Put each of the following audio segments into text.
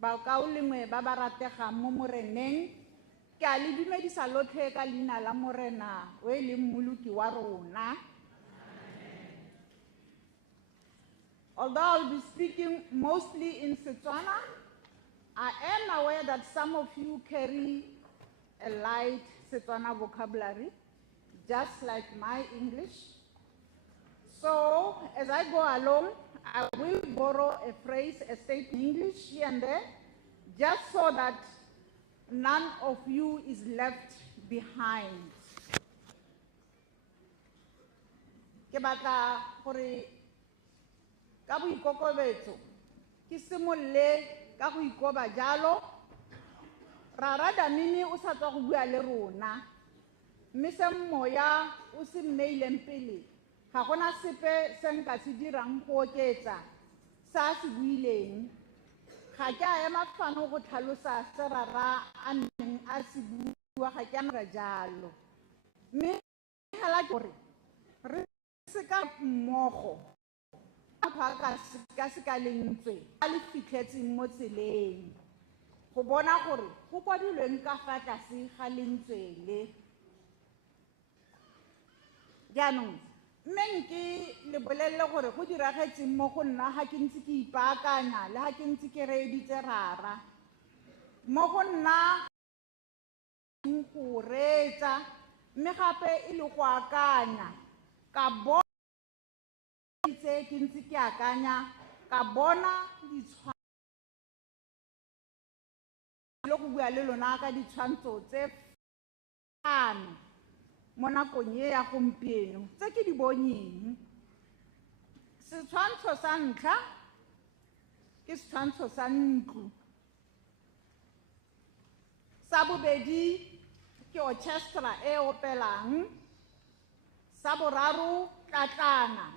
Baokaolengwe ba ba rategang mo moreneng ke a le dumedisa lotlhe ka leina la morena o e leng mmoloki wa rona. Although I'll be speaking mostly in Setswana, I am aware that some of you carry a light Setswana vocabulary, just like my English. So as I go along, I will borrow a phrase, a statement in English here and there, just so that none of you is left behind. Ke batla gore ka boikokobetso ke simolle ka go ikoba jalo ra rata mini o sa tswa go bua le rona mme se moya o se mmeileng pele ga gona sepe se nka se dirang go oketsa sa se buileng ga ke a ema fano go tlhalosa se rara a neng a se bua ga ke a nra jalo mme hala gore re se ka mmogo ka se ka lentswe a le fitlhetseng mo tseleng go bona gore go kwadilweng ka fa tlase ga lentswe le jaanong mme ke le bolelle gore go diragetseng mo go nna ga ke ntse ke ipaakanya le ga ke ntse ke reeditse rara mo go nna go reetsa mme gape e le go akanya ka bona ke ntse ke akanya ka bona ditshwantsho le go bua le lona ka ditshwantsho tse fano mo nakong e ya gompieno tse ke di boneng. Setshwantsho sa ntlha ke setshwantsho sa ntlo, sa bobedi ke orchestra e opelang, sa boraro tlatlana.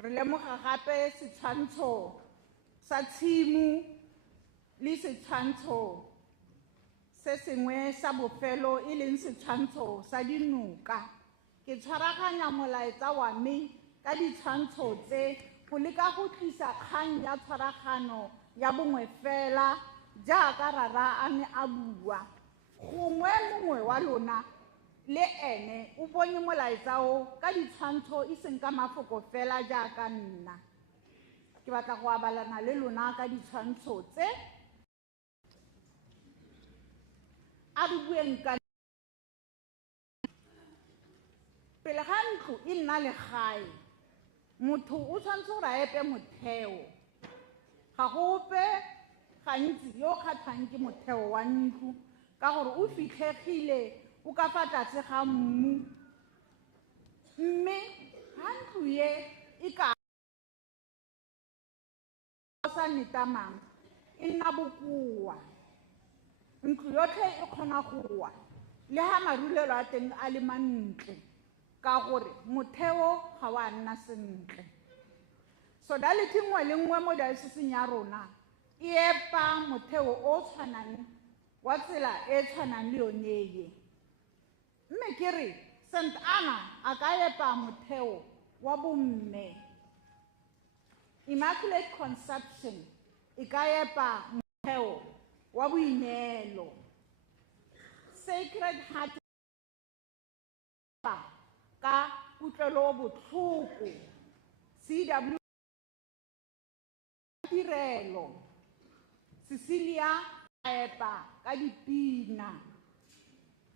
Re lemoga gape setshwantsho sa tshimo le setshwantsho se sengwe sa bofelo e leng setshwantsho sa dinoka. Ke tshwaraganya molaetsa wa me ka ditshwantsho tse go leka go tlisa kgang ya tshwaragano ya bongwe fela jaaka rara a ne a bua gongwe mongwe wa lona le ene o bone molaetsa o ka ditshwantsho e seng ka mafoko fela jaaka nna. Ke batla go abalana le lona ka ditshwantsho tse a di bueng ka pele ga ntlo e nna le gae motho o tshwanetse gore a epe motheo ga gope gantsi yo kgatlhang ke motheo wa ntlo ka gore o fitlhegile o ka fa tlase ga mmu mme ga ntlo ye e ka sa netamang e nna bokoa ntlo yotlhe e kgona go wa le ha marulelo a teng a le mantle ka gore motheo ga wa nna sentle. Sodality nngwe le nngwe mo dioceseng ya rona e epa motheo o tshwanang wa tsela e tshwanang le yone ye mme ke re St. Anna a ka epa motheo wa bomme, Immaculate Conception e ka epa motheo wa boineelo, Sacred Heart ka kutlwelo botlhoko, CW tirelo, Cecilia epa ka dipina,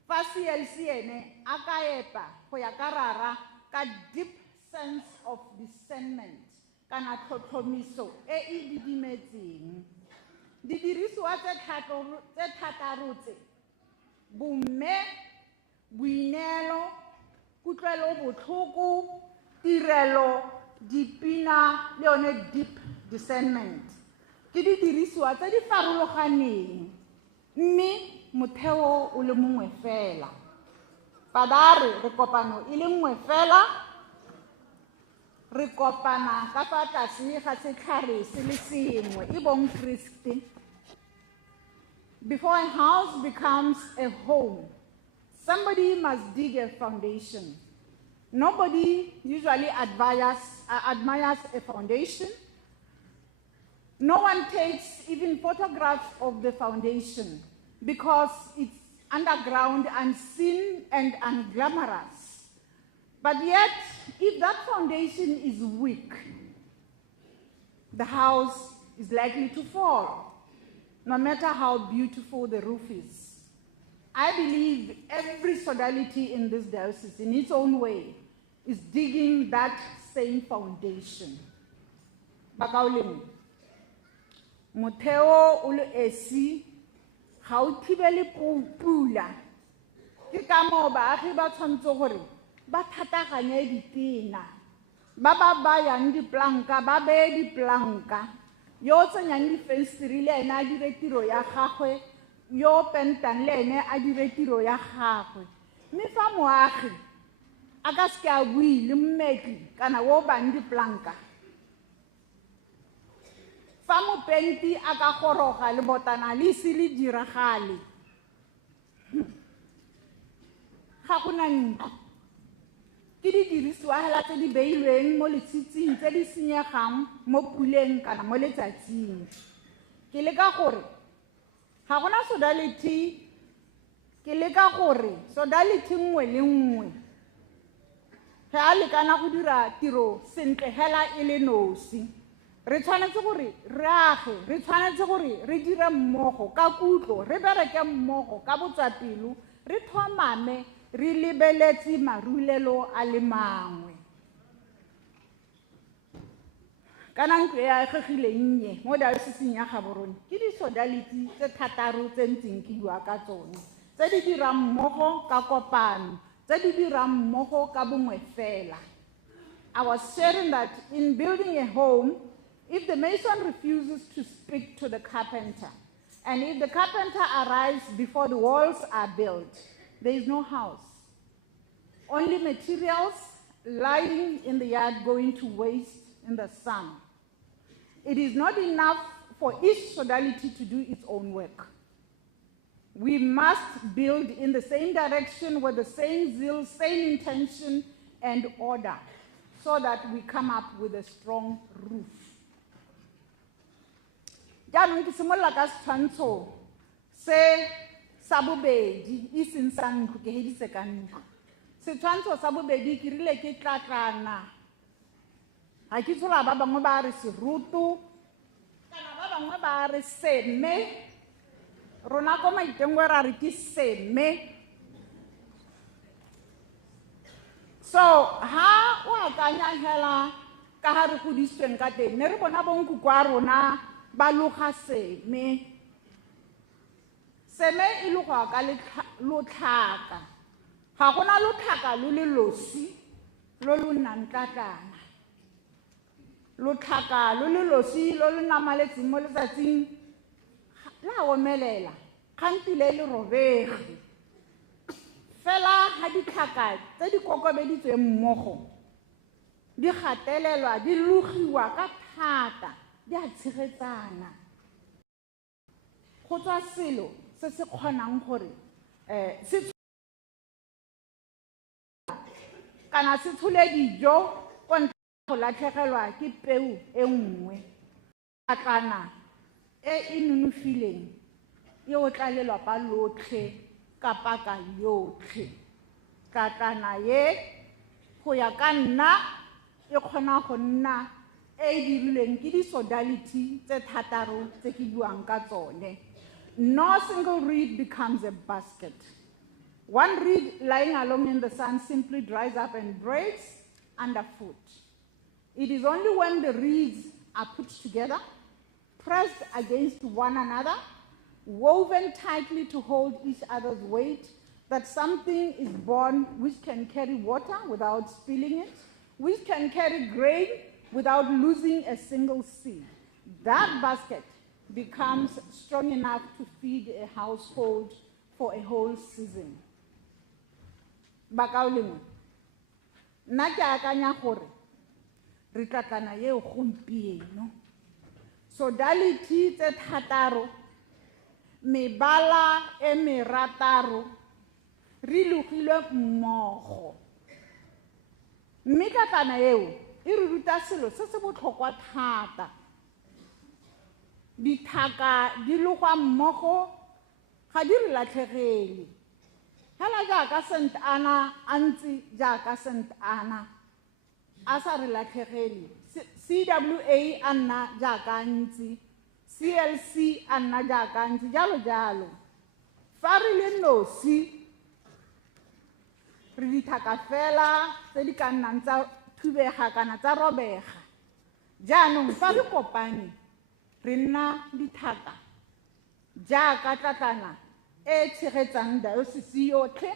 fa CLC ene a ka epa go ya ka rara ka deep sense of discernment kana tlhotlhomiso e e didimetseng. Didirisiwa tse thataro tse bomme, boinelo, kutlwelo botlhoko, tirelo, dipina, le yone deep discernment. Ke di dirisiwa tse di farologaneng, mme motheo o le mongwe fela. Padare re kopano e le nngwe fela, re kopana ka fa tlase ga setlhare se le sengwe, e bong Kriste. Before a house becomes a home, somebody must dig a foundation. Nobody usually admires a foundation. No one takes even photographs of the foundation because it's underground, unseen, and unglamorous. But yet, if that foundation is weak, the house is likely to fall, no matter how beautiful the roof is. I believe every sodality in this diocese, in its own way, is digging that same foundation. Bakauleng, motheo o le esi, ga o thibele pula. Ke ka moo baagi ba tshwanetse gore ba thataganye ditena, ba bayang diplanka, ba beye diplanka, yo o tsenyang difenstere le ene a dire tiro ya gagwe, yo o pentang le ene a dire tiro ya gagwe. Mme fa moagi a ka se ke a bui le mmetli kana wo bang diplanka, fa mopenti a ka goroga le botana le ise le diragale, ga go na ntlo. Ke di dirisiwa hela tse di beilweng mo letshitsing tse di senyegang mo puleng kana mo letsatsing. Ke leka gore ga gona sodality, ke leka gore sodality nngwe le nngwe ge a lekana go dira tiro sentle hela e le nosi. Re tshwanetse gore re age, re tshwanetse gore re dire mmogo ka kutlo, re bereke mmogo ka botswapelo, re thomame, re lebeletse marulelo a le mangwe. Kana ntlo e agegileng nye mo dioceseng ya Gaborone ke di sodality tse thataro tse ntseng ke bua ka tsone, tse di dirang mmogo ka kopano, tse di dirang mmogo ka bongwe fela. I was sharing that in building a home, if the mason refuses to speak to the carpenter, and if the carpenter arrives before the walls are built, there is no house. Only materials lying in the yard going to waste in the sun. It is not enough for each sodality to do its own work. We must build in the same direction with the same zeal, same intention, and order, so that we come up with a strong roof. Jaanong ke simolola ka setshwantsho se sa bobedi e seng sa ntlo, ke heditse ka ntlo. Setshwantsho sa bobedi ke rile ke tlatlana, ga ke tshola ba bangwe ba re serutu kana ba bangwe ba re seme, rona ko maitengwe ra re ke seme. So ha o akanya hela ka ha re godisitsweng ka teng, ne re bona bonkoko a rona ba loga seme. Seme e logwa ka lotlhaka, ga gona lotlhaka lo le losi lo lo nnang tlatlana. Lotlhaka lo le losi lo lo namaletseng mo letsatsing la omelela, kgantile le robege. Fela ha ditlhaka tse di kokobeditsweng mmogo di gatelelwa, di logiwa ka thata, di a tshegetsana. Go tswa selo se se kgonang gore se kana se tshole dijo ko ntle go latlhegelwa ke peu e nngwe. Tlatlana e nonofileng e o tla lelapa lotlhe ka paka yotlhe. Tlatlana ye go ya ka nna e kgona go nna e dirilweng ke di sodality tse thataro tse ke buang ka tsone. No single reed becomes a basket. One reed lying alone in the sun simply dries up and breaks underfoot. It is only when the reeds are put together, pressed against one another, woven tightly to hold each other's weight, that something is born which can carry water without spilling it, which can carry grain without losing a single seed. That basket becomes strong enough to feed a household for a whole season. Bakauleng, nna ke akanya gore re tlatlana yeo gompieno. Sodality tse thataro, mebala e merataro, re logilwe mmogo. Mme tlatlana eo e re ruta selo se se botlhokwa thata. Dithaka di logwa mmogo ga di re latlhegele. Hela jaaka St. Anna a ntse jaaka St. Anna a sa re latlhegele. CWA a nna jaaka ntse, CLC a nna jaaka ntse, jalo jalo. Fa re le nosi re dithaka fela tse di ka nnang tsa thubega kana tsa robega. Jaanong fa re kopane re nna dithaka jaaka tlatlana e tshegetsang diocese yotlhe.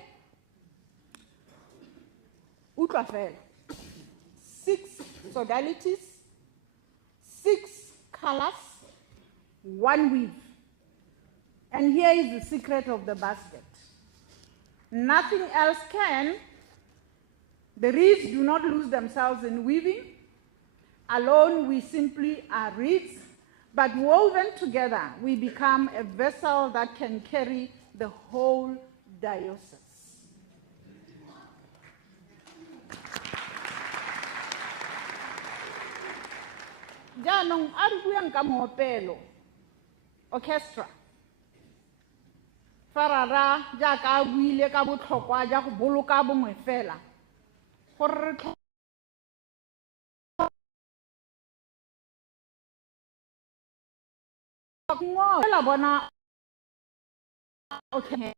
Utlwa fela. 6 sodalities, 6 colors, 1 weave. And here is the secret of the basket. Nothing else can. The reeds do not lose themselves in weaving. Alone we simply are reeds, but woven together we become a vessel that can carry the whole diocese. Jaanong a re buang ka moopelo, orchestra. Farara jaaka a buile ka botlhokwa ja go boloka bongwe fela. Gore re tlhoka bona okay.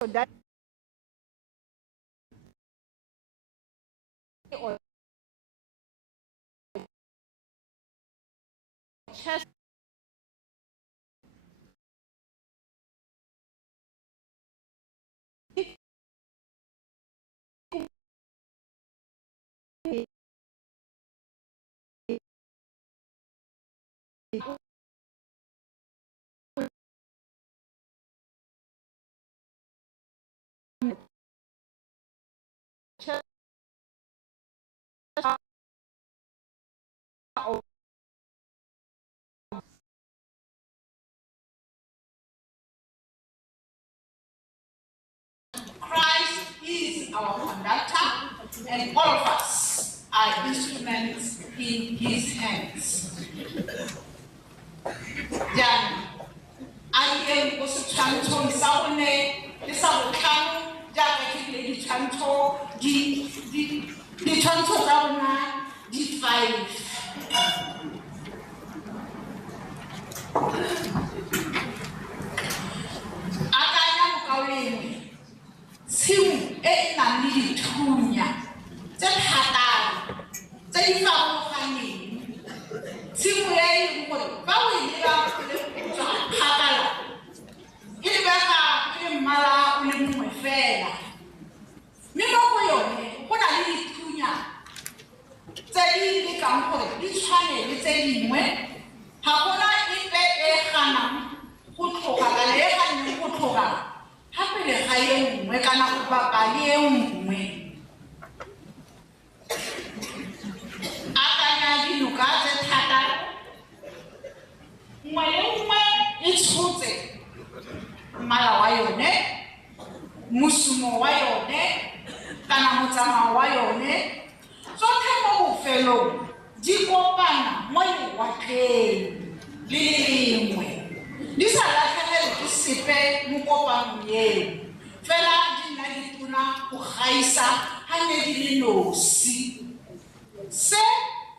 So that chest Christ is our conductor, and all of us are instruments in his hands. Jan, I am also chanto Saune, the Sabukan, Jackie Lady Chanto, the Chanto Sauna, D5. Siu e na le dithunya tse thataro tse di farologaneng. Siu e gore ba o e leba le go tswa mmala o le mongwe fela mme mo go yone go na le dithunya tse di lekang gore di tshwane le tse dingwe ga gona epe e ganang go tloga ka le e ganeng go tloga gape le ga e nngwe kana go bapa le e nngwe akanya dinoka tse thata nngwe le nngwe e tshotse mmala wa yone mosumo wa yone kana motsamao wa yone tsotlhe mo bofelong di kopana mo lewatleng le lengwe di sa latlhegelwe ke sepe mo kopanong eo fela di nna ditona go gaisa ga ne di le nosi se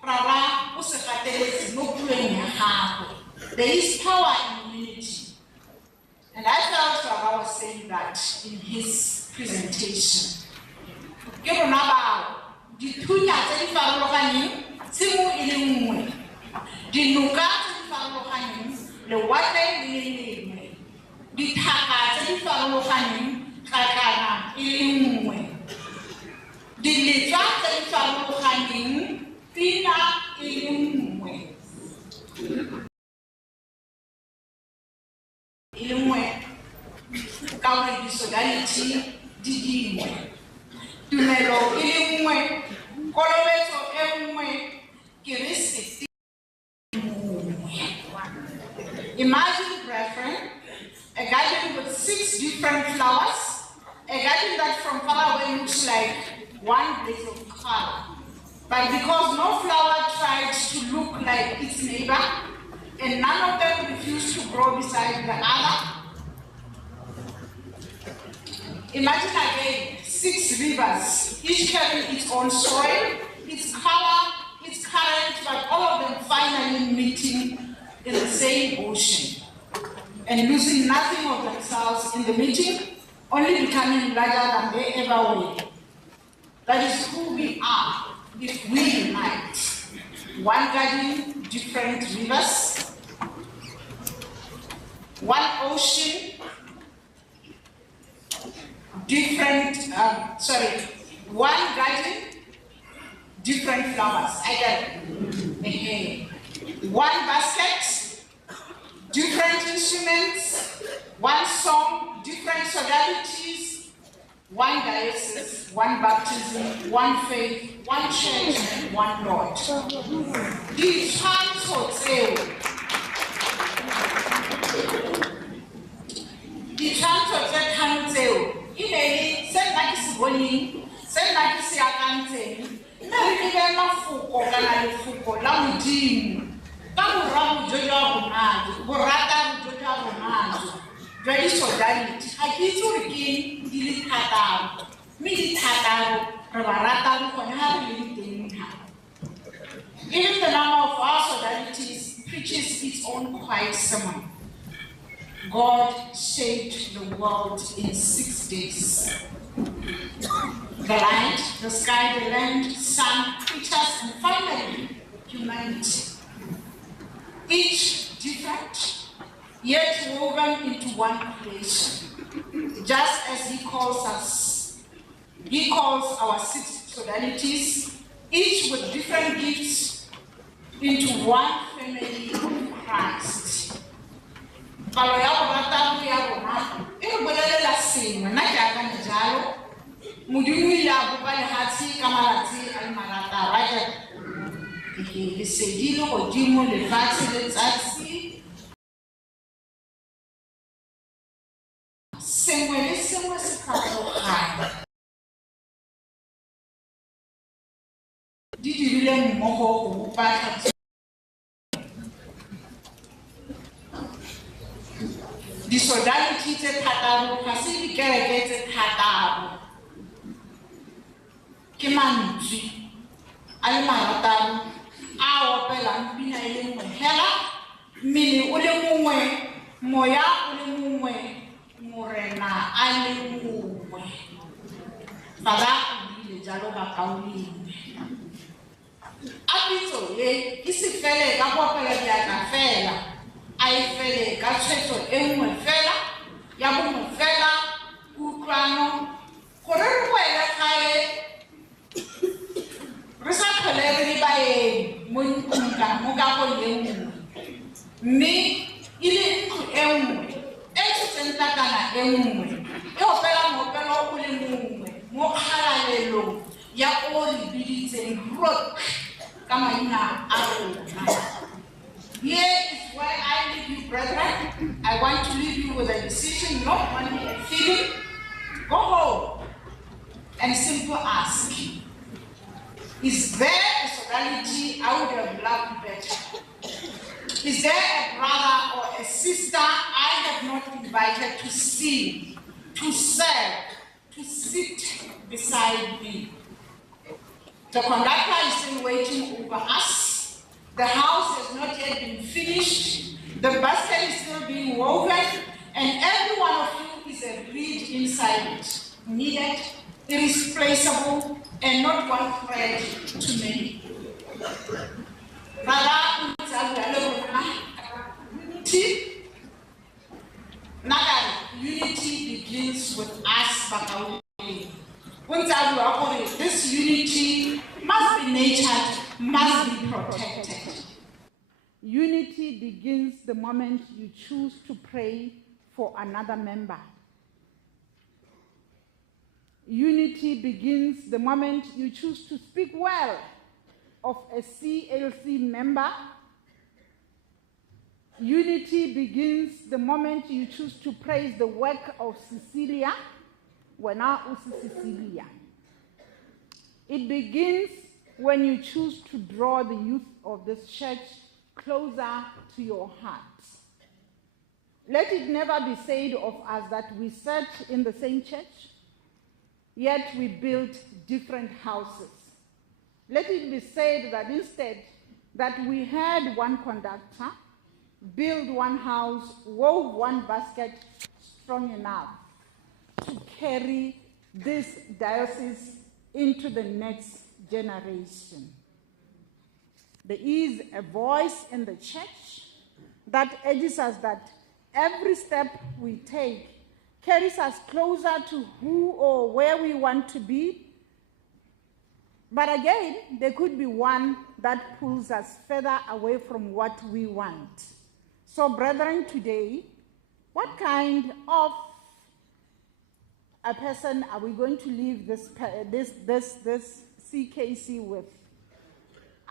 rara o se gateletse mo puong ya gago. There is power in unity. And I felt Rara was saying that in his presentation. Ke rona bao dithunya tse di farologaneng tshimo e le nngwe dinoka tse di farologaneng lewatle le le lengwe dithaka tse di farologaneng tlatlana e le nngwe diletsa tse di farologaneng pina e le nngwe e le nngwe ka gore di-sodality di dingwe tumelo e le nngwe kolobetso e nngwe keresete imagine, brethren, a garden with 6 different flowers, a garden that from far away looks like one blaze of color. But because no flower tried to look like its neighbor, and none of them refused to grow beside the other, imagine again 6 rivers, each carrying its own soil, its color, its current, but all of them finally meeting in the same ocean and losing nothing of themselves in the meeting, only becoming larger than they ever were. That is who we are if we unite. One garden, different rivers, one ocean, one garden, different flowers. One basket, different instruments, one song, different sodalities, one diocese, one baptism, one faith, one church, and one Lord. The Sodalities. I get to begin the Tataro. Me Tataro, Rabarata, even the number of our Sodalities preaches its own quiet sermon. God shaped the world in 6 days. The light, the sky, the land, sun, creatures, and finally, humanity. Each different, yet woven into one creation. Just as he calls us, he calls our 6 Sodalities, each with different gifts, into one family of Christ. The Sodalities tse thataro ga se dikereke tse thataro ke mantswe a le marataro a opelang pina e le nngwe hela mmele o le mongwe moya o le mongwe morena a le mongwe baba o ile jalo ba kaulile a Pitso e se fele ka go opela diatla fela a e fele ka tshwetso e nngwe fela ya bongwe fela mongwe e opela mopelo o le mongwe mo kgalalelong ya o le biditseng rock ka maina a rona. Here is where I leave you, brethren. I want to leave you with a decision, not only a feeling. Go home and simply ask, is there a sodality I would have loved better? Is there a brother or a sister I have not invited to sing, to serve, to sit beside me? The conductor is still waiting over us. The house has not yet been finished. The basket is still being woven, and every one of you is a reed inside it, needed, irreplaceable, and not one thread too many. Unity begins with us, this unity must be nurtured, must be protected. Unity begins the moment you choose to pray for another member. Unity begins the moment you choose to speak well of a CLC member. Unity begins the moment you choose to praise the work of Cecilia. Cecilia. It begins when you choose to draw the youth of this church closer to your heart. Let it never be said of us that we sat in the same church, yet we built different houses. Let it be said that instead that we had one conductor, built one house, wove one basket strong enough to carry this diocese into the next generation. There is a voice in the church that urges us that every step we take carries us closer to who or where we want to be. But again, there could be one that pulls us further away from what we want. So, brethren, today, what kind of a person are we going to leave this CKC with?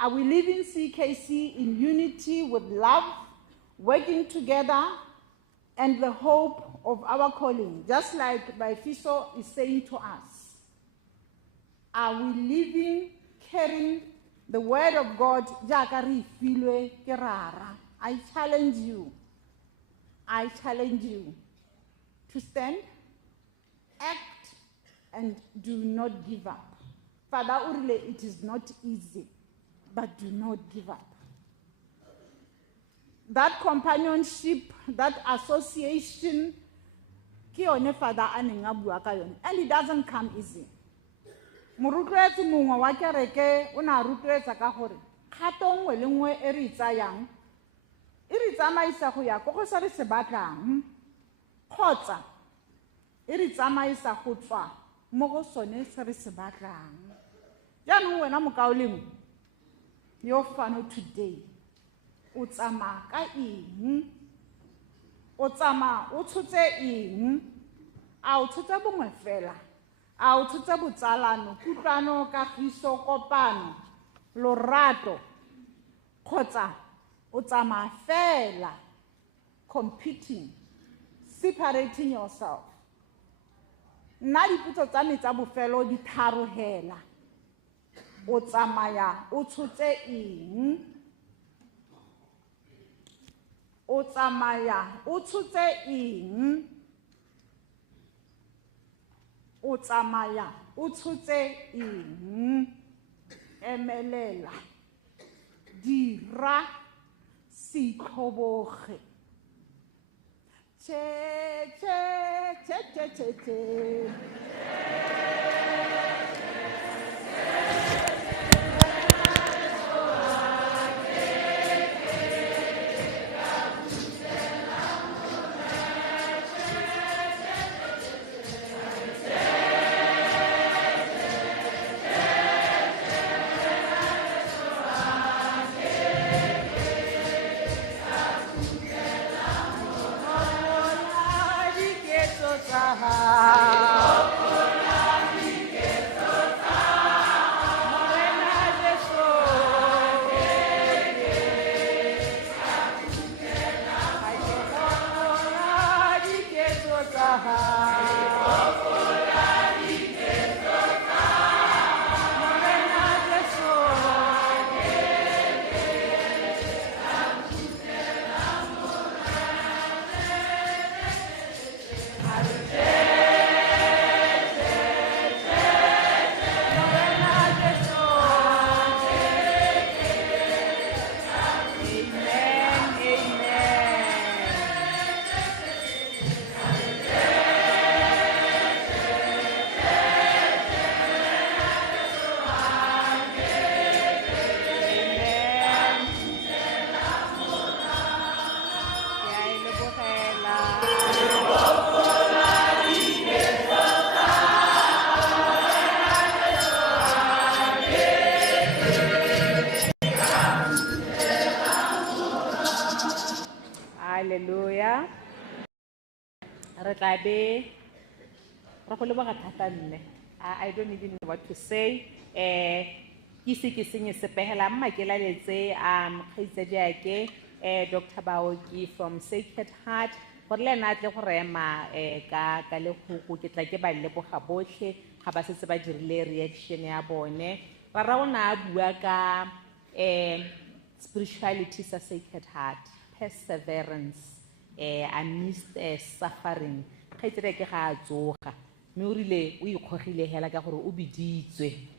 Are we leaving CKC in unity with love, working together, and the hope of our calling, just like Pitso is saying to us? Are we living, carrying the word of God? I challenge you to stand, act, and do not give up. Father Urle, it is not easy, but do not give up. That companionship, that association, and it doesn't come easy. Morutwetsi mongwe wa kereke o na rutwetsa ka gore kgato nngwe le nngwe e re tsayang e re tsamaisa go ya go se re se batlang kgotsa e re tsamaisa go tswa mo go sone se re se batlang. Jaanong wena mokaoleng yo fano today o tsama ka eng? O tsama o tshotse eng? A o tshotse bongwe fela? A o tshotse botsalano, kutlwano, kagiso, kopano, lorato, kgotsa o tsama fela competing, separating yourself? Nna dipotso tsa me tsa bofelo di tharogela. O tsamaya o tshotse eng? O tsamaya o tshotse eng? O tsamaya o tshotse eng? Emelela, dira, se itlhoboge. Hallelujah. Re tla be re go leboga thata nne. I don't even know what to say. Ke senye sepehela mma ke laletse kgaitsedi yake Dr. Baoki from Sacred Heart gore le ena tle go rema ka le go ke tla ke ba leboga botlhe ga ba setse ba dirile reaction ya bone ba ra ona bua ka spirituality sa Sacred Heart, perseverance amidst suffering. Kgaitsedi ke ga tsoga mme o rile o ikgogile hela ka gore o biditswe.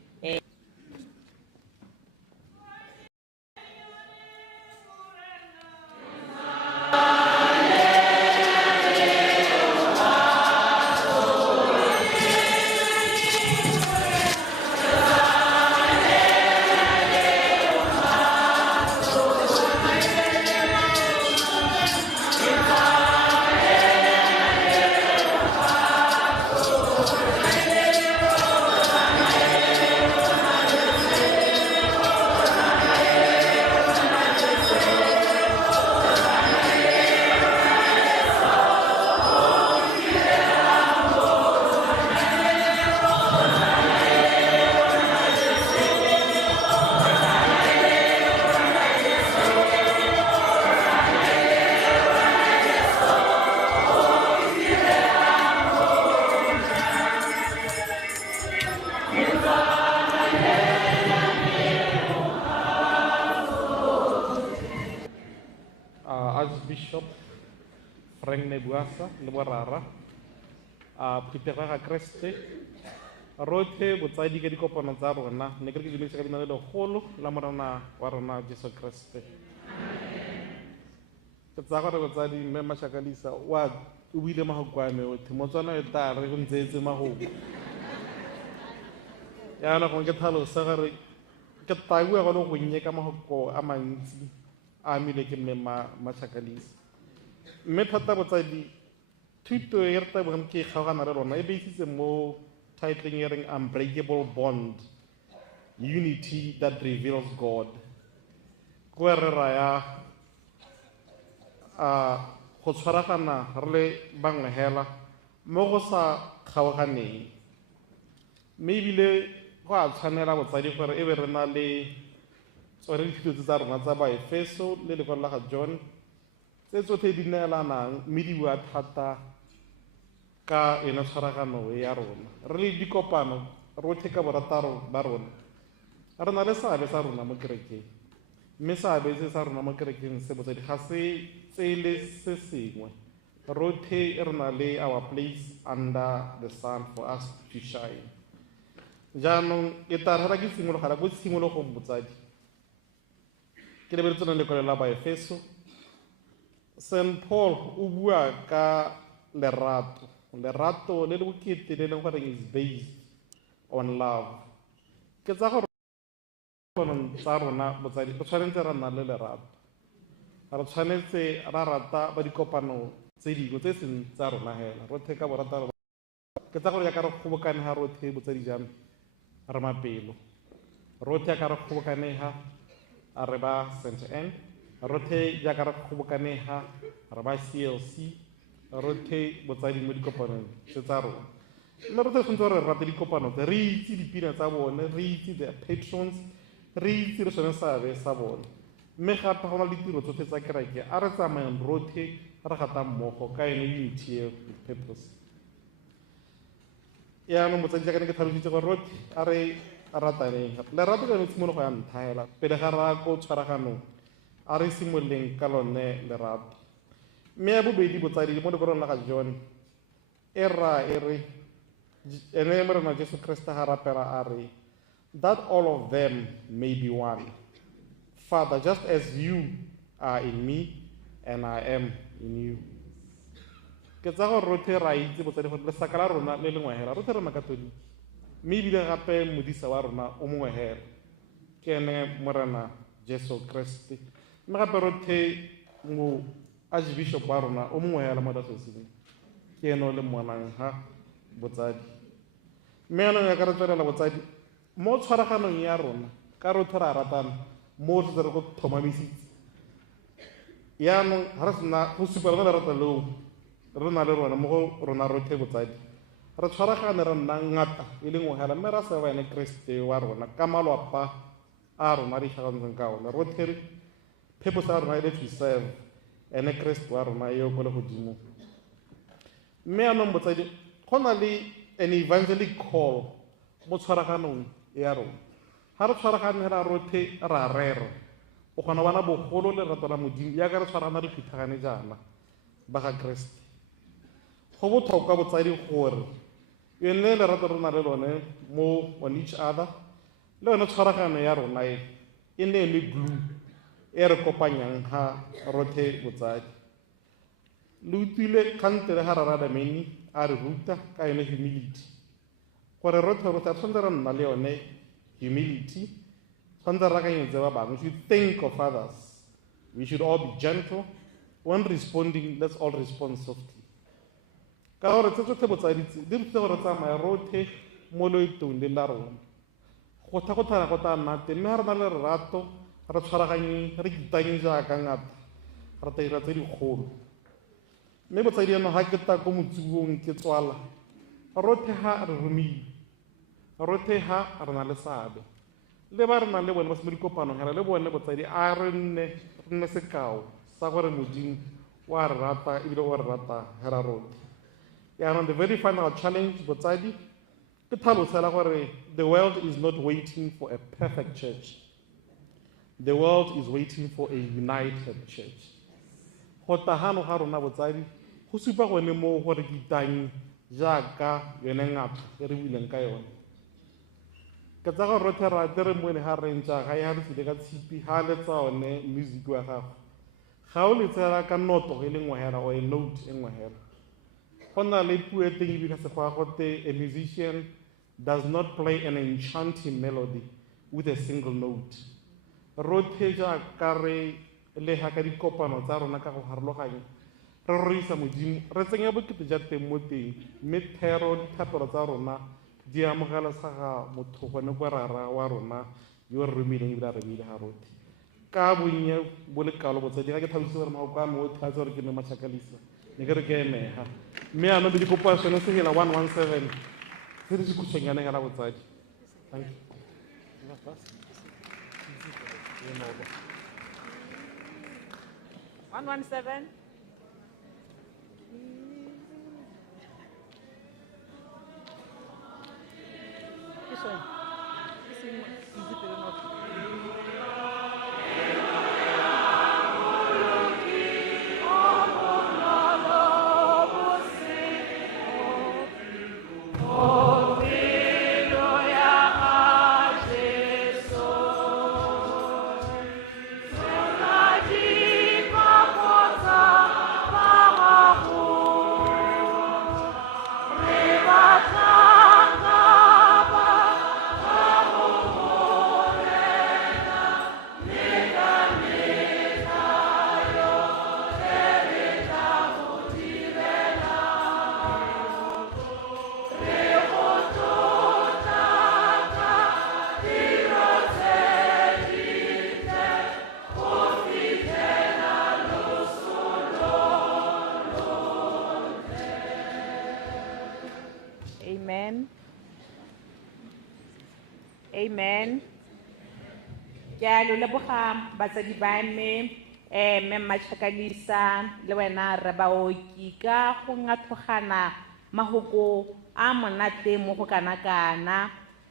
Archbishop le borara Pitso Kreste rotlhe botsadi ka dikopano tsa rona ne ke re ke dumedisa ka leina le legolo la morena wa rona Jesu Kriste. Ke tsaya gore botsadi mme Mashakalisa o buile magokwane otlhe motswana e tla re go ntseetse magoko yana go ke tlhalosa gore ke tabua go le gonnye ka magoko a mantsi a mile ke mme Mashakalisa mme thata botsadi thuto e re tabogeng ke kgaogana le rona e beisitse mo titleng e reng Unbreakable Bond, Unity that Reveals God. Go re raya go tshwaragana re le bangwe hela mo go sa kgaoganeng mme ebile go a tshwanela botsadi gore e be re na le tsone dithuto tsa rona tsa Baefeso le lekwalo la ga John tse tsotlhe di neelanang mme di bua thata ka ena tshwaragano ya rona re le dikopano rotlhe ka borataro ba rona re na le seabe sa rona mo kerekeng mme seabe se sa rona mo kerekeng se botsadi ga se tsele se sengwe rotlhe re na le our place under the sun for us to shine. Jaanong e tla rera ke simologela ko tshimologong botsadi ke lebeletse le lekwalo la Baefeso. St. Paul o bua ka lerato le le bokete le leng gore is based on love. Ke tsa gore tsa rona botsadi re tshwanetse ra nna le lerato re tshwanetse ra rata ba dikopano tse dingwe tse seng tsa rona hela rotlhe ka borataro ke tsa gore ya ka re kgobokane ha rotlhe botsadi jang re mapelo rotlhe ya ka re kgobokane ha re ba St. N rotlhe ya ka re kgobokane ha re ba CLC rothe botsadi mo dikopanong tse tsa rona. Mme rothe tshwanetse gore re rate dikopano tse, re itse dipina tsa bone, re itse their patrons, re itse le sone seabe sa bone. Mme gape go na le ditiro tsotlhe tsa kereke, a re tsamayang rothe re gata mmogo ka yone unity eo with purpose. Yaanong motsadi jaaka ne ke tlhalositse gore rothe a re rataneng gape, lerato ka yone tshimologo ya ntlha hela pele ga ra ko tshwaraganong, a re simololeng ka lone lerato. Mme ya bobedi botsadi mo lekorong la ga John e ra e re ene morena Jesu Kriste ha rapela a re, that all of them may be one. Father, just as you are in me and I am in you. Ke tsa gore rothe ra itse botsadi gore lesaka la rona le lengwe hela, rothe re makatoliki, mme ebile gape modisa wa rona o mongwe hela ke ene morena Jesu Kriste. Mme gape rothe mo Archbishop wa rona o mongwe hela mo Diocese ke ene o le monang ha botsadi. Mme yaanong ya ka re tswelela botsadi mo tshwaraganong ya rona ka rothe ra ratana mo re re go thomamisitse. Yaanong ga re sena go supa lona lerato leo re na le rona mo go rona rothe botsadi, re tshwaragane re nna ngata e le nngwe hela, mme ra seva ene Kriste wa rona ka malwapa a rona di tlhagantseng ka one. Rothe purpose ya rona e le to serve ene Kriste wa rona eo ko le godimo. Mme yaanong botsadi go na le an evangelic call mo tshwaraganong ya rona. Ha re tshwaragane hela rothe ra rera, o kgona bana bogolo lerato la modimo yaaka re tshwaragana re phuthagane jaana ba ga Kriste. Go botlhokwa botsadi gore yone lerato re na le lone mo on each other, le yone tshwaragano ya rona e ne le glue e re kopanyang ha rothe botsadi. Le utlwile kgantele ga Rara Dameni a re ruta ka yone humility, gore rothe a tshwanetse re nna le yone humility, tshwanetse re akanyetse ba bangwe. We should think of others. We should all be gentle. When responding, let's all respond softly. Ka gore tse tsotlhe botsadi di re tse gore tsamaya rothe mo loetong le la rona. Go thakgothana go tla nna teng, mme ga re na le lerato re tshwaraganye re kitanye jaaka ngata re tla dira tse dikgolo. Mme botsadi yaanong ga ke ta ko motsuong ke tswala, rothe ha re romile, rothe ha re na le seabe, le ba re nang le bone ba se mo dikopanong hela le bone botsadi a re nne sekao sa gore modimo wa re rata ebile o re rata hela rothe. Yaanong the very final challenge botsadi ke tlhalosela gore the world is not waiting for a perfect church. The world is waiting for a united church. Go tahano ga rona botsadi go supa gone mo gore kitang jaaka yone ngata e re buileng ka yone. Ke tsa gore rothe ra tere mone ga re ntša ga ya re file ka tshipi ha le tsa one music wa gago, ga o le tsela ka noto e le nngwe hela o a note e nngwe hela. Go na le puo e teng ebile se go a gote a musician does not play an enchanting melody with a single note. Rothe jaaka re le ha ka dikopano tsa rona ka go harologanya re rorisa modimo re tsenya bokete ja teng mo teng, mme thero dithapelo tsa rona di amogelesaga motho gone ko rara wa rona yo re romileng ebile a re beile ga rothe ka bonnye bo lekalo botsadi. Ga ke tlhalositse gore maoko a me otlhe a tse gore ke ne matlhakalisa ne ke re ke emega, mme yaanong be dikopo sone se hela 117 se di se khutshwanyane hela botsadi. Thank you. 117. This one. This is easy to know. Amen. Amen. Ke a lo leboga batsadi ba me mme Machakalisa le wena re baoki ka go ngatlhogana mahoko a monate mo go kana-kana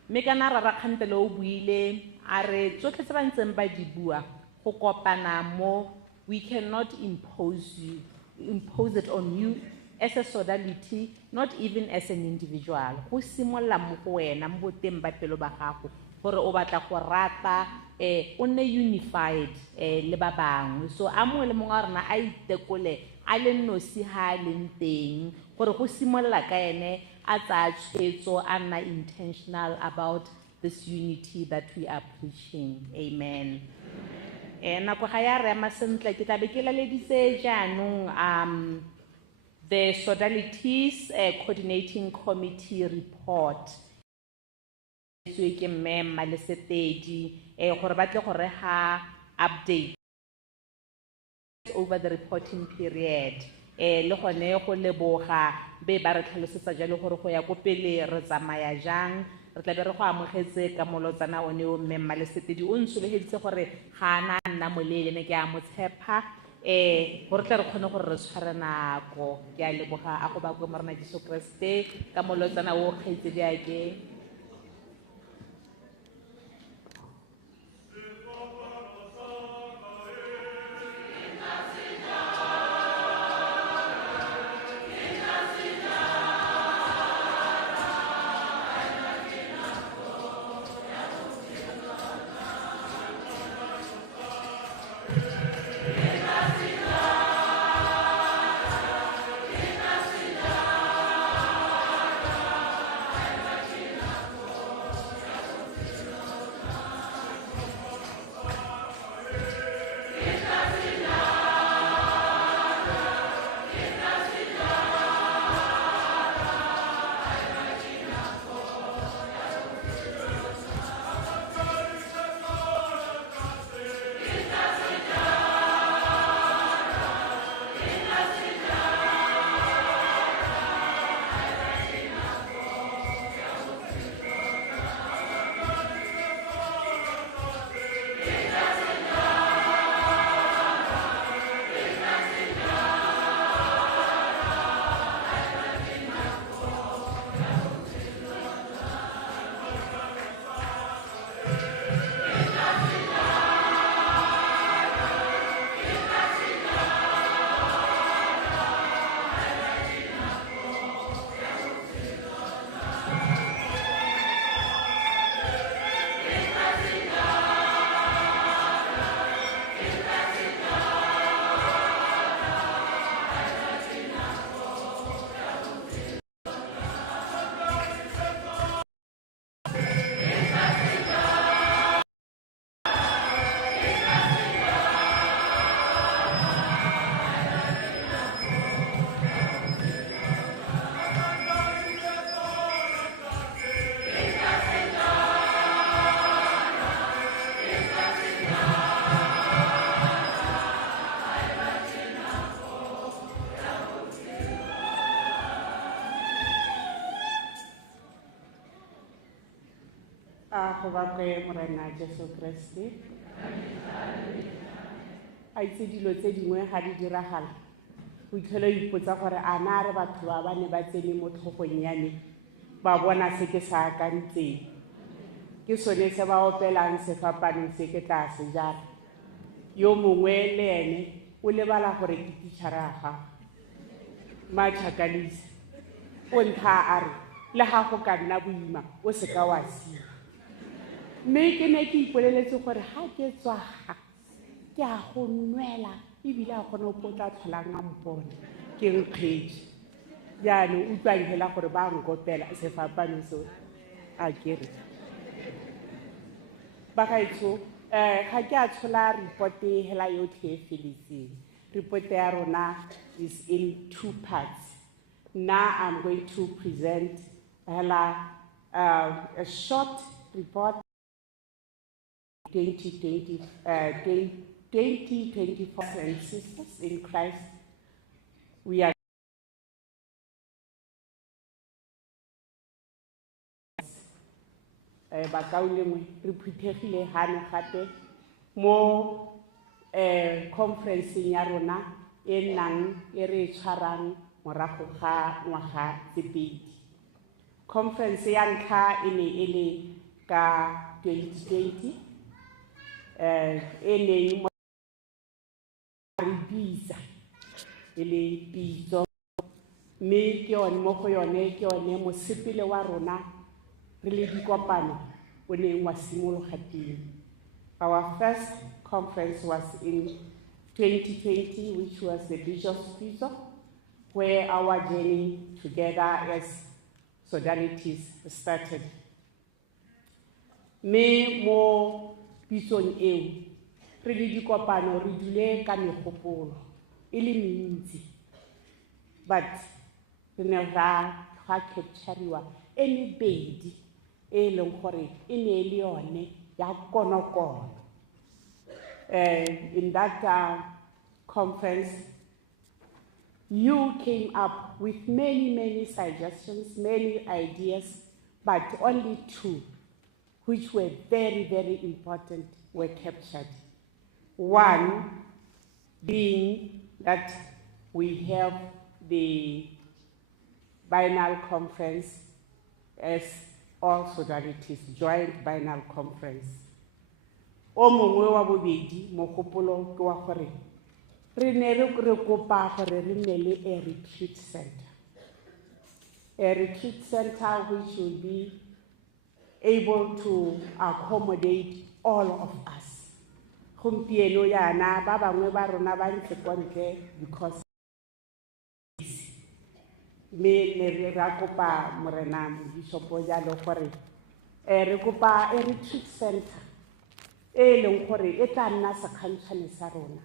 mme kana ra rakgantele o buile a re tsotlhe tse ba ntseng ba di bua go kopana mo we cannot impose it on you as a sodality, not even as an individual. Go simolla mo go wena mo boteng ba pelo ba gago gore o batla go rata o nne unified le ba bangwe. So a mongwe le mongwe wa rona a itekole a le nosi ha a leng teng gore go simolla ka ene a tsaya tshwetso a nna intentional about this unity that we are preaching. Amen. Nako ga ya rema sentle ke tla be ke laleditse jaanong the Sodalities Coordinating Committee report. So ke mme Malesetedi gore ba tle gore ha update over the reporting period le gone go leboga be ba re tlhalosetsa jalo gore go ya go pele re tsamaya jang re tla be re go amogetse ka molotsana one o mme Malesetedi o ntsholegeditse gore ga ana nna molele ne ke a mo tshepa gore tle re kgone gore re tshware nako ke a leboga a go ba go morena Jesu Kriste ka molotsana o kgaitsedi ake go ba kwe morena Jesu Kriste a itse dilo tse dingwe ga di diragala go itlhela ipotsa gore a na re batho ba ba ne ba tsene mo tlhogong ya me ba bona se ke sa akantseng ke sone se ba opelang sefapaneng se ke tla se jala yo mongwe le ene o lebala gore ke titšhara ga Machakalisa o ntha a re le ga go ka nna boima o se ka wa sia mme ke ne ke ipoleletse gore ga ke tswaga ke a go nwela ebile a kgone go tla tlholang a mpone ke nkgetše jaanong utlwang fela gore ba nkopela sefapano seo a kere ba gaetsho ga ke a tshola reporte hela yotlhe e feletseng reporte ya rona is in 2 parts. Now I'm going to present a short report 2024 and sisters in Christ. We are bakao lengwe re phuthegile hane gape mo conferenceng ya rona e nnang e re tshwarang morago ga ngwaga tse pedi. Conference ya ntlha e ne e le ka 2020 e neng mo re bisa e le Pitso, mme ke yone mo go yone ke yone mosepele wa rona re le dikopano o neng wa simologa teng. Our first conference was in 2020, which was the Bishop's Pitso, where our journey together as Sodalities started. Me mo Pitsong eo re le dikopano re dule ka megopolo e le mentsi, but re ne ra captureiwa e mebedi e leng gore e ne le yone ya konokono. In that conference, you came up with many suggestions, many ideas, but only two, which were very important, were captured. One being that we have the biennial conference as all Sodalities, joint biennial conference. O mongwe wa bobedi mogopolo ke wa gore re ne re kopa gore re nne le a retreat center. A retreat center which will be able to accommodate all of us. Gompieno yana ba bangwe ba rona ba ntse kwa ntle because me ne re ra kopa morena Bishop jalo gore re kopa a retreat center e leng gore e tla nna sekgantshane sa rona.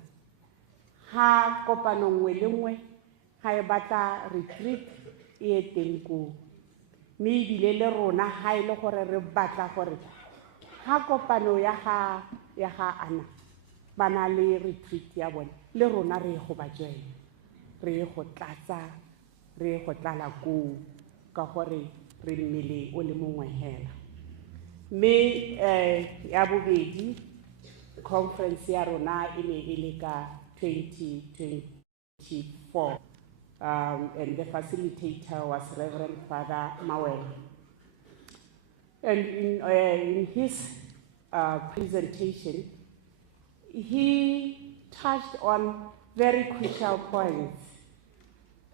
Ha kopano nngwe le nngwe ha e batla retreat e teng ko. Me ebile le rona ha e le gore re batla gore ha kopano ya ga ana bana le retreat ya bona le rona re go ba join, re go tlatsa, re go tlala ko ka gore re mmele o le mongwe hela. Me ya bobedi conference ya rona e ne e le ka 2024, and the facilitator was Reverend Father Mawel. And in his presentation, he touched on very crucial points.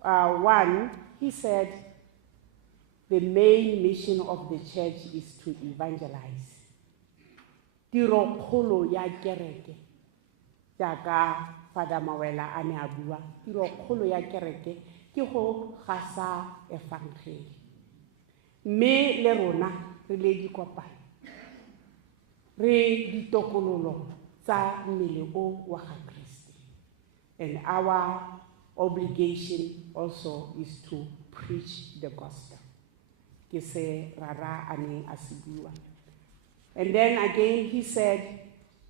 One, he said, the main mission of the church is to evangelize. Tiro kgolo ya kereke, jaaka Father Mawela a ne a bua, tiro kgolo ya kereke ke go gasa evangeli. Mme le rona re le dikopano, re ditokololo tsa mmele o wa ga Kriste. And our obligation also is to preach the gospel. Ke se rara a neng a se bua. And then again he said,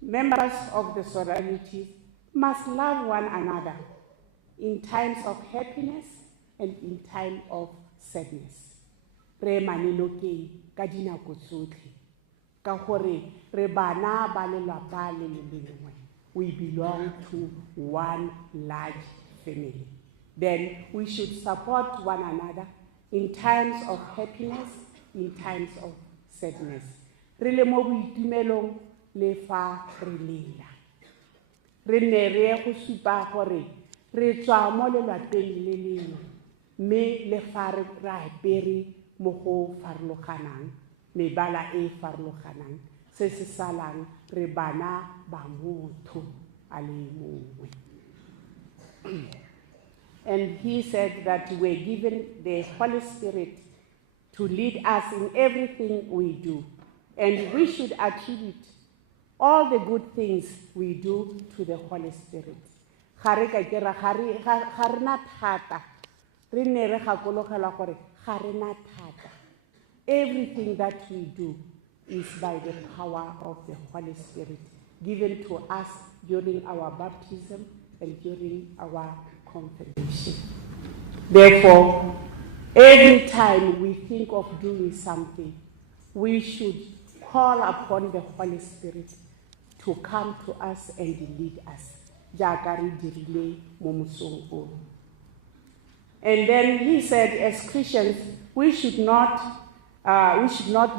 members of the Sodalities must love one another in times of happiness and in time of sadness. Re manenokeng ka dinako tsotlhe ka gore re bana ba lelapa le lengwe. We belong to one large family. Then we should support one another in times of happiness, in times of sadness. Re le mo boitumelong le fa re lela. Re ne re go supa gore re tswa mo lelapeng le lengwe, mme le fa re apere mo go farologanang, mebala e farologanang, se se salang re bana ba motho a le mongwe. And he said that we're given the Holy Spirit to lead us in everything we do. And we should attribute all the good things we do to the Holy Spirit. Everything that we do is by the power of the Holy Spirit, given to us during our baptism and during our confirmation. Therefore, every time we think of doing something, we should call upon the Holy Spirit to come to us and lead us. Jaaka re dirile mo mosong o. And then he said, as Christians, we should not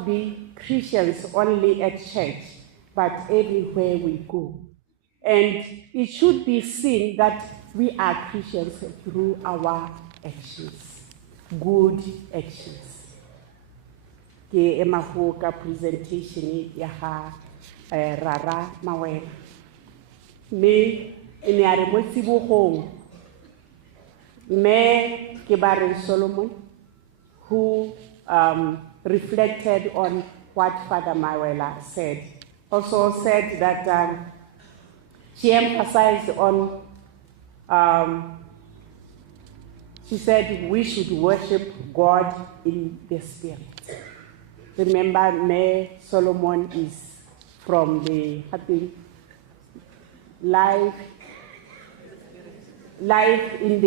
be Christians only at church, but everywhere we go. And it should be seen that we are Christians through our actions, good actions. Ke ema go ka presentation ya ga Rara Mawela. Me ene a re mo tsibogong. Me ke ba re Solomon, who reflected on what Father Mawela said. Also said that she emphasized on, she said we should worship God in the Spirit. Remember, me Solomon is from the life in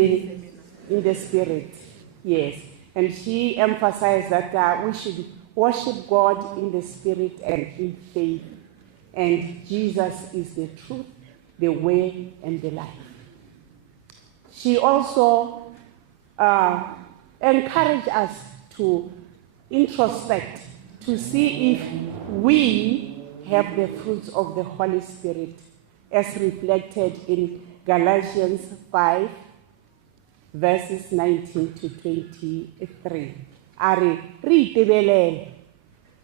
the Spirit, yes. And she emphasized that we should worship God in the Spirit and in faith. And Jesus is the truth, the way, and the life. She also encouraged us to introspect, to see if we have the fruits of the Holy Spirit as reflected in Galatians 5, verses 19 to 23. Are re itebelele.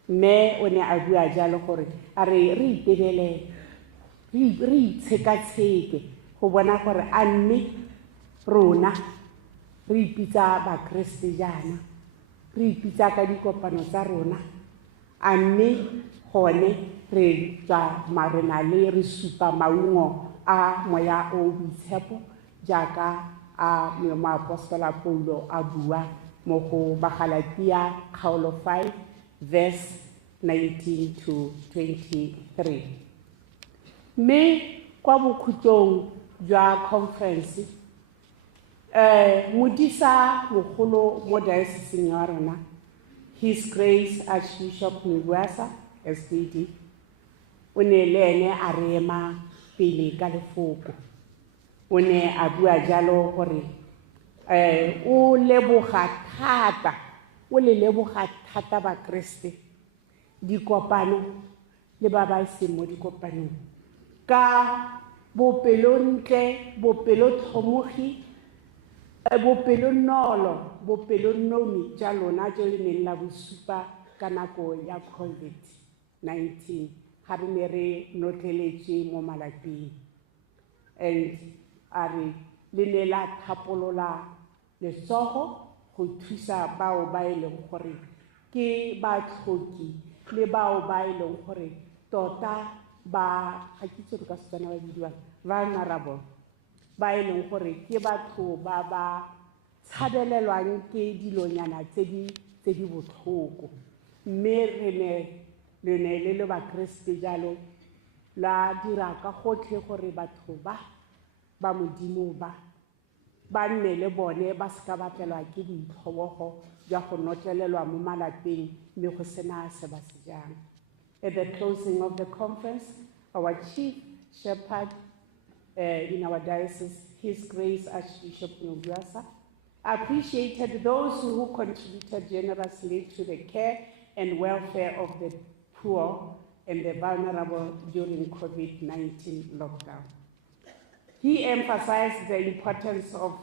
Me o ne a bua jalo gore are re itebelele. Re itshekatsheke go bona gore a mme rona re ipitsa ba Kriste jana. Re ipitsa ka dikopano tsa rona. A mme gone re tswa marena le re supa maungo a moya o boitshepo jaaka a moapostola Paulo a bua mo go Bagalatia kgaolo 5 verse 19 to 23. Me kwa bokhutlong jwa conference modisa mogolo mo diocese ya rona, His Grace Archbishop Ngwasa SPD, o ne le ene a rema pele ka lefoko. O ne a bua jalo gore o leboga thata ba Kriste dikopano le ba ba seng mo dikopanong ka bopelontle, bopelothomogi, bopelonolo, bopelonnomi ja lona jo le neng la bosupa ka nako ya COVID-19 ga re ne re notleletse mo malapeng. And are le ne la thapolola letsogo go thusa bao ba e leng gore ke batlhoki le bao ba e leng gore tota ba ga ke tsere ka Setswana ba bidiwang vulnerable, ba e leng gore ke batho ba ba tshabelelwang ke dilonyana tse di botlhoko. Mme le ne le ba Kriste jalo la dira ka gotlhe gore batho ba modimo ba nne le bone ba ska batelwa ke boitlhobogo jwa go notlelelwa mo malapeng mme go sena se ba se jang. At the closing of the conference, our chief shepherd in our diocese, His Grace Archbishop Ngwasa, appreciated those who contributed generously to the care and welfare of the poor and the vulnerable during COVID-19 lockdown. He emphasized the importance of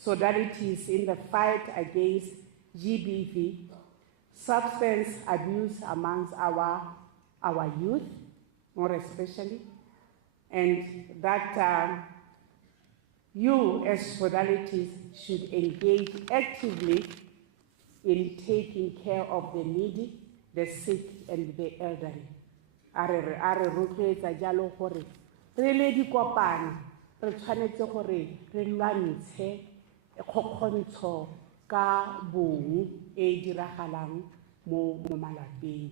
Sodalities in the fight against GBV, substance abuse amongst our youth, more especially, and that you as Sodalities should engage actively in taking care of the needy, the sick, and the elderly. Are rotloetsa jalo gore re le dikopano re tshwanetse gore re lwantshe kgokgontsho ka bong e diragalang mo malapeng.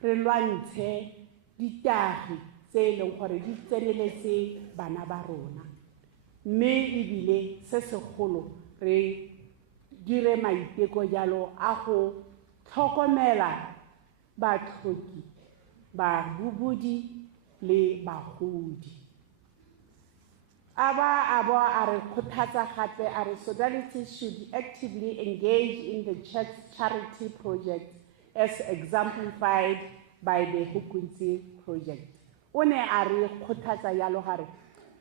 Re lwantshe ditagi tse e leng gore di tseneletse bana ba rona. Mme ebile se segolo re dire maiteko jalo a go tlhokomela batlhoki babudi le bagodi. A re kgothatsa gape a re Sodalities should actively engage in the church charity project as exemplified by the Hukunzi project. O ne a re kgothatsa yalo gare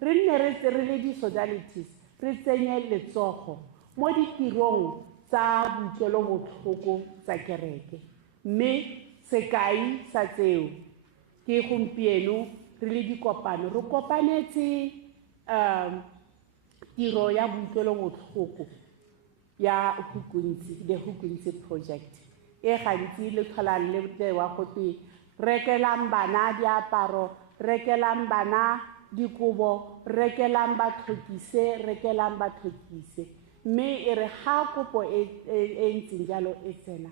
re nne re le di Sodalities re tsenye letsogo mo ditirong tsa boitlobotlhoko tsa kereke. Mme sekai sa tseo ke gompieno re le dikopano re kopanetse tiro ya boitlobotlhoko ya Hukunzi, the Hukunzi project. E gantsi le tlholang le tewa go twe rekelang bana diaparo, rekelang bana dikobo, rekelang batlhokise. Mme e re ga kopo e ntseng jalo e tsena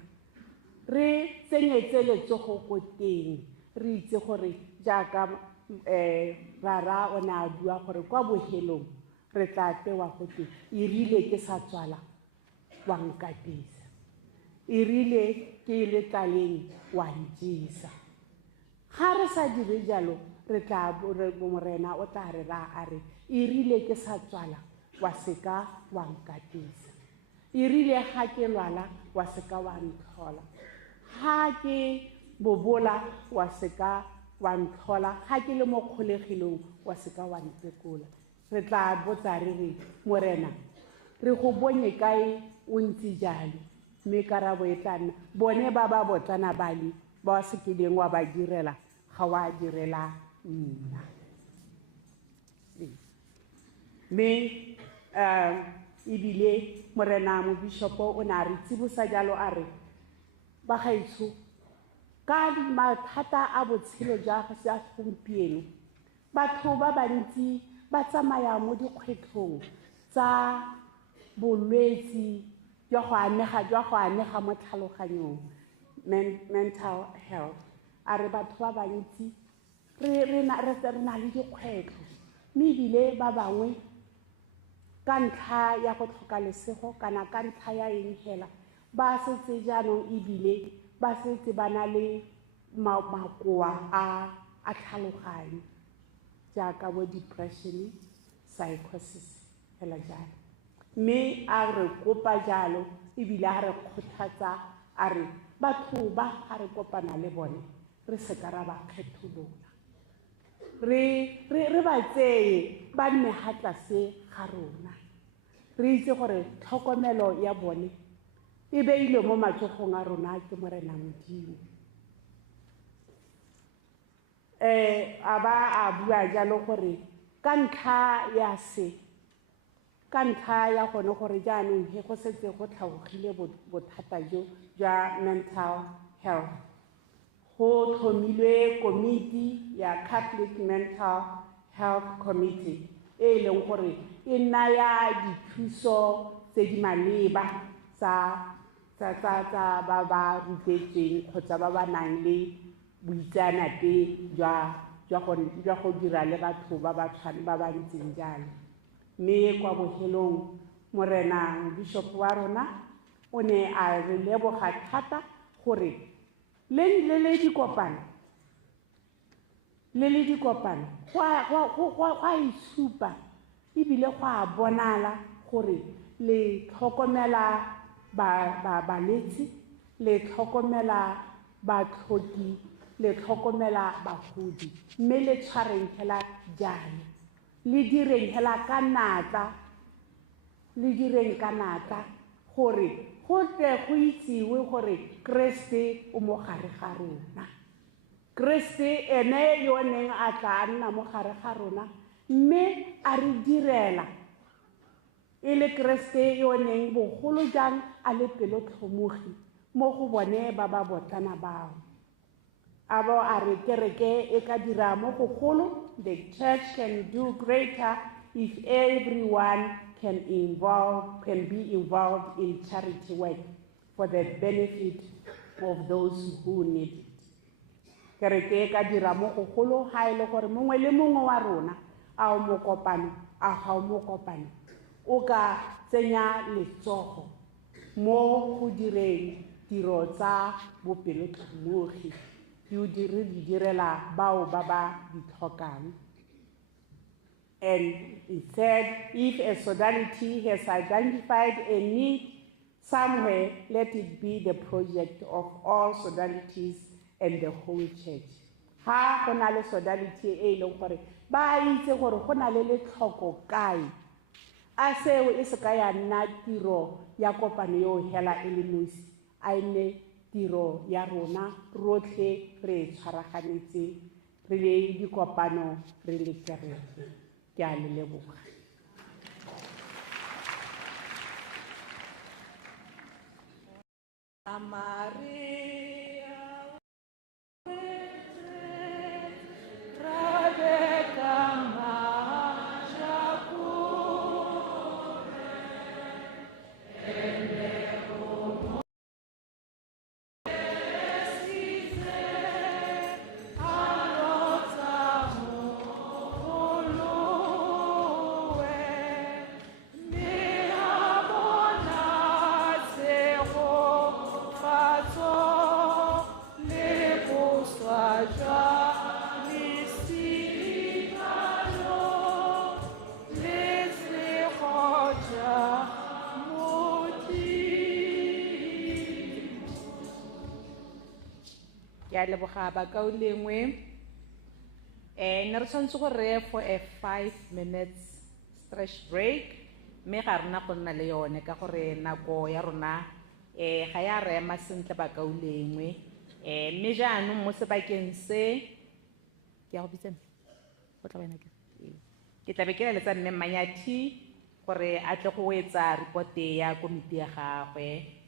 re tsenyetse letsogo ko teng re itse gore jaaka rara o ne a bua gore kwa bohelong re tla tewa go twe e rile ke sa tswala wa nkatisa, e rile ke le tlaleng wa njesa. Ga re sa dire jalo re tla morena o tla re ra a re e rile ke sa tswala wa seka wa nkatisa, e rile ga ke lwala wa seka wa ntlhola, ga ke bobola wa seka wa ntlhola, ga ke le mo kgolegilong wa seka wa ntsekola. Re tla botsa re re morena re go bonye kae o ntse jalo, mme karabo e tla nna bone ba botlana bale ba se kileng wa ba direla ga wa direla nna. Mme ebile morena mobishopo o ne a re tsibosa jalo a re bagaetsho ka mathata a botshelo jwa gompieno batho ba bantsi ba tsamaya mo dikgwetlhong tsa bolwetsi jwa go anega mo tlhaloganyong, mental health. A re batho ba bantsi re na le dikgwetlho, mme ebile ba bangwe ka ntlha ya go tlhoka lesego kana ka ntlha ya eng hela ba setse jaanong ebile ba setse ba na le makoa a tlhaloganyo jaaka bo depression, psychosis hela jalo. Mme a re kopa jalo ebile a re kgothatsa a re batho ba a re kopana le bone re seka ra ba kgetholola, re ba tseye ba nne ha tlase ga rona, re itse gore tlhokomelo ya bone e beile mo matsogong a rona ke morena Modimo. A ba a bua jalo gore ka ntlha ya gone gore jaanong he go setse go tlhagogile bothata jo jwa mental health, go tlhomilwe komiti ya Catholic Mental Health Committee e leng gore e naya dithuso tse di maleba tsa ba ba rutetsweng kgotsa ba ba nang le boitseanape jwa go dira le batho ba ba ntseng jalo. Mme kwa bohelong morena bishop wa rona o ne a re leboga thata gore le dikopano go itshupa ebile go a bonala gore le tlhokomela baletsi, le tlhokomela batlhoki, le tlhokomela bagodi, mme le tshwareng hela jalo, le direng hela ka natla gore go tle go itsiwe gore Kriste o mo gare ga rona. Kriste ene yo neng a tla nna mo gare ga rona, mme a re direla e le Kriste yo neng bogolo jang a le pelotlhomogi mo go bone ba botlana bao. Abo a re kereke e ka dira mo go golo. The church can do greater if everyone can be involved in charity work for the benefit of those who need it. Kereke e ka dira mo go golo ha ile gore mongwe le mongwe wa rona a o mo kopano a ga o mo kopano o ka tsenya letsogo mo go direng tiro tsa bopelotlhomogi di direla bao ba ba di tlhokang. And he said, if a sodality has identified a need somewhere, let it be the project of all sodalities and the whole church. Ha go na le sodality e leng gore ba itse gore go na le letlhoko kae, a seo e se ka ya nna tiro ya kopano yo hela e le nosi, a ene tiro ya rona rotlhe re tshwaraganetse re le dikopano re le kereke. Ke a le leboga. Ke a leboga ba ka o lengwe ne re tshwanetse go reye for a 5 minutes stretch break mme ga rena go nna le yone ka gore nako ya rona ga ya rema sentle ba ka o lengwe mme jaanong mo sebakeng se ke a go bitsa go tla wena ke tla be ke letsa mme Manyathi gore a tle go etsa report ya komiti ya gagwe.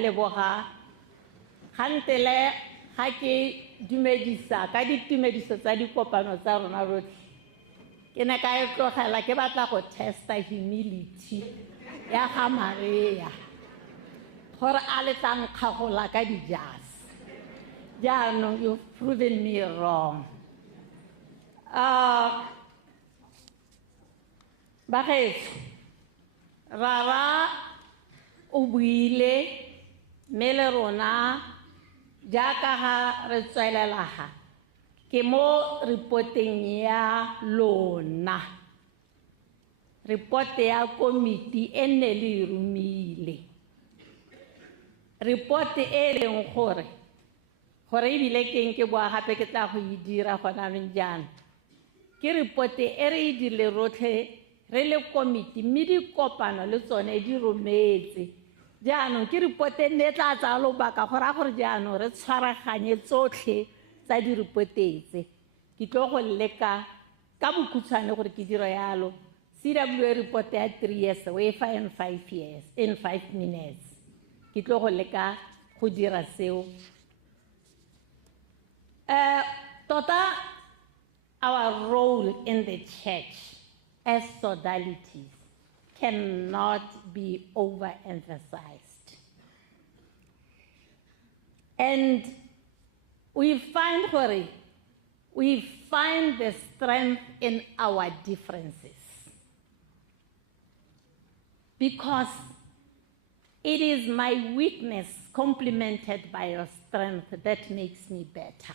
Leboga gantele ga ke dumedisa ka ditumediso tsa dikopano tsa rona rotlhe ke ne ka e tlogela ke batla go testa humility ya ga Maria gore a le tla nkgagola ka dijase. Jaanong you've proven me wrong. Bagetso rara o buile mme le rona jaaka ga re tswelelaga ke mo reporteng ya lona, report ya komiti e nne le e romile, report e leng gore ebile keng ke boa gape ke tla go e dira gona nong jaana ke report e re e dirile rotlhe re le komiti mme dikopano le tsone di rometse. Jaanong ke reporte ne tla tsa lobaka gore jaanong re tshwaraganye tsotlhe tsa di repotetse. Ke tlo go leka ka bokhutshwane gore ke dira yalo. CWA report ya 3 years we fa in 5 years in 5 minutes. Ke tlo go leka go dira seo. Tota our role in the church as sodalities cannot be overemphasized. And we find the strength in our differences because it is my weakness complemented by your strength that makes me better.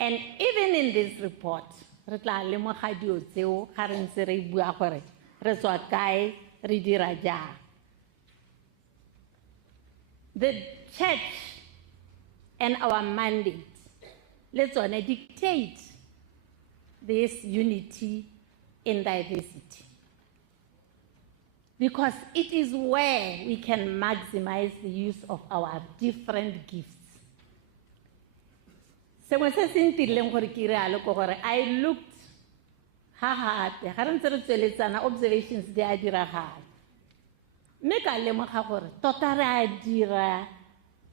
And even in this report, re tla lemoga dio tseo ga re ntse re bua gore re tswa kae re dira jang. The church and our mandate, le tsone dictate this unity in diversity. Because it is where we can maximize the use of our different gifts. I looked hard, observations di a diragala. Mme ka lemoga gore tota re a dira,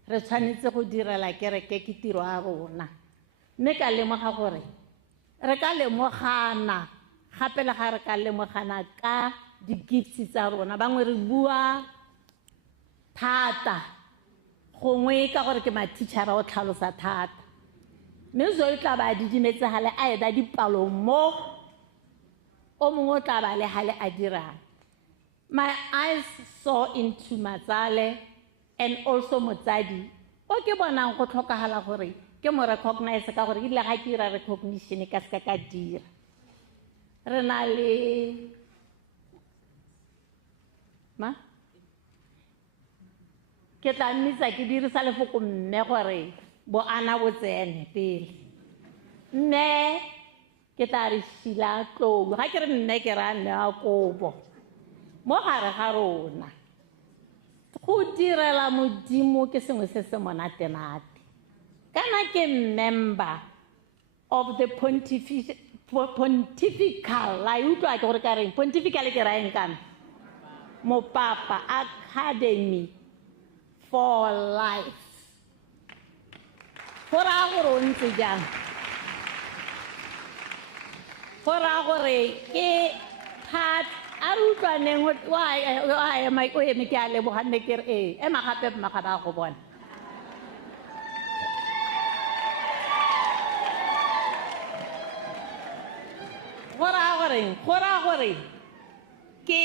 re tshwanetse go direla kereke ke tiro ya rona. Mme ka lemoga gore re ka lemogana gape le ga re ka lemogana ka di-gifts tsa rona. Bangwe re bua thata gongwe ka gore ke ma-teachera o tlhalosa thata. Mme zo e tla ba didimetsegale a eda dipalo mo o mongwe o tla ba le gale a dirang. My eyes saw into Matsale and also Motsadi. O ke bonang go tlhokagala gore ke mo recognize ka gore ile ga ke ira recognition ka ska ka dira. Re na le ma ke tla mmitsa ke dirisa lefoko mme gore bo ana bo tsene pele. Mme ke tla re Shila Tlou ga ke re mme ke ra nne a Kobo mo gare ga rona. Go direla Modimo ke sengwe se se monatenate. Kana ke member of the pontifical la utlwa ke gore ka reng pontifical ke ra eng kana Mopapa Academy for Life. Gora gore o ntse jang, gora gore ke part a re utlwaneng o eme ke a leboganne ke re ema gape maga ba go bona. Gora gore ke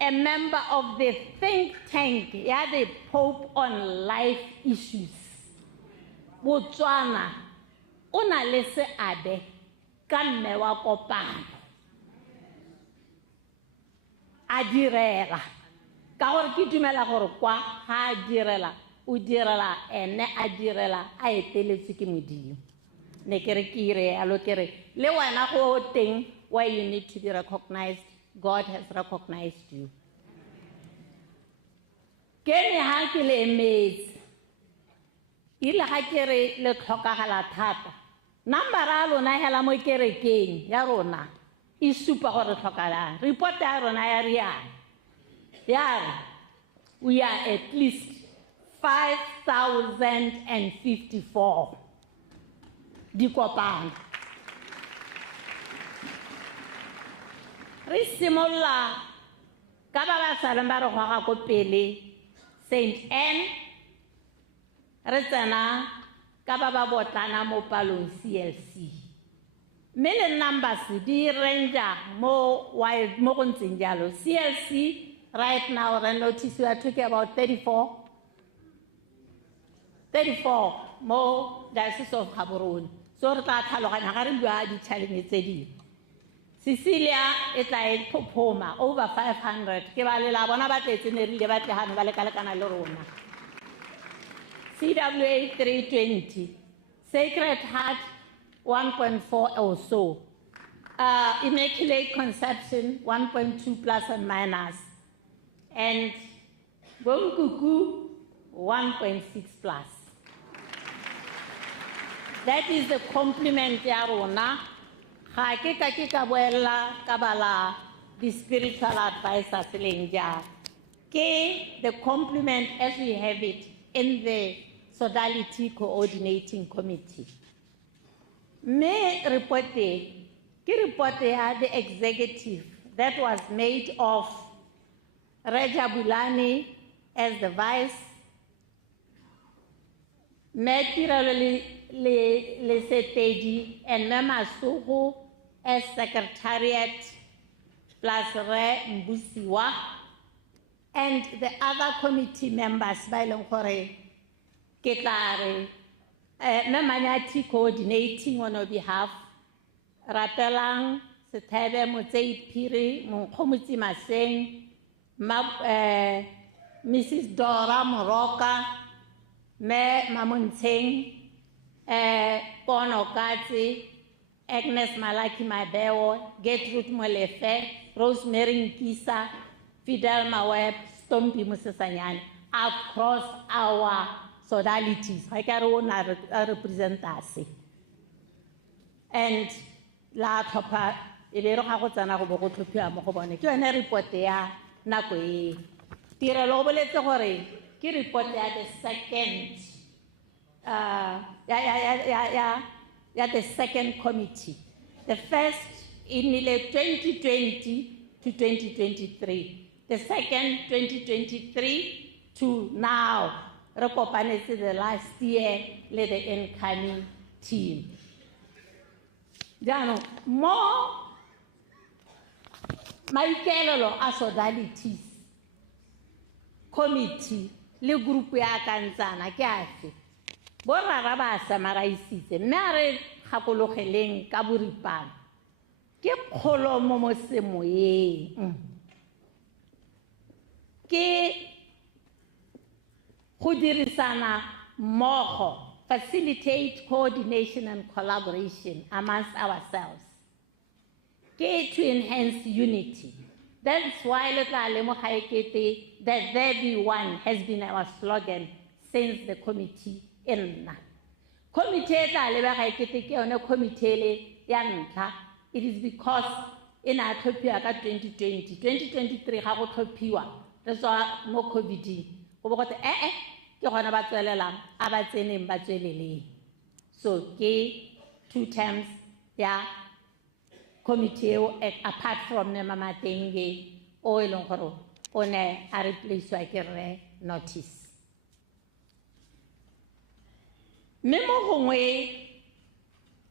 a member of the think tank, the Pope on Life Issues. Botswana, o na le seabe ka mme wa kopano. A direla. Ka gore ke dumela gore kwa ga a direla, o direla ene a direla a eteletswe ke Modimo. Ne ke re ke ire alo ke re le wena go teng where you need to be recognized. God has recognized you. Kene ha ke le emetse. Ile ha ke re le tlhokagala thata. Nambara lona hela mo kerekeng ya rona. I supa gore tlhokala. Report ya rona ya riana. We are at least 5,054. Dikopana. Re simolla ka ba ba salang ba re gwa go pele Saint Anne re tsena ka ba ba botlana mo palong CLC. Mme numbers di ranger mo go ntseng jalo. CLC right now re notice we are talking about 34 mo Diocese of Gaborone. So re tla tlhaloganya ga re bua di challenge tse di. Cecilia it's like Popoma over 500. Ke ba le la bona ba tletse ne rile ba tlehana ba le kalekana le rona. CWA 320. Sacred Heart 1.4 or so. Immaculate Conception 1.2 plus and minus. And Gomkuku 1.6 plus. That is the compliment ya rona. Ga ke ka boela ka bala the spiritual advisors lenja. Ke the compliment as we have it in the Sodality Coordinating Committee. Me reporte the executive that was made of Reja Bulani as the vice, Metirali Lesetedi and Mema Sugu as secretariat plus Re Mbusiwa, and the other committee members by Longkore, Ketare, Memanyati coordinating on our behalf, Rapelang, Setebe Motsei Piri, Monkhomuti Maseng, Mrs. Dora Moroka, Me Mamunteng, Pono Katsi, Agnes Malaki Mabeo, Gertrude Molefe, Rosemary Nkisa, Fidel Maweb, Stompi Musasanyani, across our Sodalities. I can represent us. And la Topa, Ilero Hakotana Bogotopia Mokobone, you are report there, Nakwe. Tira Lobole Tore, ki report there the second, the second committee. The first in 2020 to 2023. The second 2023 to now. Rekopanetse the last year, let the incoming team. Jano, more maikelelo a Sodalities committee le group ya kantsana ke afe. Borra ba samaraisitse mme a re gakologeleng ka boripana. Ke kgolomo mo semoyeng. Ke go dirisana mmogo, facilitate coordination and collaboration amongst ourselves. Ke to enhance unity. That's why that there be one has been our slogan since the committee in. Committee it is because in our 2020, 2023 ha go tlhophiwa that's why mo COVID. So, two terms, yeah, committee apart from the Mama Tenge, oil on her, on a replace like notice. Memo Hongwe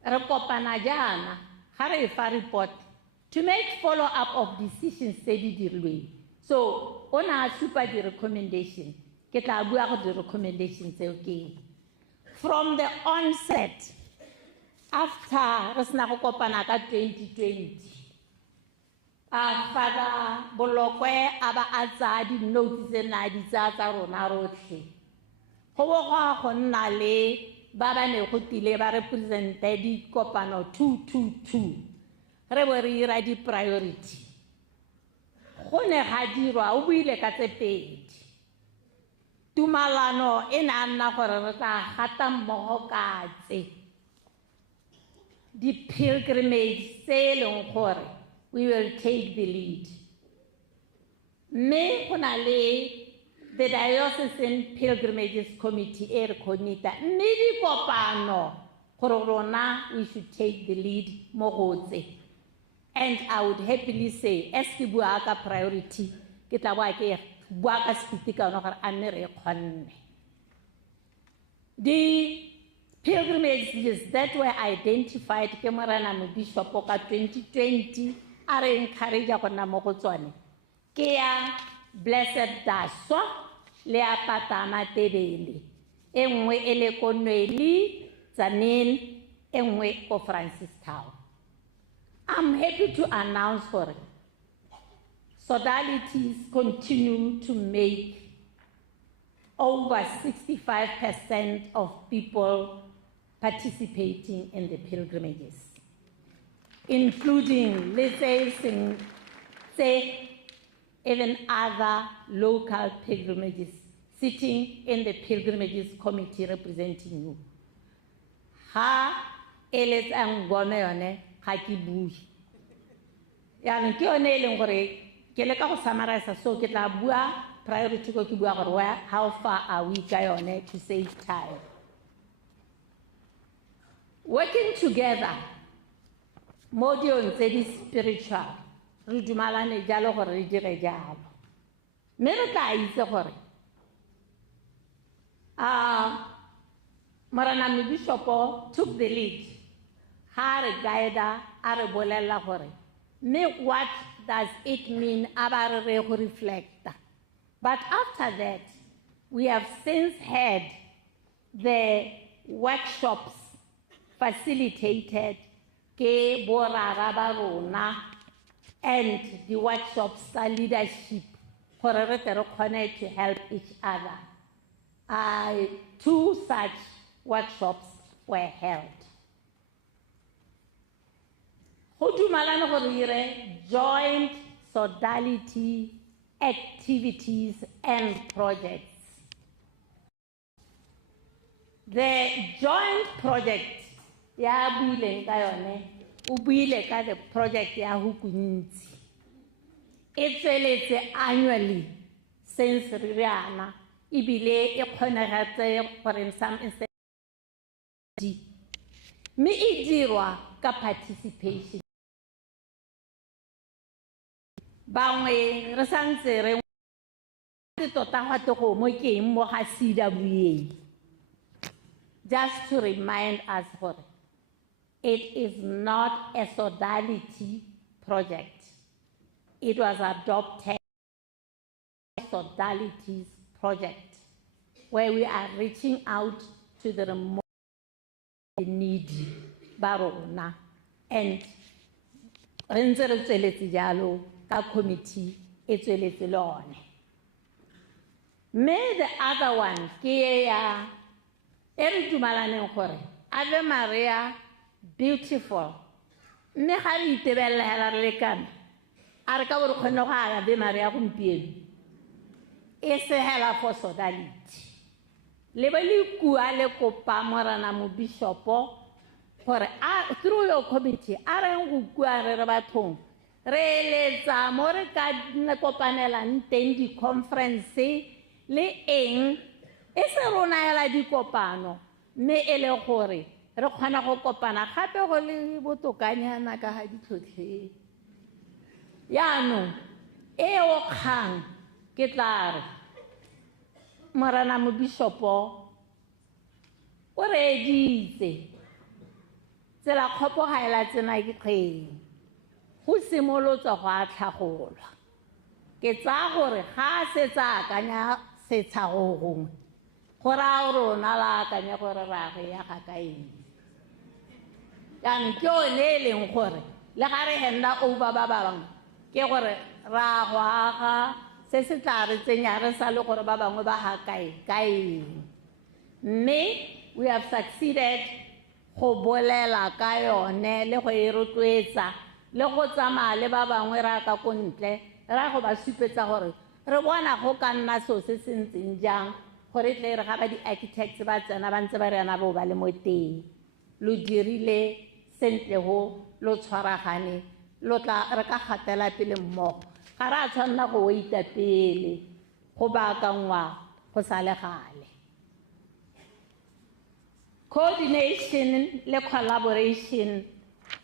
Rakopanajana, Harifa report to make follow up of decisions steady. So, on our super recommendation, get the recommendations okay. From the onset, after Resnakopanaka 2020, Father Bolokwe Aba Azadi notice and Adizata Ronaroche. Howa Honale, Baba Nehutile represented Copano 222. Reverie ready priority. Hone Hadira, Wile Cateped. Tumalano in Anna Horata Hatam Mohokatse. The pilgrimage sail on Hore, we will take the lead. Me Honale, the Diocesan Pilgrimages Committee, Air Conita, Midi Copano, Corona, we should take the lead, Mohoze. And I would happily say, Eskibuaka priority, Kitawake. The pilgrimages that were identified Kemarana Bishop 2020 are encouraged on Kea Blessed Daswa, Lea Patama Tebele, Enwe Elekonweli, Zanin, Enwe of Francis Town. I'm happy to announce for it. Sodalities continue to make over 65% of people participating in the pilgrimages, including, let's say, even other local pilgrimages sitting in the pilgrimages committee representing you. Ha eles angone yone ha ki bui. Ya ke yone le ngore ke le ka go summarize so ke tla bua priority go ke bua gore how far are we ka yone to save time. Working together, module tse di spiritual, re dumalane jalo gore re dire jalo. Me re tla itse gore Morana Bishop took the lead. Ha re guide a re bolella gore me what does it mean about re go reflect. But after that, we have since had the workshops facilitated ke borara ba rona and the workshops tsa leadership gore re tle re kgone to help each other. 2 such workshops were held. Go dumalane gore ire joint sodality activities and projects. The joint project ya buileng ka yone o buile ka the project ya hukuntsi e tsweletse annually since re riana ibile e kgonagetse gore some instead me e dirwa ka participation bangwe re santse re tota ga go mo ke mo ga CWA. Just to remind us what it is not a sodality project. It was adopted as a Sodalities project where we are reaching out to the remote, the needy, barona, and ka committee etsweletse lone. Me the other one ke ya ere dumalaneng gore Ave Maria beautiful mme ga re itebella hela re lekana a re ka bo re kgone go Ave Maria gompieno e se hela for sodality le ba le kua le kopa morana mo bishopo gore through your committee a re go kua re bathong re letsa mo re ka kopanela nteng di conference le eng e se rona hela di kopano mme e le gore re kgona go kopana gape go le botokanyana ka ga ditlhotlhe yaanong e o kgang ke tla re morana mo bishopo o re editse tsela kgopo ga ela tsena ke kgeng go simolotsa go a tlhagolwa ke tsa gore ga se tsa akanya se tshago gongwe gore a rona la akanya gore rage ya ga kaeng ke yone e leng gore le ga re henda over ba bangwe ke gore ra go aga se se tla re tsenya re sa le gore ba bangwe ba ga kaeng mme we have succeeded go bolela ka yone le go e rotloetsa le go tsamaya le ba bangwe ra ka ko ntle ra go ba supetsa gore re bona go ka nna so se se ntseng jang gore tle re ga ba di-architects ba tsena ba ntse ba re ana bo ba le mo teng lo dirile sentle go lo tshwaragane lo tla re ka gatela pele mmogo ga re a tshwanela go waita pele go baakangwa go sa le gale. Coordination le collaboration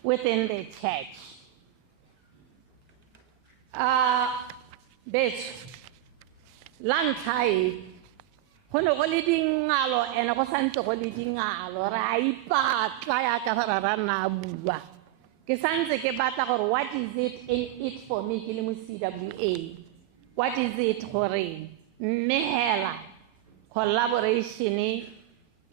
within the church. Betso la ntlha e go ne go le dingalo ene go santse go le dingalo re a ipatla yaka gore ra nna bua ke santse ke batla gore what is it in it for me ke le mo CWA what is it gore mme hela collaboration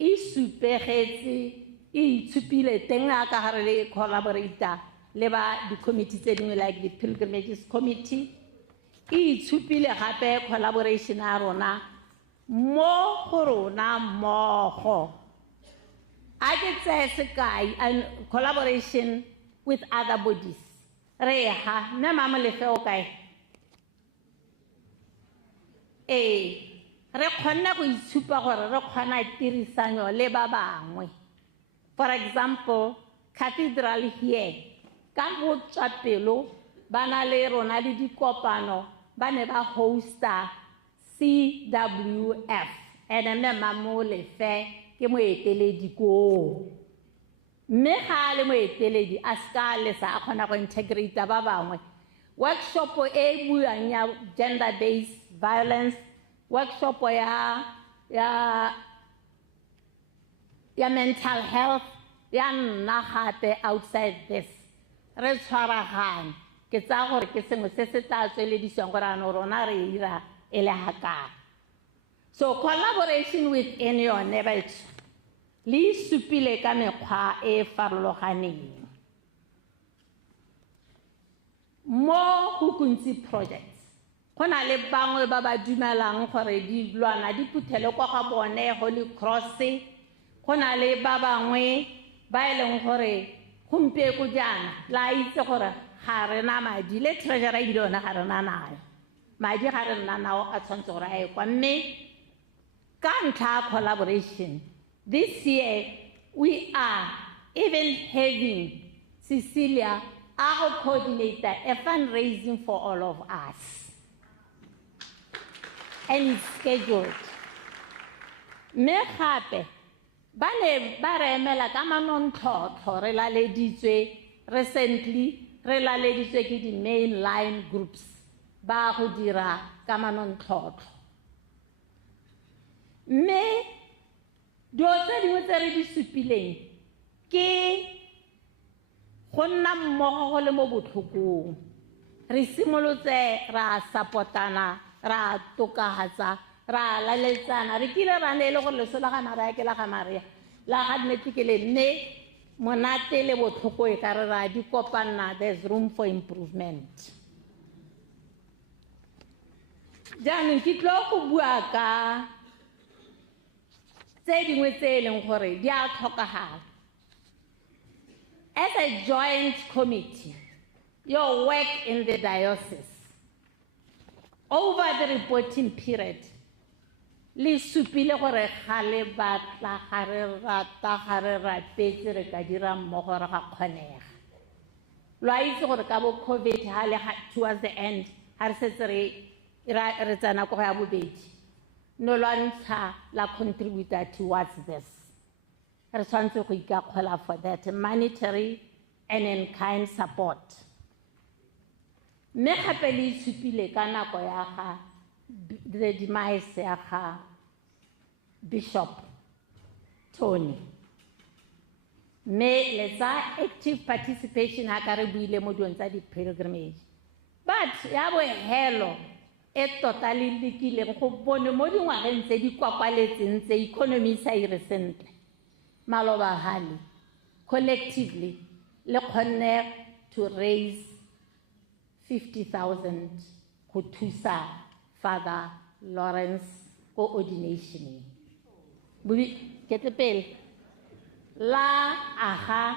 e supegetse e itshupile teng ka gare le collaborator le ba di-committee tse dingwe like the pilgrimages committee e itshupile gape collaboration a rona mo go rona mmogo a ke tseye sekai and collaboration with other bodies re ha nne mama lefe o kae re kgona go itshupa gore re kgona tirisanyo le ba bangwe. For example, cathedral here ka go tswa pelo bana le rona le dikopano ba ne ba hosta CWF ene mme mamo lefe ke moeteledi ko mme ga le moeteledi a ska le sa kgona go integrate ba bangwe. Workshop e buang ya gender based violence, workshop ya mental health ya nna gape outside this re tshwaragane ke tsa gore ke sengwe se se tla tsweledisang gore ano rona re ira ele haka. So collaboration within your neighborhood le supile ka mekgwa e farologaneng mo Hukunzi projects go na le bangwe ba ba dumelang gore dilwana di phuthele kwa ga bone Holy Cross go na le ba bangwe ba e leng gore gompieko jaana la itse gore ga re na madi le treasurer e bile yone ga re na nayo madi ga re nna nao a tshwanetse gore a ye kwa mme ka ntlha ya collaboration this year we are even having Cecilia our coordinator a fundraising for all of us and it's scheduled mme gape ba ne ba re emela ka manontlhotlho re laleditswe recently re laleditswe ke di mainline groups ba go dira ka manontlhotlho mme dilo tse dingwe tse re di supileng ke go nna mmogo go le mo botlhokong re simolotse ra supportana ra tokahatsa ra laletsana re kile ra ne le gore lesolagana ra ke la ga Maria la ga nnete ke le nne monate le botlhoko e ka re ra di kopana there's room for improvement jaanong ke tlo go bua ka tse dingwe tse e leng gore di a tlhokagala as a joint committee your work in the diocese over the reporting period le supile gore ga le batla ga re rata ga re rapetse re ka dira mmogo re ga kgonega lo a itse gore ka bo COVID ha le towards the end ha re setse re tsana go ya bobedi no lwantsha la contributor towards this re tshwanetse go ikakgola for that monetary and in-kind support mme gape le supile ka nako ya ga the demise ya ga Bishop Tony mme letsa active participation ha ka re buile mo dilong tsa di pilgrimage but ya bo hello e totally likile go bone mo dingwageng tse di kwakwaletseng tse economy sa ire sentle maloba hali collectively le kgonne to raise 50,000 go thusa Father Lawrence ko ordination bubi ketepele la aha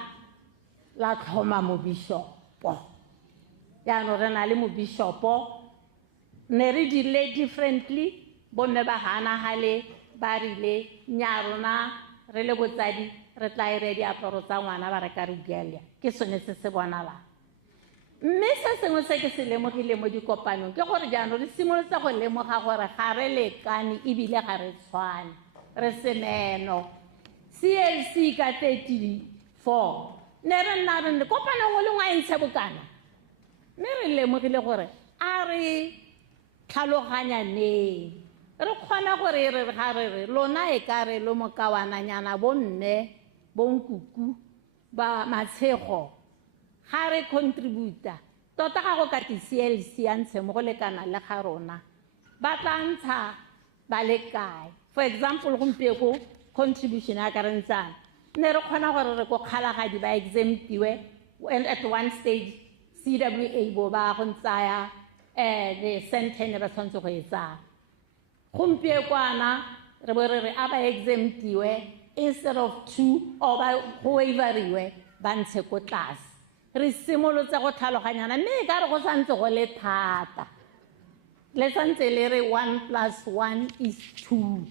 la tlhoma mo bishopo ya no re na le mo bishopo ne re dile differently bonne ba hana hale ba rile nyarona re le botsadi re tla ire di aparo tsa ngwana ba re ka re buelela ke sone se bonala mme se sengwe se ke se lemogile mo dikopanong ke gore jaanong re simolotse go lemoga gore ga re lekane ebile ga re tshwane re semeno CLC ka 34 ne re nna re kopana go le ngwa ntshe bokana mme re lemogile gore a re tlhaloganya ne re kgona gore re ga re lona e ka re lo mokawananyana bonne bonkuku ba matshego ga re contributor tota ga go ka CLC ya ntshe mo go lekana le ga rona ba tla ntsha ba le kae for example gompieko contribution ya ka re ntsana ne re kgona gore re go kgalagadi ba exemptiwe and at one stage CWA bo ba go ntsaya the sentence ba tshwanetse go etsa gompiekwana re bo re aba exemptiwe instead of 2 or ba go waiveriwe ba ntshe ko tlase re simolotse go tlhaloganyana mme ka re go santse go le thata le santse le re 1 + 1 = 2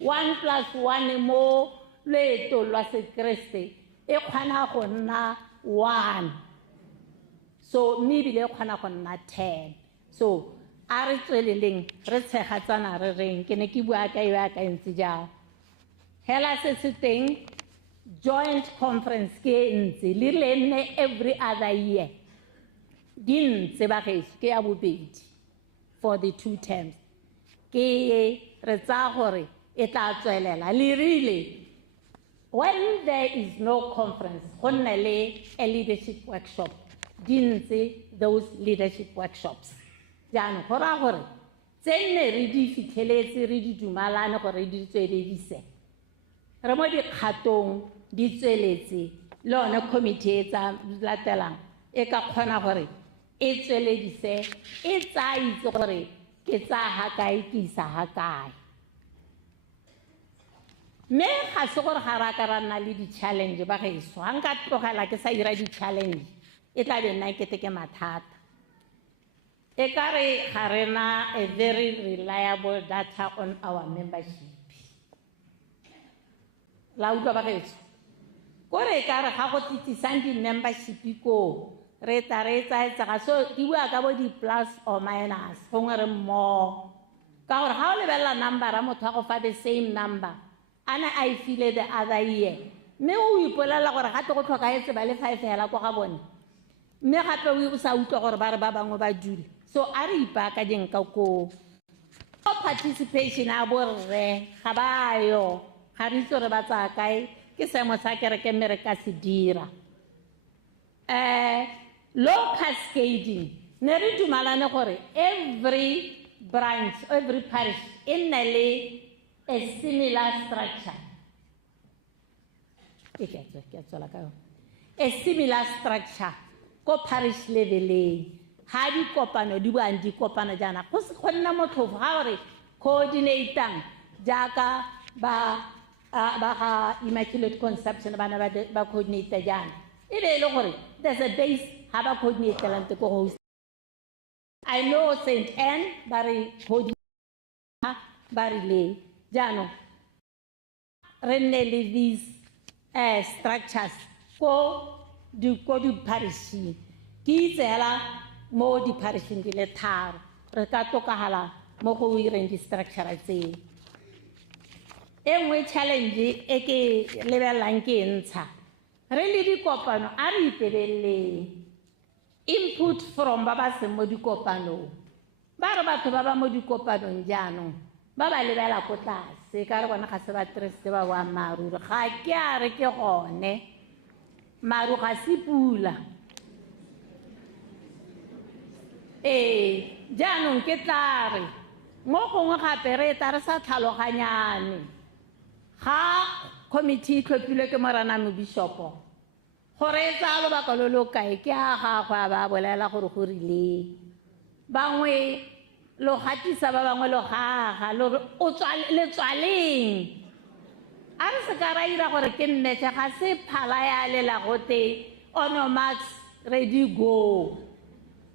1 + 1 mo leeto lwa sekreste e kgona go nna 1 so mme bile e kgona go nna 10 so a re tsweleleng re tshegatsana re reng ke ne ke bua ka yo ka ntse ja hela se se teng joint conference ke ntse le lenne every other year din se ba ke ya bobedi for the 2 terms ke re tsa gore e tla tswelela le rile when there is no conference go nna le a leadership workshop dinse those leadership workshops jaanong go ra gore tse nne re di fitlheletse re di dumalane gore di tsweledise re mo dikgatong di tsweletse le one committee e tsa latelang e ka kgona gore e tsweledise e tsa itse gore ke tsa ha kae ke isa ha kae mme ga se gore ga ra ka ra nna le di-challenge ba geso ga nka tlogela ke sa ira di-challenge e tla be nna kete ke mathata e ka re ga rena a very reliable data on our membership la utlwa ba geso kore e ka re ga go tsitsisang di-membership ko re tla re etsaetsega so di bua ka bo di-plus or minus gongwe re mmogo ka gore ga o lebelela number a motho a go fa the same number ana a e file the other year mme o ipolelela gore gate go tlhokaetse ba le 5 hela kwa ga bone mme gape o sa utlwa gore ba re ba bangwe ba dule so a re ipaaka dinka ko participation a borre ga bayo ga re itse gore ba tsaya kae ke seemo sa kereke mme re ka se dira low cascading ne re dumalane gore every branch every parish e nne le a similar structure a similar structure ko parish leveleng ha di kopano di buang di kopano jana go se kgonna motlhofo ga gore coordinating jaaka ba ga Immaculate Conception bana ba coordinator jana e be le gore there's a base ha ba coordinator lante ko host I know St. Anne ba re coordinator ba re le jano re nne le these structures ko di parishing ke itsela mo di parishing di le tharo re ka tokagala mo go ireng di structure tse e nngwe challenge e ke lebelelang ke ntsha re le dikopano a re ipeleleng input from ba ba seng mo dikopanong ba re batho ba ba mo dikopanong jaanong ba ba lebela ko tlase ka re bona ga se ba treste ba wa maruri ga ke a re ke gone maru ga se pula jaanong ke tla re mo gongwe gape re tla re sa tlhaloganyane ga committee e tlhophilwe ke morana mobishopo gore e tsaya lobaka lo lo kae ke a gagwe a ba bolela gore go rileng bangwe lo gatisa ba bangwe lo gaga o le tswaleng a re se ka ra ira gore ke nnete ga se phala ya lela gote ono max ready go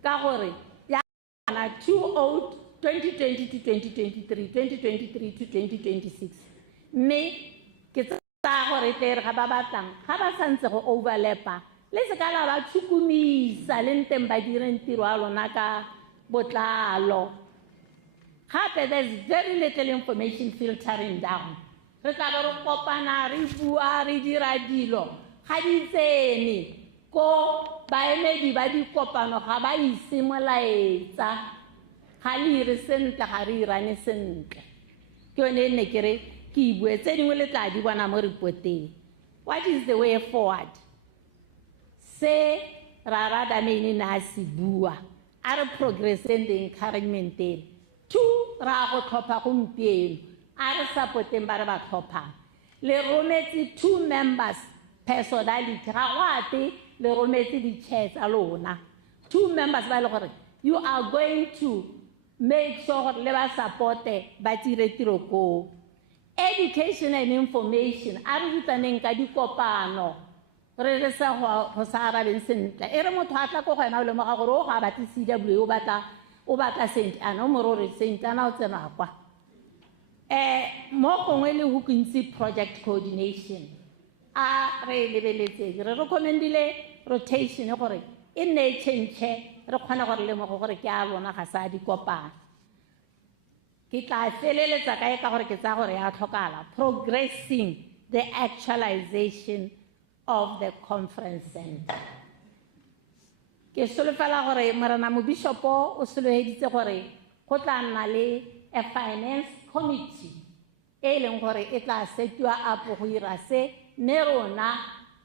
ka gore ya 2020 to 2023 2023 to 2026 mme ke tsa gore tle ga ba batlang ga ba santse go overlapa le se ka la ba tshukumisa le nteng ba direng tiro a lona ka botlalo gape there's very little information filtering down re tla ba re kopana re bua re dira dilo ga di tsene ko baemedi ba dikopano ga ba isimolaetsa ga le ire sentle ga re irane sentle ke yone ne ke re ke ibue tse dingwe le tla di bona mo reporteng what is the way forward se ra rada mene na se bua a re progressing the encouragement there two ra go tlhopha gompieno a re supporteng ba re ba tlhophang le rometse 2 members per Sodality ga go ate le rometse di-chair tsa lona 2 members ba le gore you are going to make sure gore le ba supporte ba tsire tiro ko education and information a re rutaneng ka dikopano re re sa go sa arabeng sentle e re motho a tla ko go ena o lemoga gore o ga batla CW o batla St. Anne o morore St. Anne o tsena kwa mo gongwe le go ntse project coordination a re lebeletse re recommendile rotation gore e nne change re kgona gore le mo gore ke a lona ga sa di kopana ke tla feleletsa kae ka gore ke tsa gore ya tlhokala progressing the actualization of the conference center ke solofela gore morana mobishopo o solofeditse gore go tla nna le a finance committee e leng gore e tla setiwa up go ira se mme rona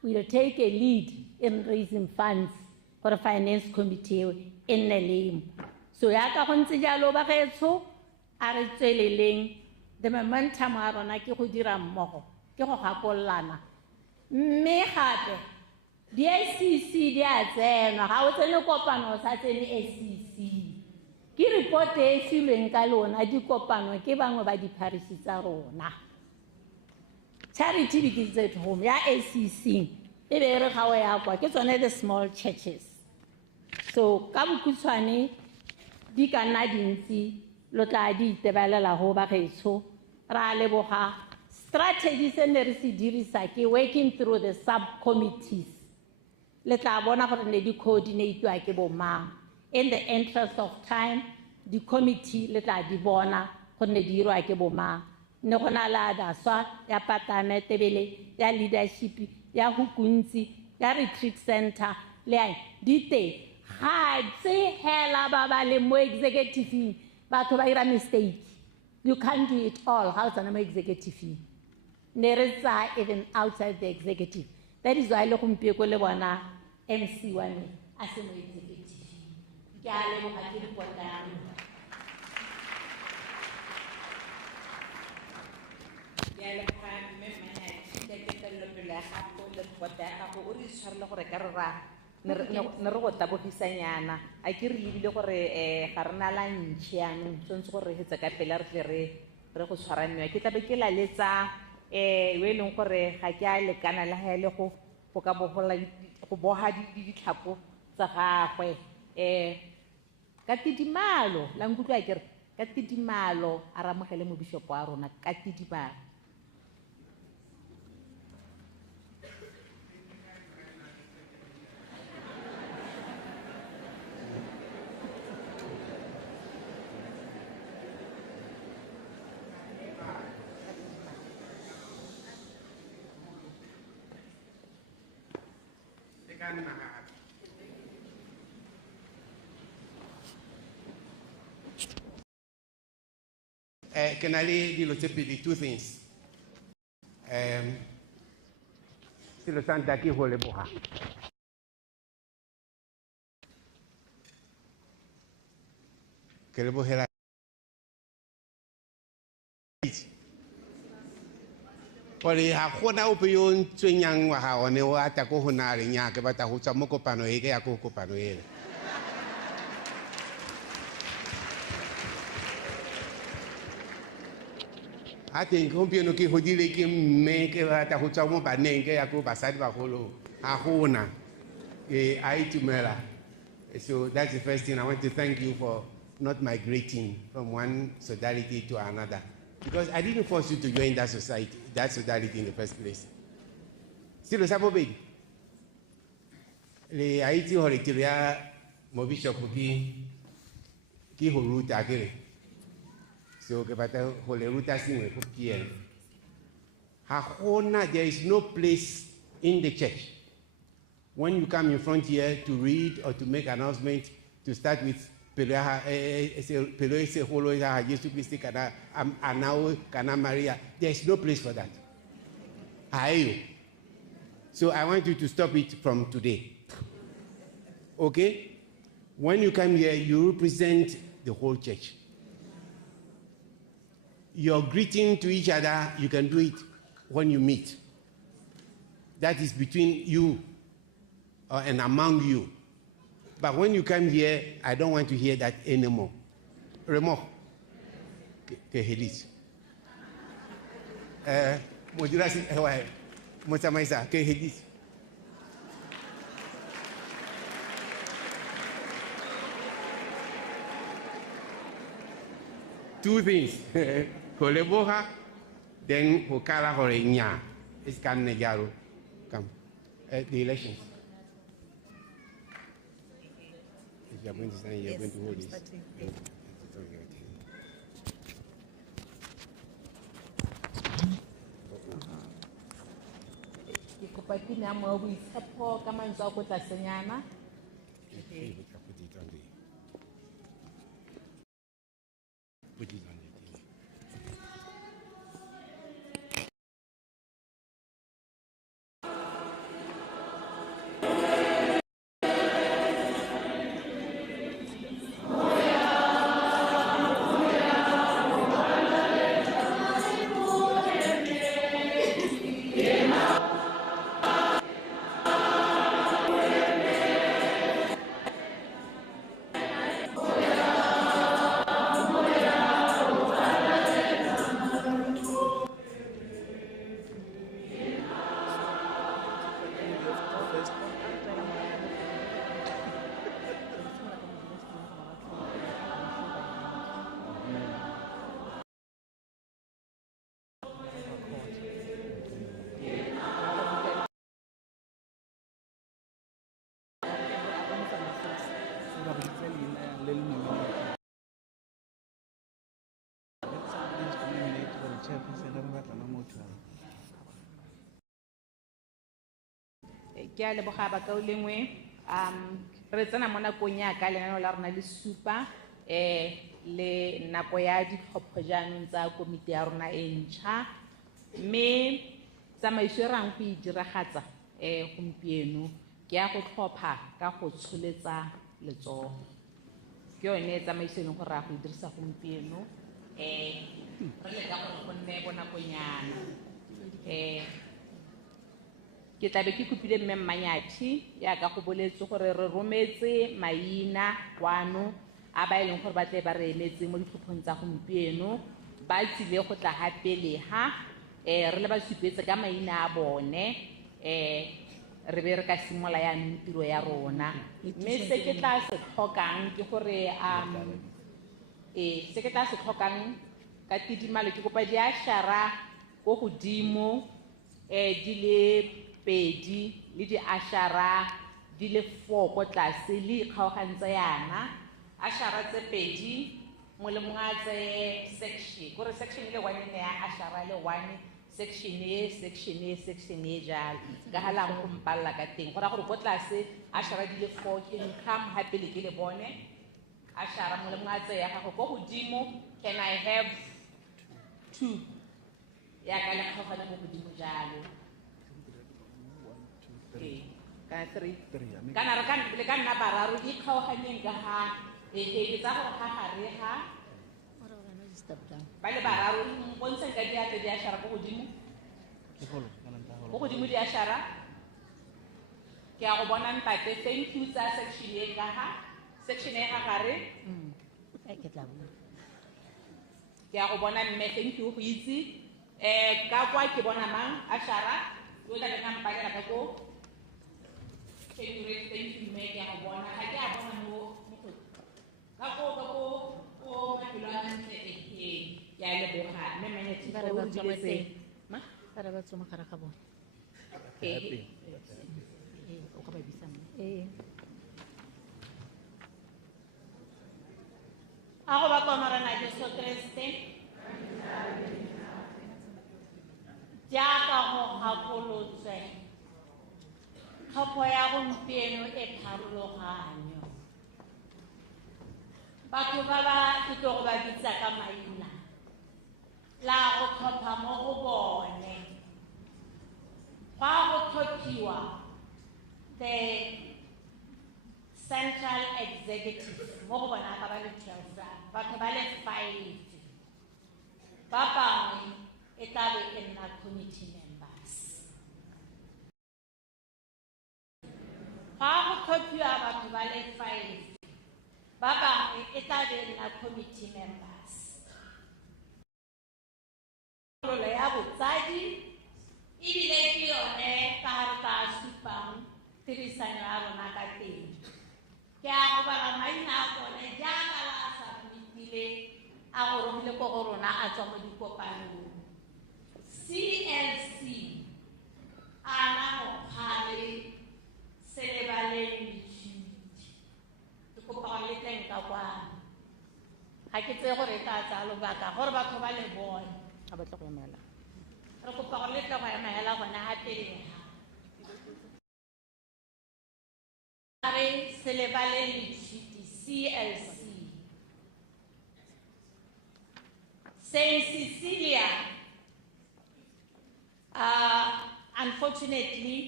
will take a lead in raising funds for a finance committee in the name so ya ka go ntse jalo ba getso a re tsweleleng the momentum a rona ke go dira mmogo ke go gakolollana mme gape di-SCC di a tsenwa ga o tsene kopano o sa tsene SCC ke report e filweng ka lona dikopano ke bangwe ba dipharisi tsa rona charity begins at home ya SCC e be re ga o ya kwa ke tsone the small churches so ka bokhutshwane di ka nna dintsi lo tla di itebalela go ba gaetsho ra leboga strategy se ne re se dirisa ke working through the subcommittees le tla bona gore ne di coordinate ke bomang in the interest of time the committee le tla di bona gore ne di irwa ke bomang ne gona la daswa ya patame tebele ya leadership ya hukuntsi ya retreat center le ai di te ga tse hela ba ba le mo executive batho ba ira mistake you can't do it all how tsana mo executive ne re tsa even outside the executive that is why le gompieko le bona MC wa me a se mo executive ke a le mo ga ke dipotang ya le khang me mane ke tello pele ga go le potang go o re tshwarela gore ka re ra ne re go tabogisanyana a ke re lebile gore ga rena la ntšhianong tsontse gore re hetsa ka pele re tle re go tshwaraniwa ke tlabe ke la letsa yo e leng gore ga ke a lekana le ga le go ka go boga ditlhapo tsa gagwe ka tidimalo la nkutlwa kere ka tidimalo a ramogele mo bishop wa rona ka tidimalo Can I do two things? Si lo santa ki hole boha. Que le bohera. Pore ha khona o pe yo ntsenyang wa ha one o ata ko hona re nya ke bata go tsa mo kopano e ke ya ko kopano e. I think gompieno ke hodile ke mme ke rata go tswa mo baneng ke ya ko basadi ba golo a gona a itumela. So that's the first thing. I want to thank you for not migrating from one sodality to another, because I didn't force you to join that society, that sodality in the first place. Si lo sapo be le Haiti horitiria mo bishop ki horuta kere. So there is no place in the church when you come in front here to read or to make announcement to start with Maria. There is no place for that. So I want you to stop it from today. Okay? When you come here, you represent the whole church. Your greeting to each other, you can do it when you meet. That is between you and among you. But when you come here, I don't want to hear that anymore. Remo, kehelis. Modulasi, Motamaisa, kehelis. Two things. Koleboha, then Hokala Horenya. It's can Negaro. Come. The elections. If you are going to stand, you are going to hold this. Ikopatini ya mwa wisapo kama nzo ko tlasenyana. Put it on the ke a leboga baka o lengwe re tsena mo nakong ya ka lenaneo la rona le supa le nako ya ditlhopho jaanong tsa komiti ya rona e ntšha mme tsamaiso e rang go e diragatsa gompieno ke ya go tlhopha ka go tsholetsa letsogo ke yone tsamaiso e leng gore ra go e dirisa gompieno re leka gore go nne bonakonyana ke tlabe ke kopile mme Mmanyathi yaka go boletse gore re rometse maina kwano a ba e leng gore ba tle ba re emetse mo ditlhophong tsa gompieno ba tsile go tla gapelega re le ba supetse ka maina a bone re be re ka simola yaanong tiro ya rona mme se ke tla se tlhokang ke gore se ke tla se tlhokang ka tidimalo ke kopa diašara ko godimo di le 2 le diašara di le 4 ko tlase le ikgaogantse yana ašara tse 2 mo le mongwe a tseye section kore section le 1 ne ya ašara le 1 section e jalo ka halang go mpalla ka teng gore gore go tlase ašara di le 4 ke nkam hape le ke le bone ašara mo le mongwe a tseye ya gago go godimo can I have 2 ya ka le kgaogana go godimo jalo kana 3 kana re le ka nna bararo di kgaoganyeng ka ha ke tsa gore ga gare ga ba le bararo mpontsheng ka diate di ašara go godimo di ašara ke a go bona ntate thank you tsa section e ka ha section e ga gare ke a go bona mme thank you go itse ka kwa ke bona mang ašara yo tla ke nampalela ka ko thank you mme ke a go bona ga ke a bona mo ka ko mafelo a mantle ke a leboga mme Mmanyathi ba re ba tsoma gare ga bone o ka ba bisa mme a go ba komarana Jesu Kriste jaaka go gakolotswe tlhopho ya gompieno e pharologanyo batho ba ba ke tlo go ba bitsa ka maina la go tlhopha mo go bone fa go tlhophiwa the central executive mo go bona ka ba le 12 batho ba le 5 ba bangwe e tla be e nna committee members fa go tlhophiwa batho ba le 5 ba bangwe e tla be e nna committee members ya botsadi ebile ke yone ka gare ka supang tirisano ya rona ka teng ke a go bala maina a bone jaaka la a sa buitile a go romile ko go rona a tswa mo dikopanong CLC a na go kgale se lebaleng ditšhuti ke kopa go le teng ka kwano ga ke tseye gore e tla tsaya lobaka gore batho ba le bone a batla go emela re kopa gore le tla go emela gona gapelega re se lebaleng ditšhuti CLC Saint Cecilia unfortunately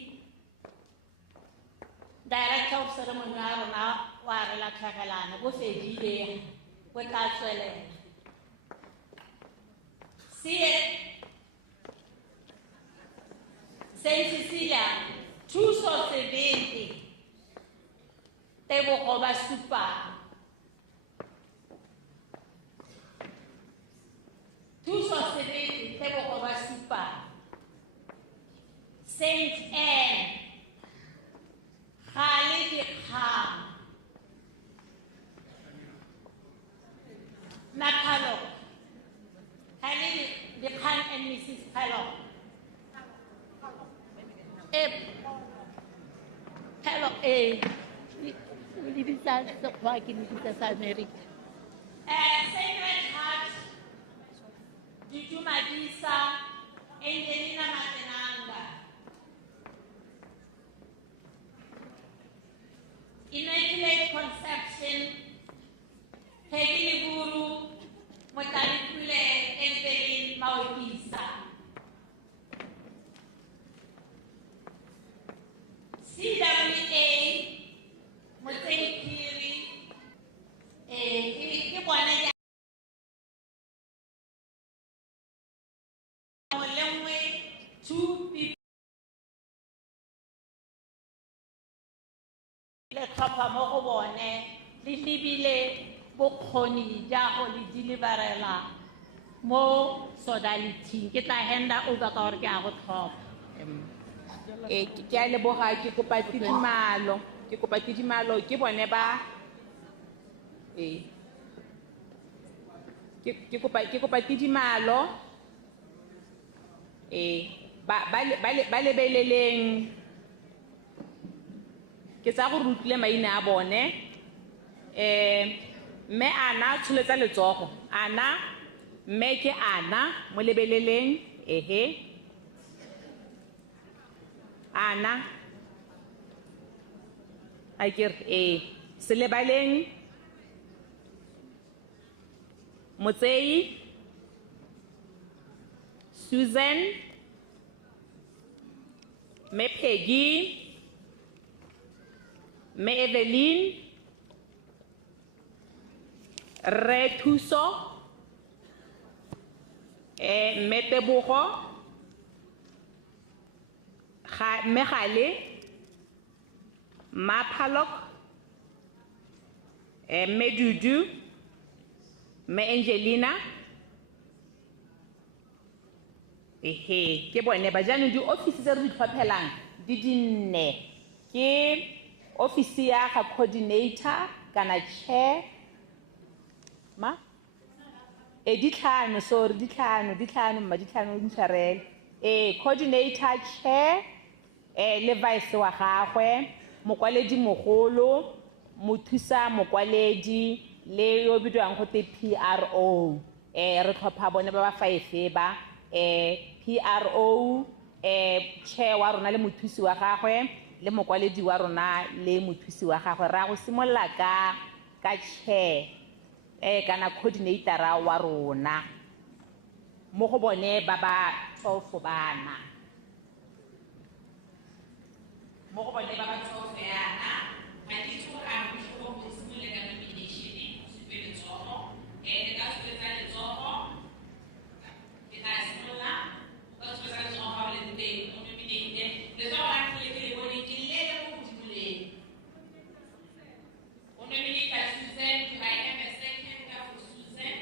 director of ceremony ya rona wa re la tlhagelana bo fedile go tla tswelela Saint Cecilia thuso 70 tebogo ba supang thuso 70 tebogo ba supang Saint Anne Khali Dikgang Nakalo Khali Dikgang and Mrs. Khalo Hello, Libisa Sokwa ke Libisa sa America. Sacred Heart Jujumadisa Angelina Matenanga Susan, Peggy Liburu, Motalikule, Evelyn Maokisa. CWA, Motei Kiri, ke bona ya lengwe 2 people le tlhopha mo go bone le lebile bokgoni ja go le deliverela mo Sodalities. Ke tla handa over ka gore ke a go tlhopha. ke a leboga ke kopa tidimalo ke bone ba ke kopa tidimalo ba lebeleleng ke tsa go rutlile maina a bone mme ana tsholetsa letsogo ana mme ke ana mo lebeleleng ana a kere selebaleng Motsei Susan me Peggy me Evelyn Re Thuso me Tebogo me Gale ma Palok me Dudu me Angelina ke bone ba jaanong di office tse re di tlhophelang di dinne ke office ya ga coordinator kana chair ma ditlhano ntshwarele coordinator chair le vice wa gagwe mokwaledi mogolo mothusa mokwaledi le yo bidiwang go te PRO re tlhopha bone ba ba 5 ba PRO chair wa rona le mothusi wa gagwe le mokwaledi wa rona le mothusi wa gagwe ra go simolla ka chair kana coordinator wa rona mo go bone ba ba 12 bana mo go bone ba ba 12 yana ga di tsoga go go go simole ka nomination se pele tsogo ka se tsa letsogo ke tla simolla ka se tsa letsogo ga le teng o nominate le tsogo ga le ke bone ke le go dimole o nominate Susan to I am a second for Susan.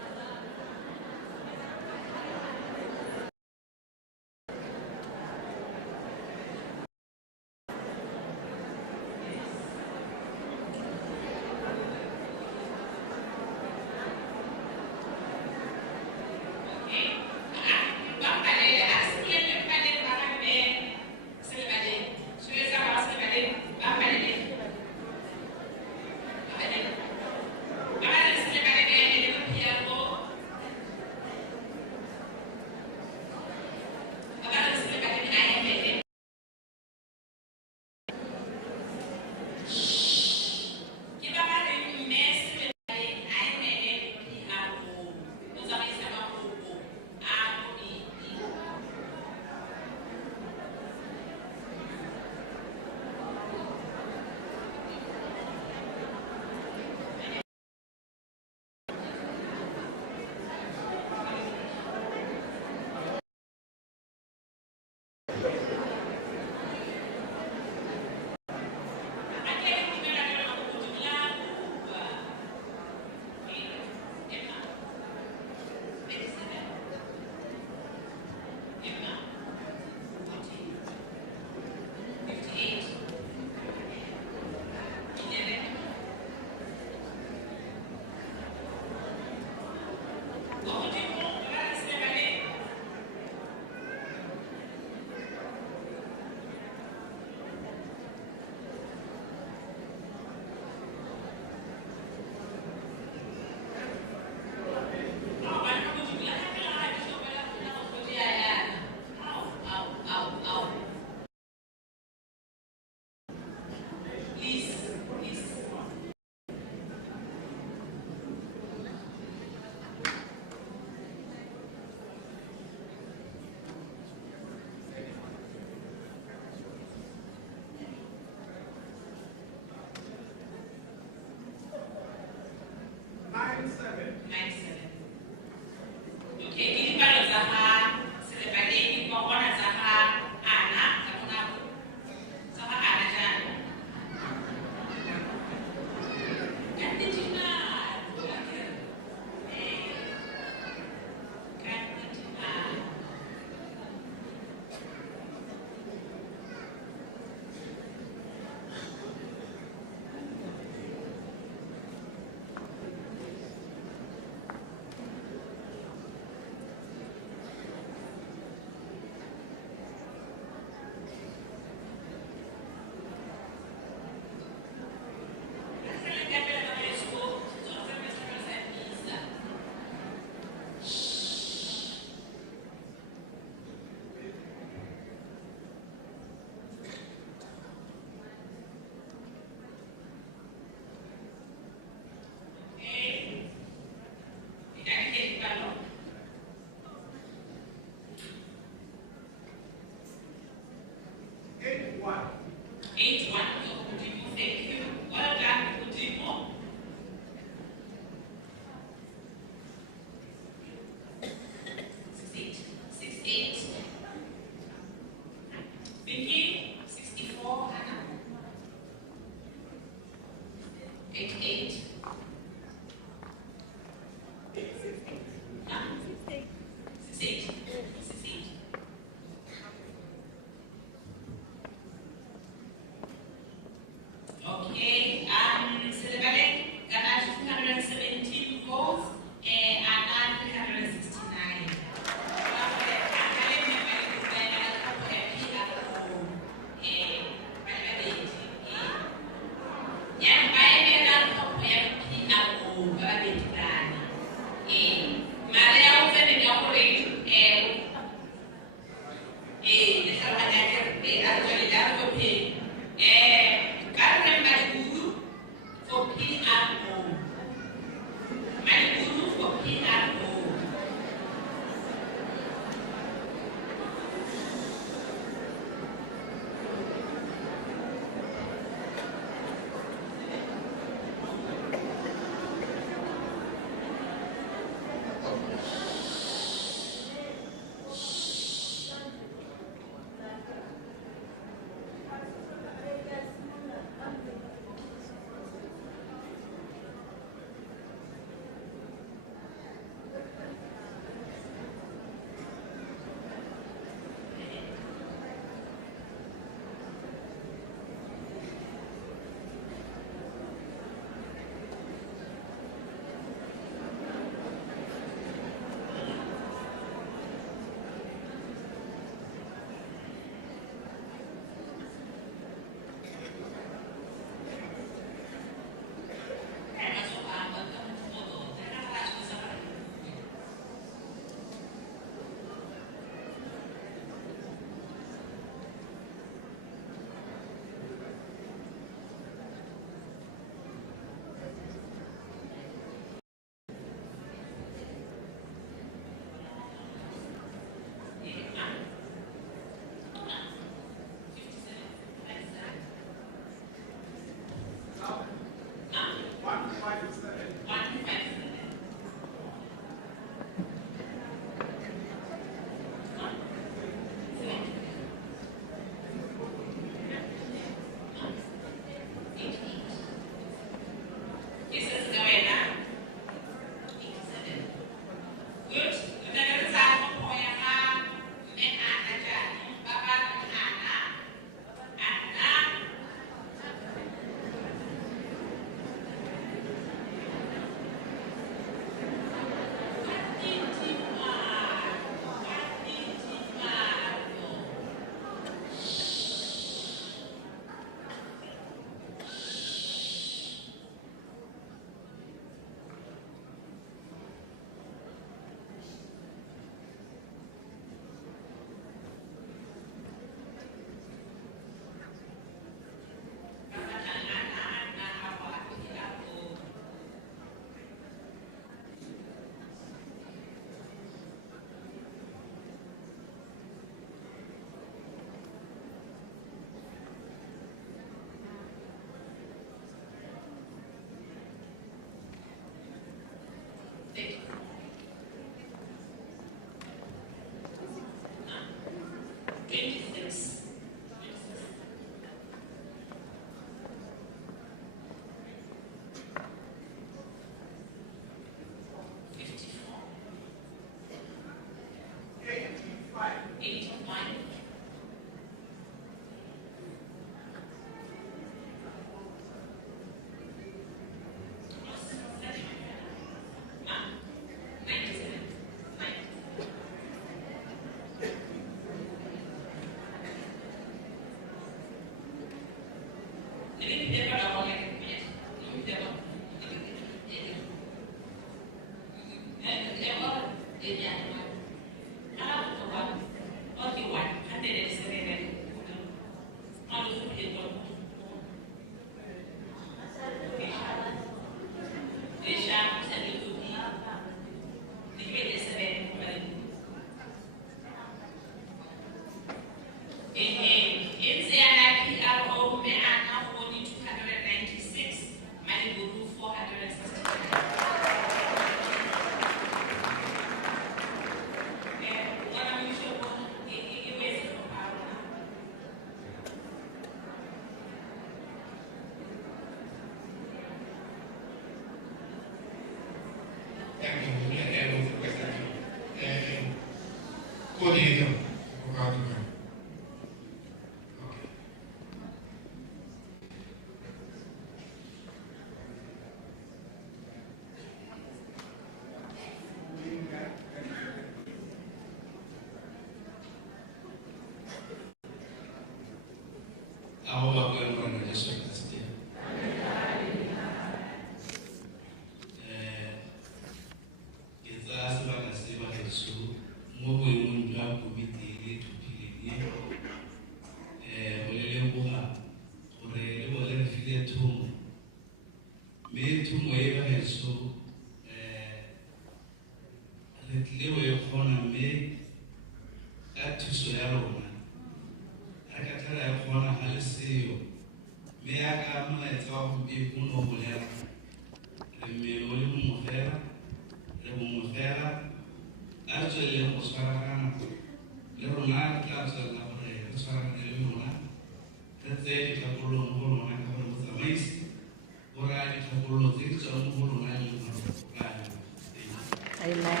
Amen.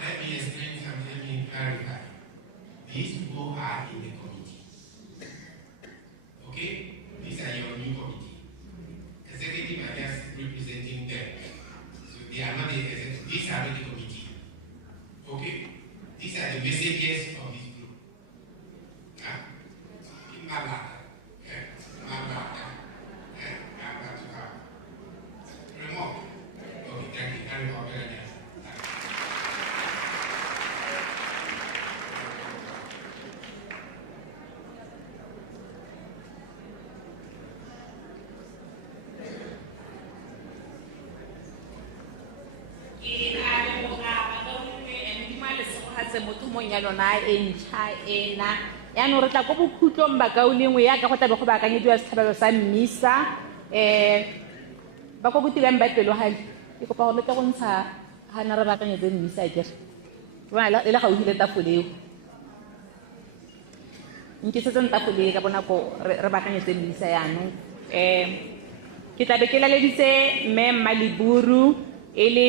Let me explain something, let me clarify. These people are in the committee. Okay? These are your new committee. Executive are just representing them. So they are not the executive. These are the committee. Okay? These are the messages of this group. Huh? Remove. Okay, thank you. Carry on. Ya lona e ntšha ena yaanong re tla ko bokhutlong bakao lengwe ya ka go tlabe go baakanyediwa setlhabelo sa mmisa ba ko botileng ba pelogale ke kopa gore le tla go ntsha gana re baakanyetse mmisa kere bona le le gauhile tafoleo nkisetseng tafoleo ka bonako re baakanyetse mmisa yaanong ke tlabe ke laleditse mme Mmaliburu e le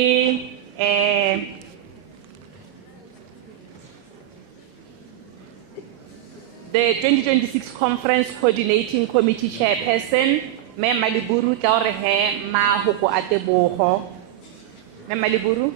the 2026 Conference Coordinating Committee Chairperson, Mme Mmaliburu tla re he mahoko a tebogo. Mme Mmaliburu.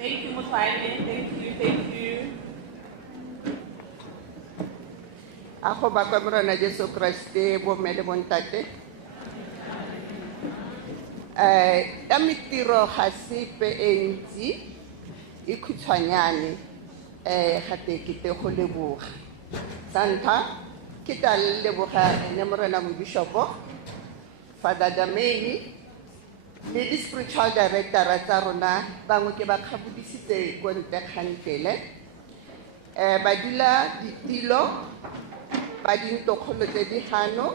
Thank you, Mutwaine. Thank you. Ako ba Morena Jesu Kriste bo mele bontate. Ya mitiro ga sepe ntsi ikhutshwanyane gate ke te go leboga. Santa ke tla leboga ene Morena Bishop Father Dameni, le di spiritual director tsa rona bangwe ke ba kgabudisitse ko ntle kgantele ba dula ditilo ba dintokgolo tse di gano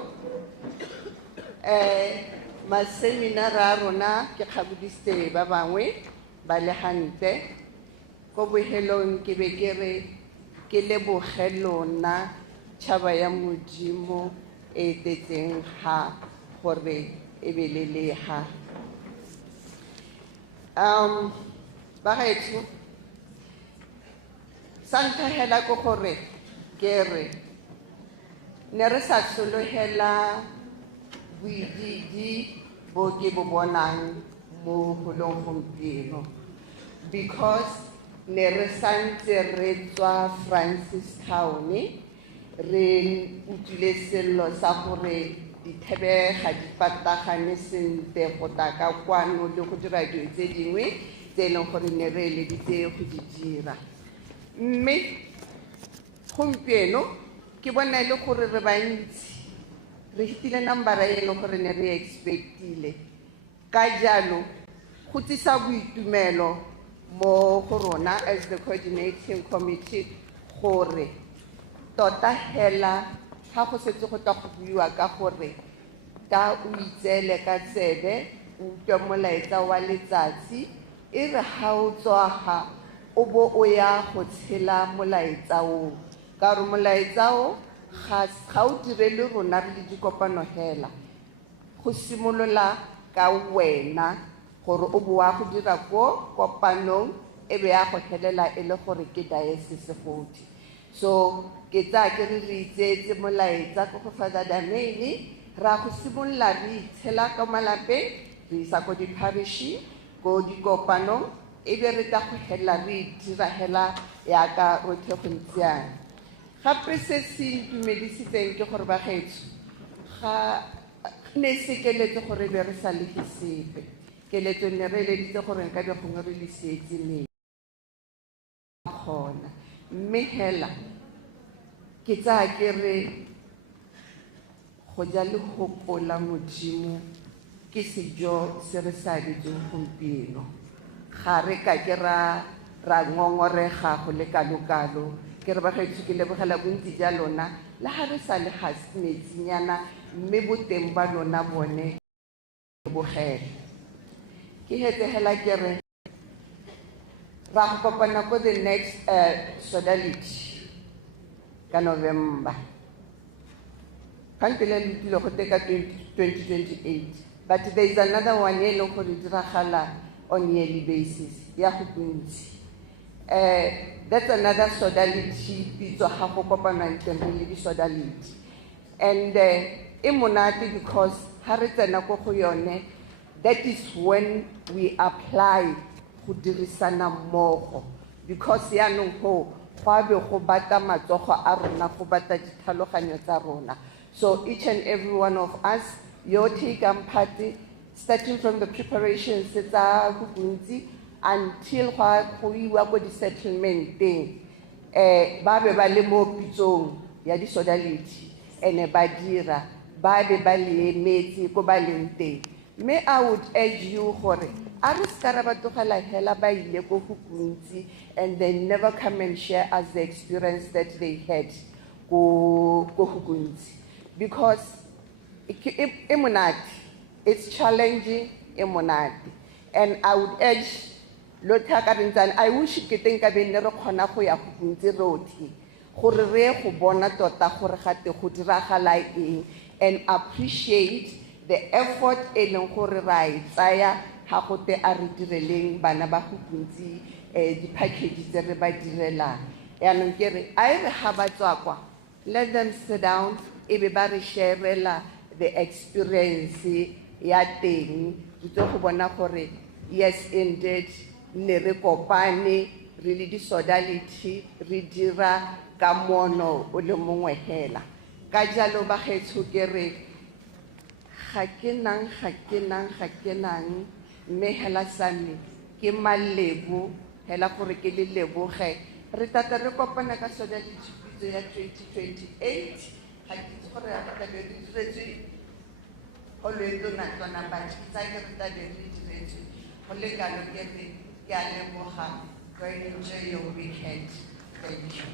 maseminara a rona ke kgabudisitse ba bangwe ba le hantle ko bohelong ke be ke re ke leboge lona tšhaba ya Modimo e tetseng ha gore e be le leha bagaetsho sa ntlha hela ko gore ke re ne re sa sologela boididi bo ke bo bonang mo golong gompieno because ne re santse re tswa Francistown re utlwile sello sa gore dithebe ga di patagane sentle go ta ka kwano le go dira dilo tse dingwe tse e leng gore ne re eleditse go di dira mme gompieno ke bona e le gore re bantsi re hitile nambara e leng gore ne re expectile ka jalo go tsisa boitumelo mo go rona as the coordinating committee gore tota hela ga go setse go tla go buiwa ka gore ta o itseele ka tsebe o utlwe molaetsa wa letsatsi e re ga o tswaga o bo o ya go tshela molaetsa o ka gore molaetsa o ga o direle rona re le dikopano hela go simolola ka wena gore o boa go dira ko kopanong e be ya go helela e le gore ke diocese godi so ke tsa ke re itsetse molaetsa ko go Father Dameni ra go simolola re itshela ka malapeng re isa ko di-parish ko dikopanong e be re tla go helela re dira hela yaka rothe go ntsiana gape se se itumedisitseng ke gore bagaetsho ga ne se keletse gore be re sa lege sepe keletso ne re eleditse gore nka be gongwe re le seetse mme gona mme hela ke tsa ke re go ja le gopola Modimo ke sejo se re sa ditseng gompieno ga re ka ke ra ngongorega go le kalokalo ke re bagaetsho ke lebogela bontsi ja lona le ga re sa le metsinyana mme boteng ba lona bone lebogela ke hetse hela ke re ra go kopana ko the next Sodality ka November kantele le tilo go teka 2028 but there is another one e leng gore diragala on yearly basis ya go bontsi that's another Sodality Pitso ha go kopana nteng le di Sodality and e monate because ha re tsena go yone that is when we apply go dirisana mmogo because yaanong go be go bata matsogo a rona go bata ditlhaloganyo tsa rona so each and every one of us your take and party starting from the preparations tsa go bontsi until go iwa go di-settlementeng ba be ba le mo pitsong ya di-Sodality ene ba dira ba be ba le emetse ko ba leng teng mme I would urge you gore a re ska ra ba tlogela hela ba ile ko go bontsi and they never come and share us the experience that they had go go bontsi because e monate it's challenging e monate and I would urge I wish ke teng ka be ne re khona go ya go bontsi rotlhe gore re go bona tota gore gate go diragala eng and appreciate the effort e leng gore ra e tsaya ha go te a re direleng bana ba go bontsi di-package tse re ba direlang yaanong ke re a re ha ba tswa kwa let them sit down e be ba re sharela the experience ya teng re tlo go bona gore yes indeed ne re kopane re le di-Sodality re dira ka mono o le mongwe hela ka jalo bagaetsho ke re ga ke nang mme hela sane ke malebo hela gore ke le leboge re tata re kopana ka Sodality Pitso ya 2028 ga ke itse gore a ka be re diretswe go lwetona tsona batho ke tsa ke re tabe re diretswe go le kalo ke re ke a leboga. Go enjoy your weekend. Thank you.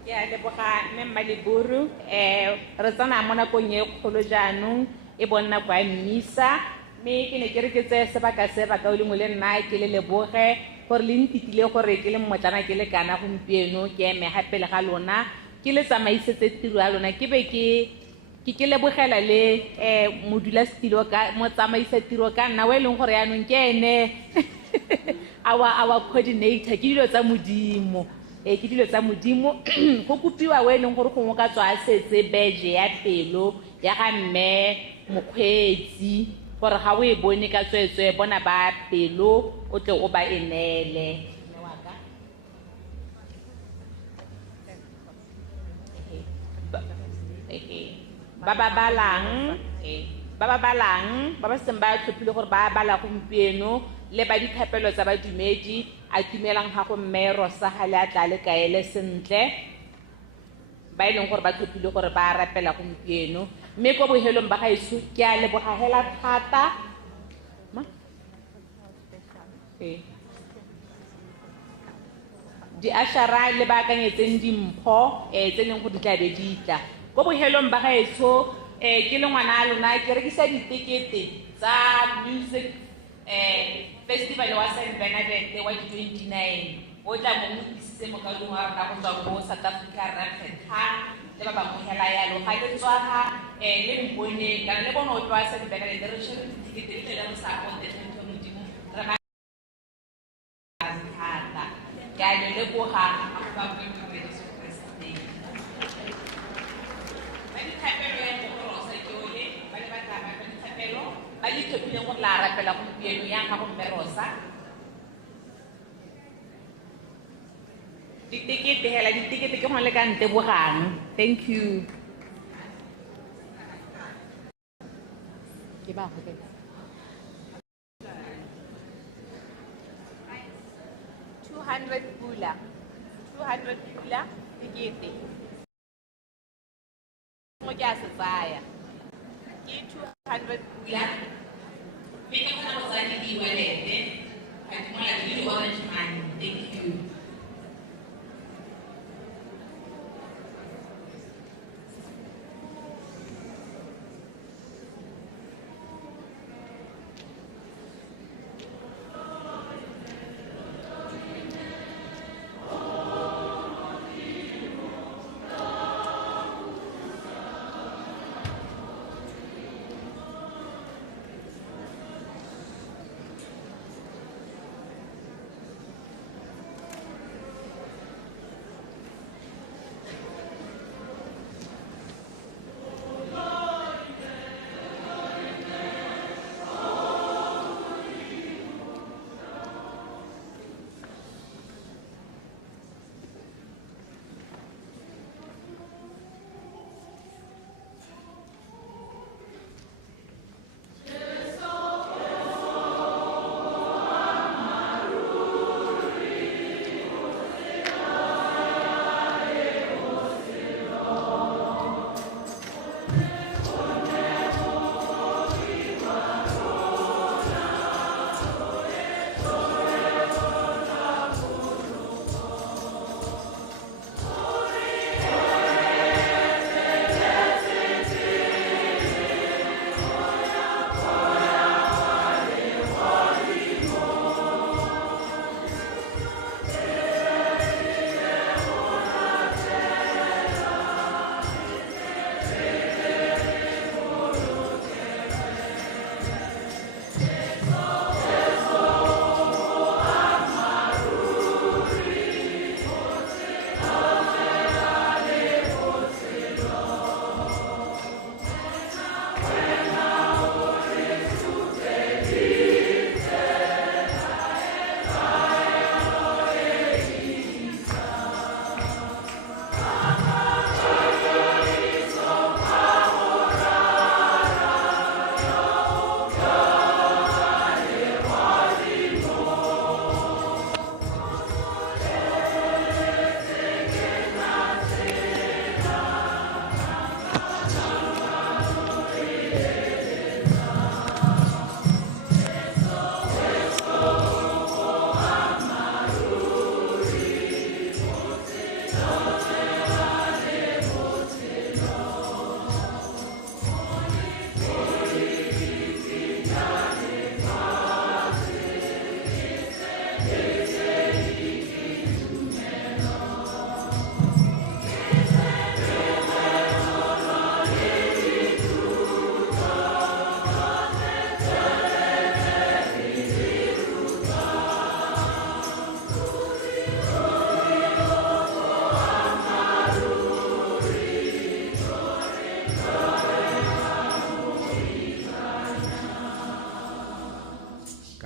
Ke a leboga mme Mmaleburu. Re tsena mo nakong e kgolo jaanong e bonna kwa mmisa mme ke ne ke re ke tse sebaka se ba ka o lengwe le nna ke le leboge gore le ntitile gore ke le mmotlana ke le kana gompieno ke eme gape le ga lona ke le tsamaisetse tiro ya lona ke be ke lebogela le modulasetilo ka mo tsamaisa tiro ka nna o e leng gore yaanong ke ene our coordinator ke dilo tsa modimo ke dilo tsa modimo go kopiwa o e leng gore gongwe ka tswa a setse beje ya pelo ya ga mme mokgweetsi gore ga o e bone ka tswetswe bona ba pelo o tle o ba enele ba ba balang ba ba seng ba tlhophile gore ba bala gompieno le ba dithapelo tsa badumedi a tumelang ga go mme Rosa ga le a tla le kaele sentle ba e leng gore ba tlhophile gore ba rapela gompieno mme ko bohelong ba gaetsho ke a leboga hela thata di ashara le ba akanyetseng dimpho tse leng go di tla be di tla ko bohelong ba gaetsho ke le ngwana a lona ke rekisa ditekete tsa music festival wa St. Bernadette wa 29 o tla mo motlisitse mo ka lengwe wa rona go tswa ko South Africa ra kgethang le ba bangwe hela yalo ga le tswaga le mbone kana le bona o tloa St. Bernadette re shere ditekete le re sa go tetento modimo re ba thata ke a le boga go ba go ke Jesu Kriste ba di tlhophileng gore la rapela gompieno yang ga go mme Rosa ditekete hela ditekete ke gona le ka ntebogang. Thank you. Ke ba go ke 200 pula tikete mo ke a se tsaya ke 200 pula mme ke kgona go tsaya di-wallet-e ga ke mola ke di-orange money. Thank you.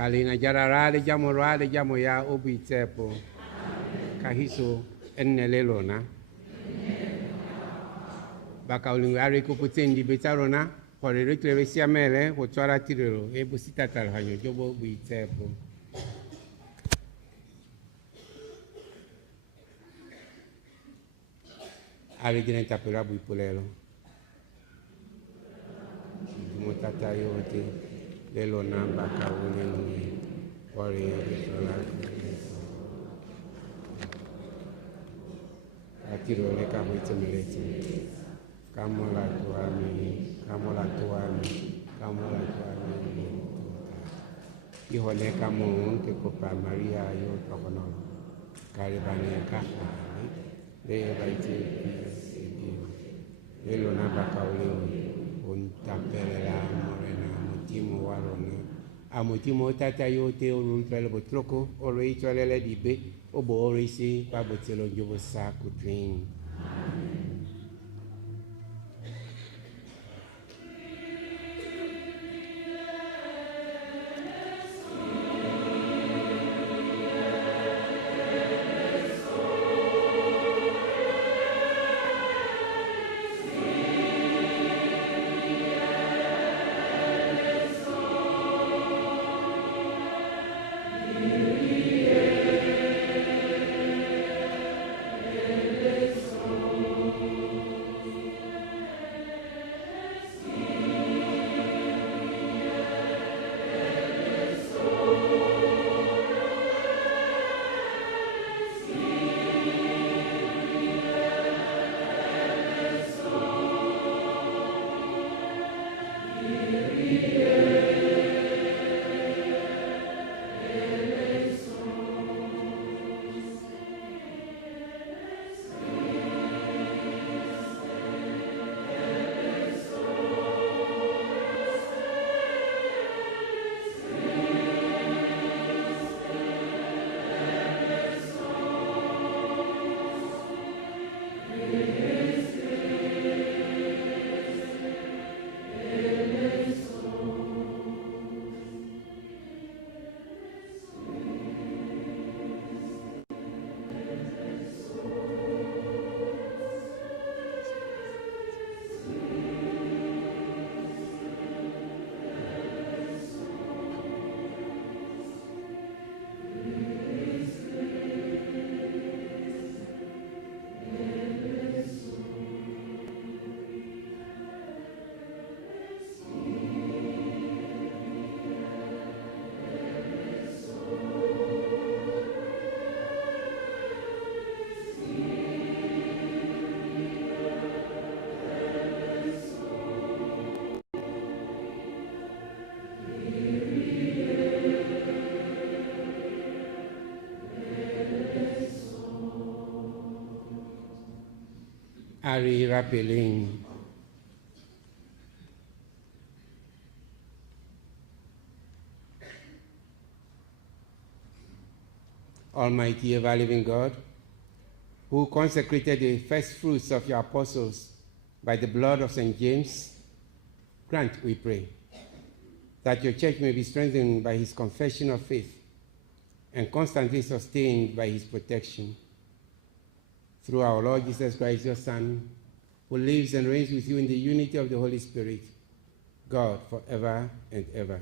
Kalina jararale jamo rale jamo ya obi tepo. Kahiso ennelelona. Bakaulingu ari kuputendi betarona. Kore rekleve siamele hotsara tirelo e busita talhanyo jobo obi tepo. Ari direnta pela bui polelo. Motata yote lelo namba kaunenui ori sola atiro le kamo itemeleti kamola tuami ihole kamo ke kopa Maria yo tokono karibane kahani le baiti lelo namba kaunenui tapela morena motimo warona amotimo tata yote olultele botroko ori tolele dibe obo orisi pabotelo njobo sakutling. Ari Rapeling. Almighty ever living God, who consecrated the first fruits of your apostles by the blood of St. James, grant, we pray, that your church may be strengthened by his confession of faith and constantly sustained by his protection. Through our Lord Jesus Christ, your Son, who lives and reigns with you in the unity of the Holy Spirit, God, forever and ever.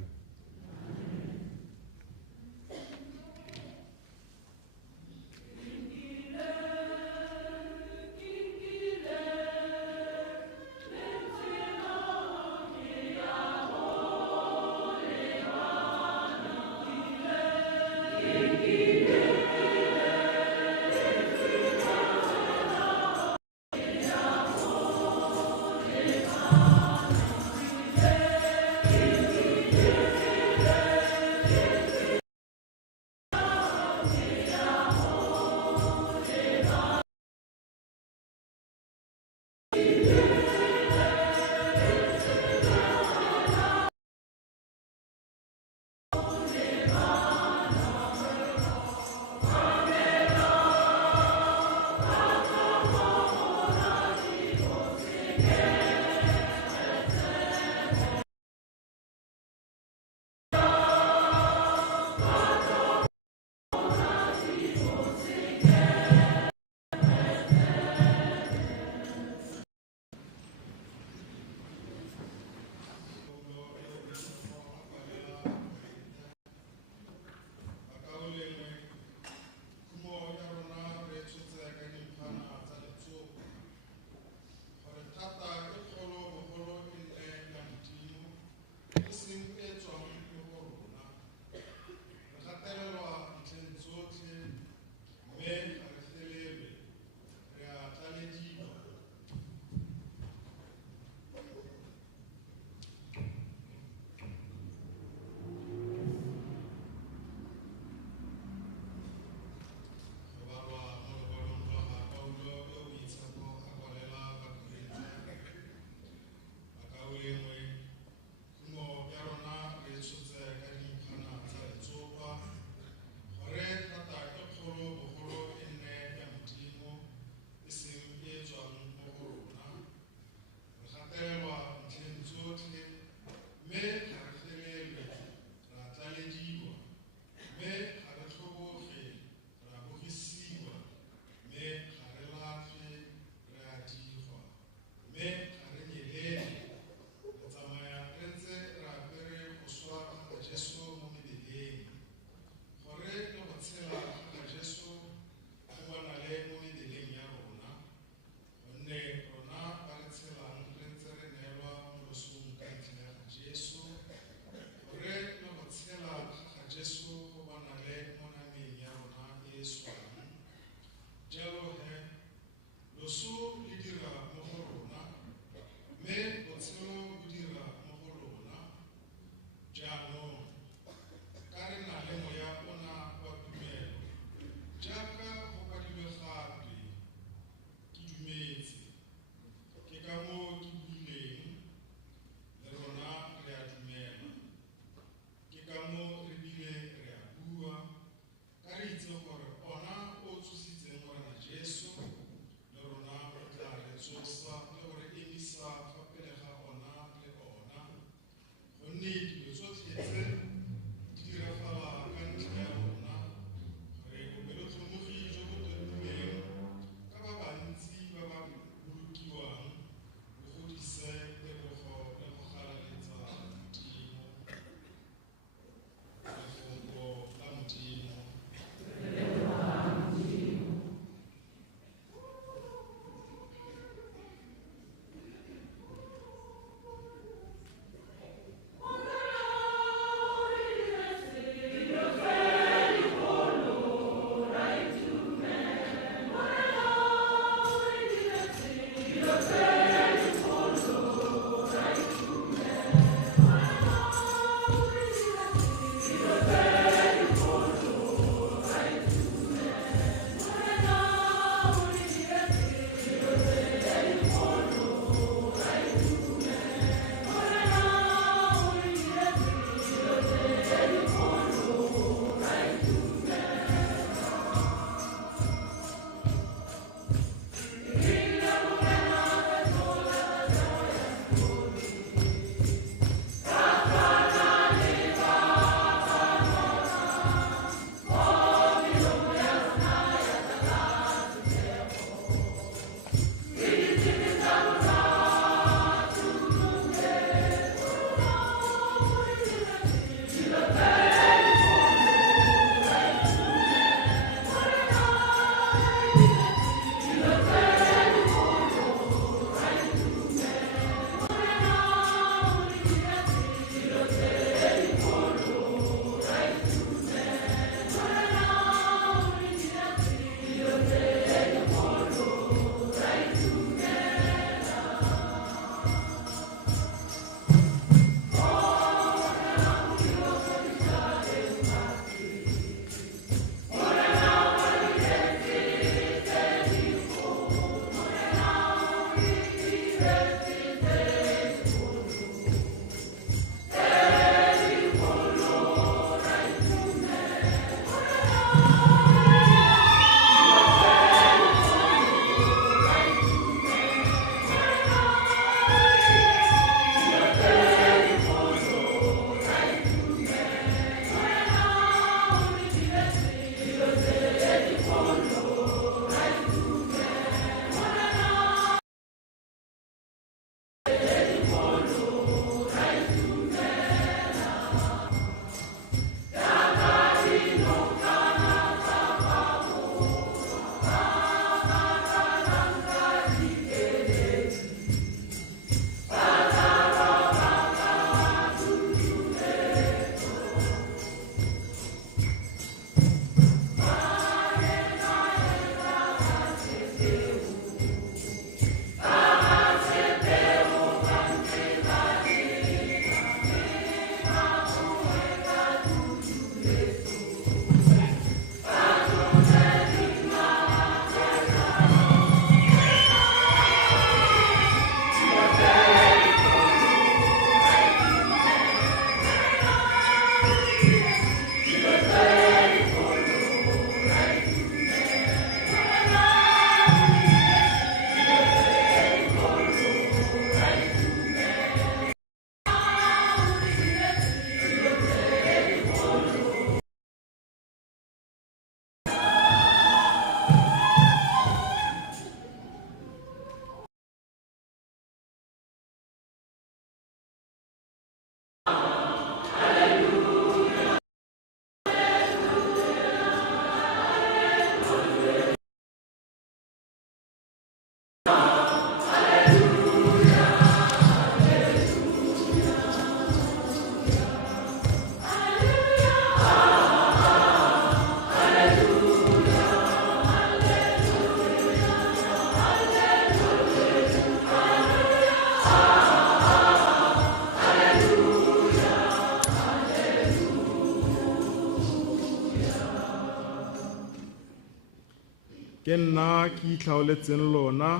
ke nna ke itlhaoletseng lona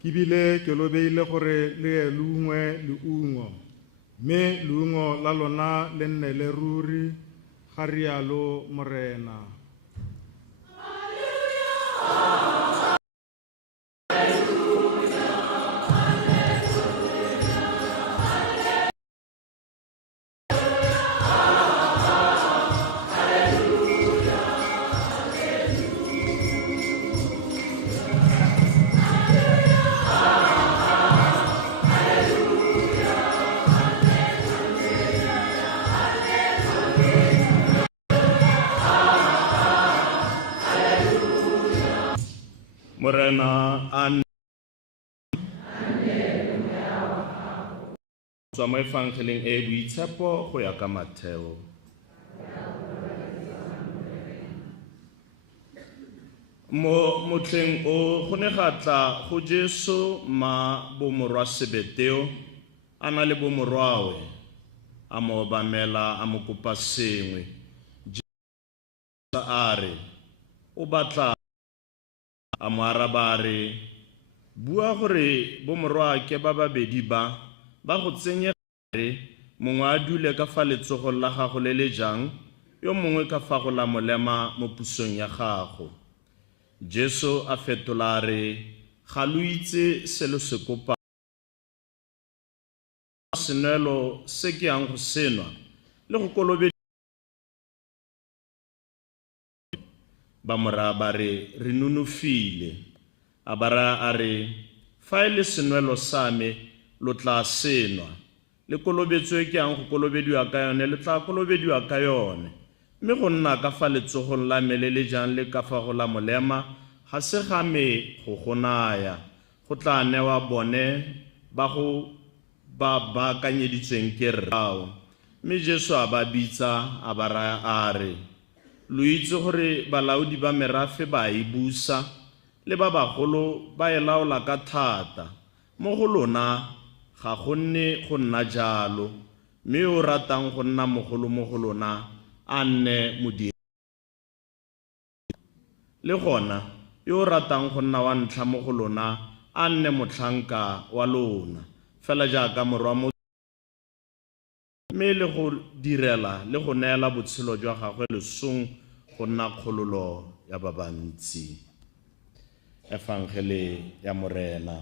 ke bile ke lo beile gore le leungwe leungo mme leungo la lona le nne le ruri ga rialo Morena. Morena an tswa mo evangeleng e boitshepo go ya ka Matheo. Mo motleng o go ne ga tla go Jesu ma bomorwa Sebeteo a na le bomorwawe a mo obamela a mo kopa sengwe. Jesu a re o batla a mo araba a re bua gore bomorwa ke ba babedi ba go tsenyegare mongwe a dule ka fa letsogong la gago le le jang yo mongwe ka fa go la molema mo pusong ya gago. Jesu a fetola a re ga lo itse se lo se kopa senwelo se ke yang go senwa le go kolobedi ba mora ba re nonofile a bara a re fa ile senwelo sa me lo tla senwa le kolobetswe ke yang go kolobediwa ka yone le tla kolobediwa ka yone mme go nna ka fa letsogong la me le le jang le ka fa go la molema ga se ga me go gonaya go tla newa bone ba go ba baakanyeditsweng ke rrao. Mme Jesu a ba bitsa a ba raya a re lo itse gore balaodi ba merafe ba e busa le ba bagolo ba e laola ka thata mo go lona ga go nne go nna jalo mme o ratang go nna mogolo mo go lona a nne modiri le gona yo ratang go nna wa ntlha mo go lona a nne motlhanka wa lona fela jaaka morwa mo mme le go direla le go neela botshelo jwa gagwe lesong go nna kgololo ya ba bantsi. Evangele ya Morena.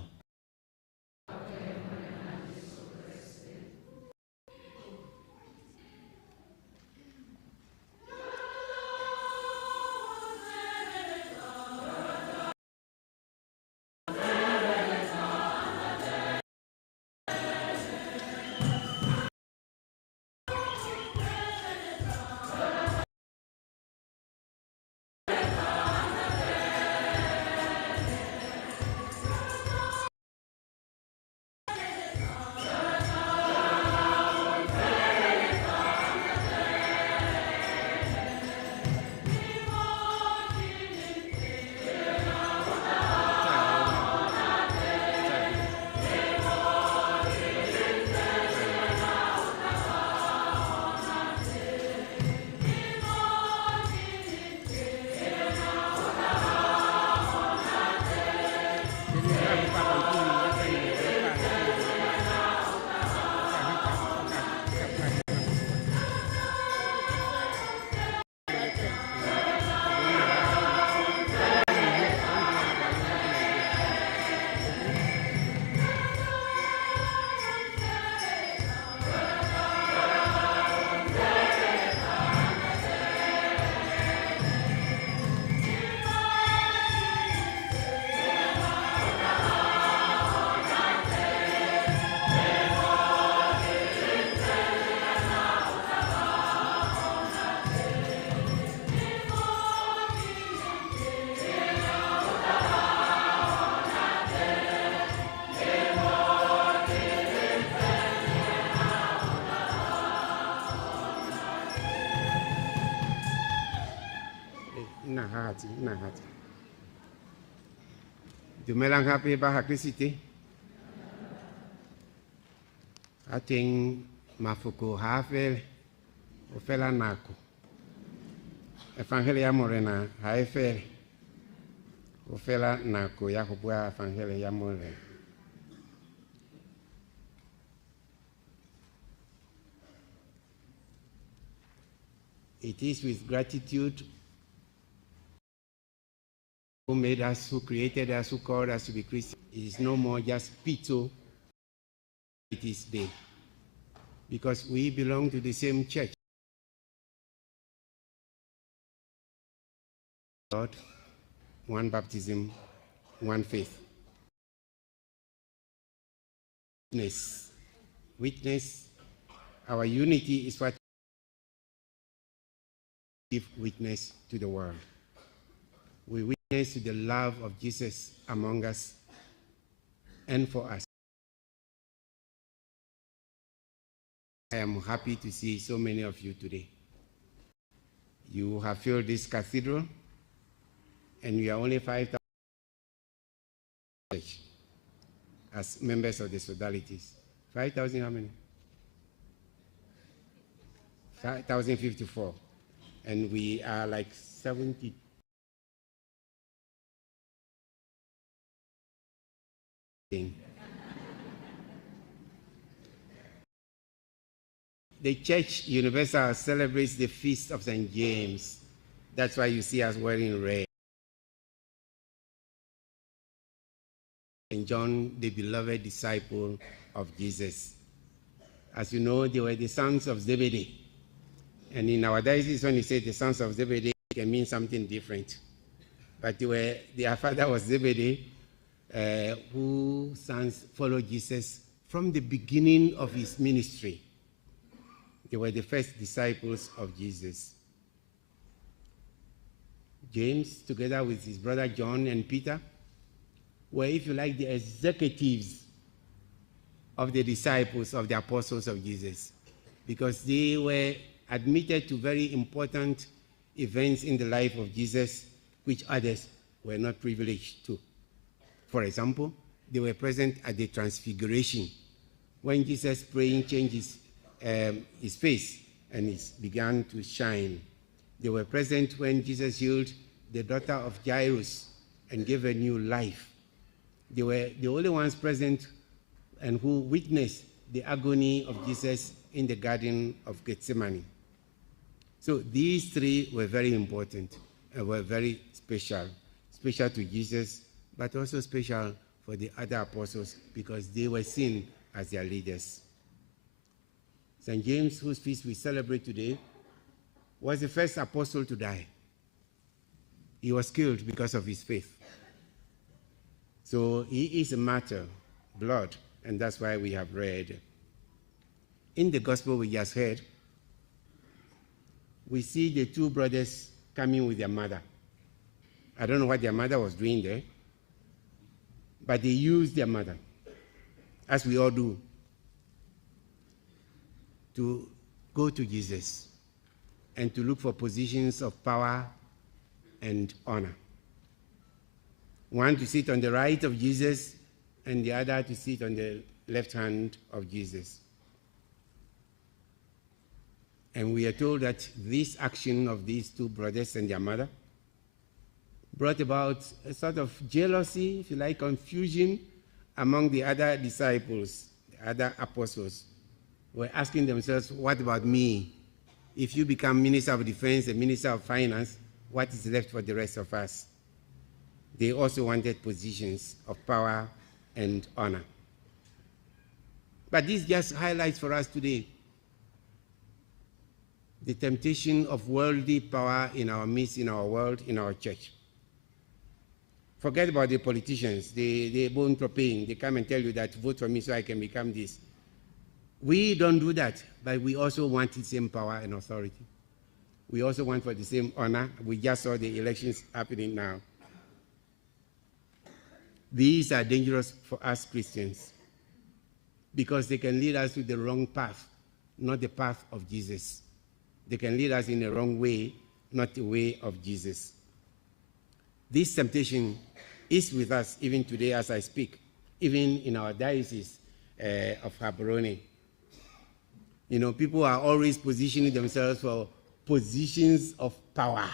Nahati. Dumelang hape ba hakrisite. Ateng mafoko hafe o fela nako. Evangele ya Morena ha e fele. go fela nako ya go bua evangele ya Molemo. It is with gratitude who made us, who created us, who called us to be Christians. It is no more just Pitso, it is day. Because we belong to the same church. Lord, one baptism, one faith. Witness, our unity is what give witness to the world. We witness to the love of Jesus among us and for us. I am happy to see so many of you today. You have filled this cathedral, and we are only 5,000 as members of the Sodalities. 5,000 how many? 5,054. And we are like 70. The Church Universal celebrates the Feast of St. James. That's why you see us wearing red. And John, the beloved disciple of Jesus. As you know, they were the sons of Zebedee. And in our diocese, when you say the sons of Zebedee, it can mean something different. But their father was Zebedee, whose sons followed Jesus from the beginning of his ministry. They were the first disciples of Jesus. James, together with his brother John and Peter, were, if you like, the executives of the disciples, of the apostles of Jesus, because they were admitted to very important events in the life of Jesus, which others were not privileged to. For example, they were present at the Transfiguration, when Jesus praying changes his face and it began to shine. They were present when Jesus healed the daughter of Jairus and gave her new life. They were the only ones present and who witnessed the agony of Jesus in the Garden of Gethsemane. So these three were very important and were very special to Jesus, but also special for the other apostles because they were seen as their leaders. St. James, whose feast we celebrate today, was the first apostle to die. He was killed because of his faith. So he is a martyr, blood, and that's why we have read. In the gospel we just heard, we see the two brothers coming with their mother. I don't know what their mother was doing there, but they used their mother, as we all do, to go to Jesus and to look for positions of power and honor. One to sit on the right of Jesus and the other to sit on the left hand of Jesus. And we are told that this action of these two brothers and their mother brought about a sort of jealousy, if you like, confusion among the other disciples, the other apostles, who were asking themselves, what about me? If you become Minister of Defense and Minister of Finance, what is left for the rest of us? They also wanted positions of power and honor. But this just highlights for us today the temptation of worldly power in our midst, in our world, in our church. Forget about the politicians. They bone propane. They come and tell you that vote for me so I can become this. We don't do that, but we also want the same power and authority. We also want for the same honor. We just saw the elections happening now. These are dangerous for us Christians because they can lead us to the wrong path, not the path of Jesus. They can lead us in the wrong way, not the way of Jesus. This temptation is with us even today as I speak, even in our diocese of Gaborone. You know, people are always positioning themselves for positions of power,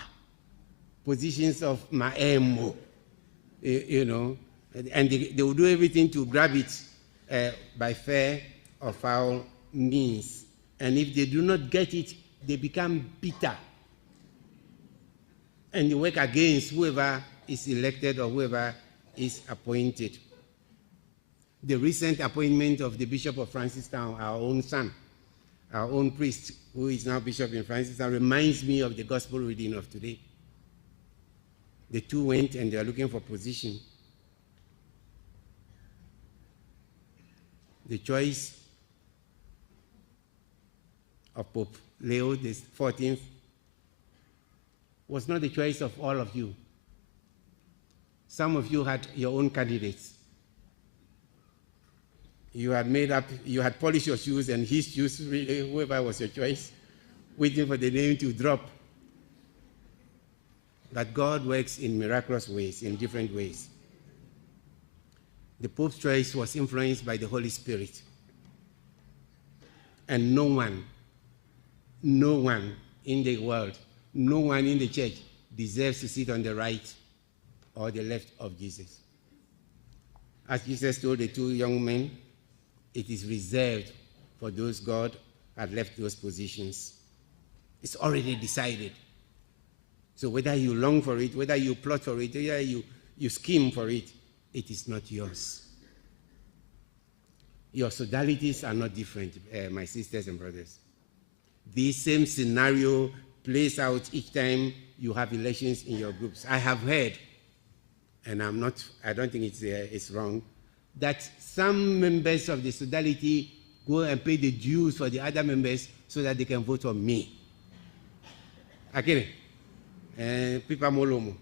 positions of maemo, you know, and they will do everything to grab it by fair or foul means. And if they do not get it, they become bitter. And they work against whoever is elected or whoever is appointed. The recent appointment of the Bishop of Francistown, our own son, our own priest, who is now Bishop in Francistown, reminds me of the gospel reading of today. The two went and they are looking for position. The choice of Pope Leo XIV was not the choice of all of you. Some of you had your own candidates. You had made up, you had polished your shoes, and his shoes, really, whoever was your choice, waiting for the name to drop. But God works in miraculous ways, in different ways. The Pope's choice was influenced by the Holy Spirit. And no one in the world, no one in the church deserves to sit on the right or the left of Jesus. As Jesus told the two young men, it is reserved for those God had left those positions. It's already decided. So whether you long for it, whether you plot for it, whether you scheme for it, it is not yours. Your sodalities are not different, my sisters and brothers. The same scenario plays out each time you have elections in your groups. I have heard, and I don't think it's wrong, that some members of the sodality go and pay the dues for the other members so that they can vote on me. Akire, Pipa Molomo.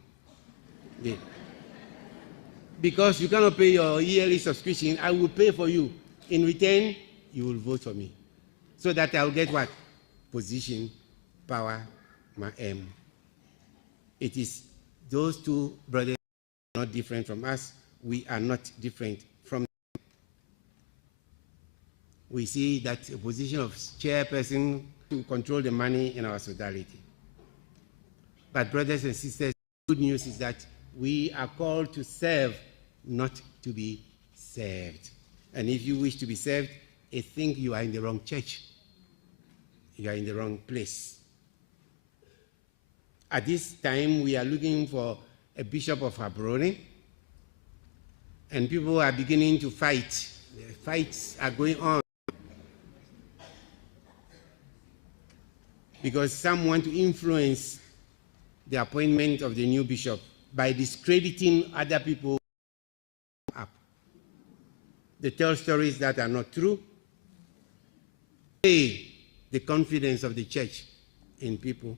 Because you cannot pay your yearly subscription, I will pay for you. In return, you will vote for me. So that I'll get what? Position, power, my aim. It is those two brothers are not different from us. We are not different from them. We see that a position of chairperson to control the money in our sodality. But brothers and sisters, the good news is that we are called to serve, not to be served. And if you wish to be served, I think you are in the wrong church. You are in the wrong place. At this time, we are looking for a bishop of Gaborone, and people are beginning to fight. The fights are going on because some want to influence the appointment of the new bishop by discrediting other people up. They tell stories that are not true. They the confidence of the church in people.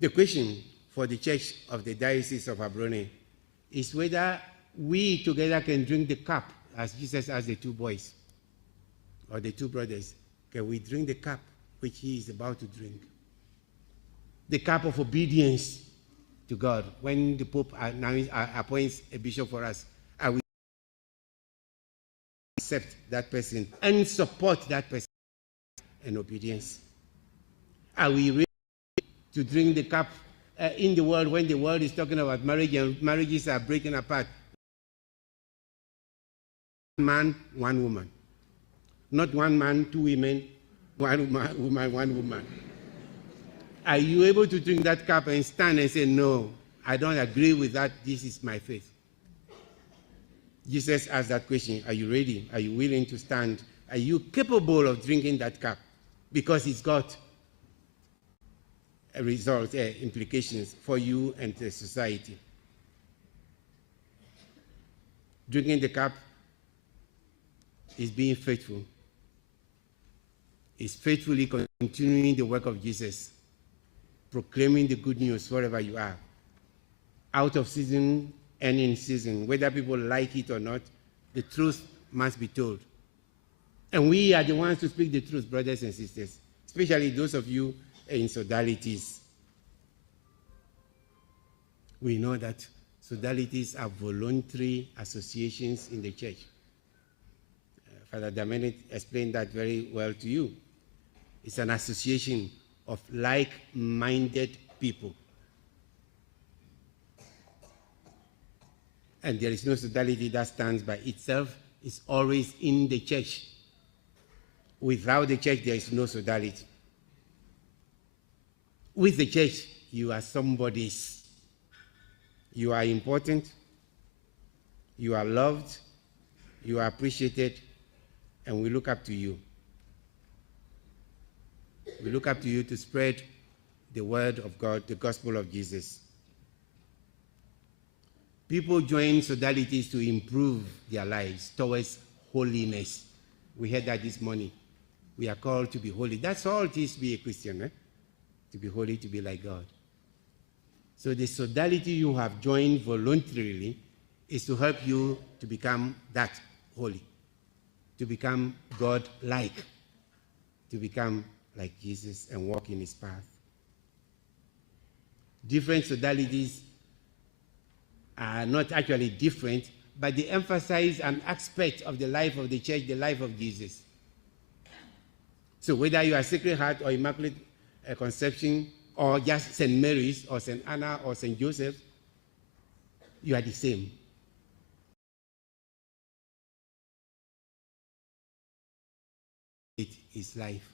The question for the church of the Diocese of Gaborone is whether we together can drink the cup, as Jesus asked the two boys or the two brothers. Can we drink the cup which he is about to drink? The cup of obedience to God. When the Pope now appoints a bishop for us, are we accept that person and support that person in obedience? Are we ready to drink the cup in the world when the world is talking about marriage and marriages are breaking apart? One man, one woman. Not one man, two women, one woman, one woman. Are you able to drink that cup and stand and say, no, I don't agree with that, this is my faith? Jesus asked that question, are you ready? Are you willing to stand? Are you capable of drinking that cup? Because it's got a result, implications for you and the society. Drinking the cup is being faithful. It's faithfully continuing the work of Jesus, proclaiming the good news wherever you are, out of season and in season. Whether people like it or not, the truth must be told. And we are the ones to speak the truth, brothers and sisters, especially those of you in Sodalities. We know that Sodalities are voluntary associations in the church. Father Damenet explained that very well to you. It's an association of like-minded people and there is no sodality that stands by itself. It's always in the church. Without the church, there is no sodality. With the church, you are somebody's. You are important, you are loved, you are appreciated, and we look up to you. We look up to you to spread the word of God, the gospel of Jesus. People join sodalities to improve their lives towards holiness. We heard that this morning. We are called to be holy. That's all it is to be a Christian, eh? To be holy, to be like God. So the sodality you have joined voluntarily is to help you to become that holy, to become God-like, to become like Jesus and walk in his path. Different sodalities are not actually different, but they emphasize an aspect of the life of the church, the life of Jesus. So whether you are Sacred Heart or Immaculate Conception, or just St. Mary's or St. Anna or St. Joseph, you are the same. It is life.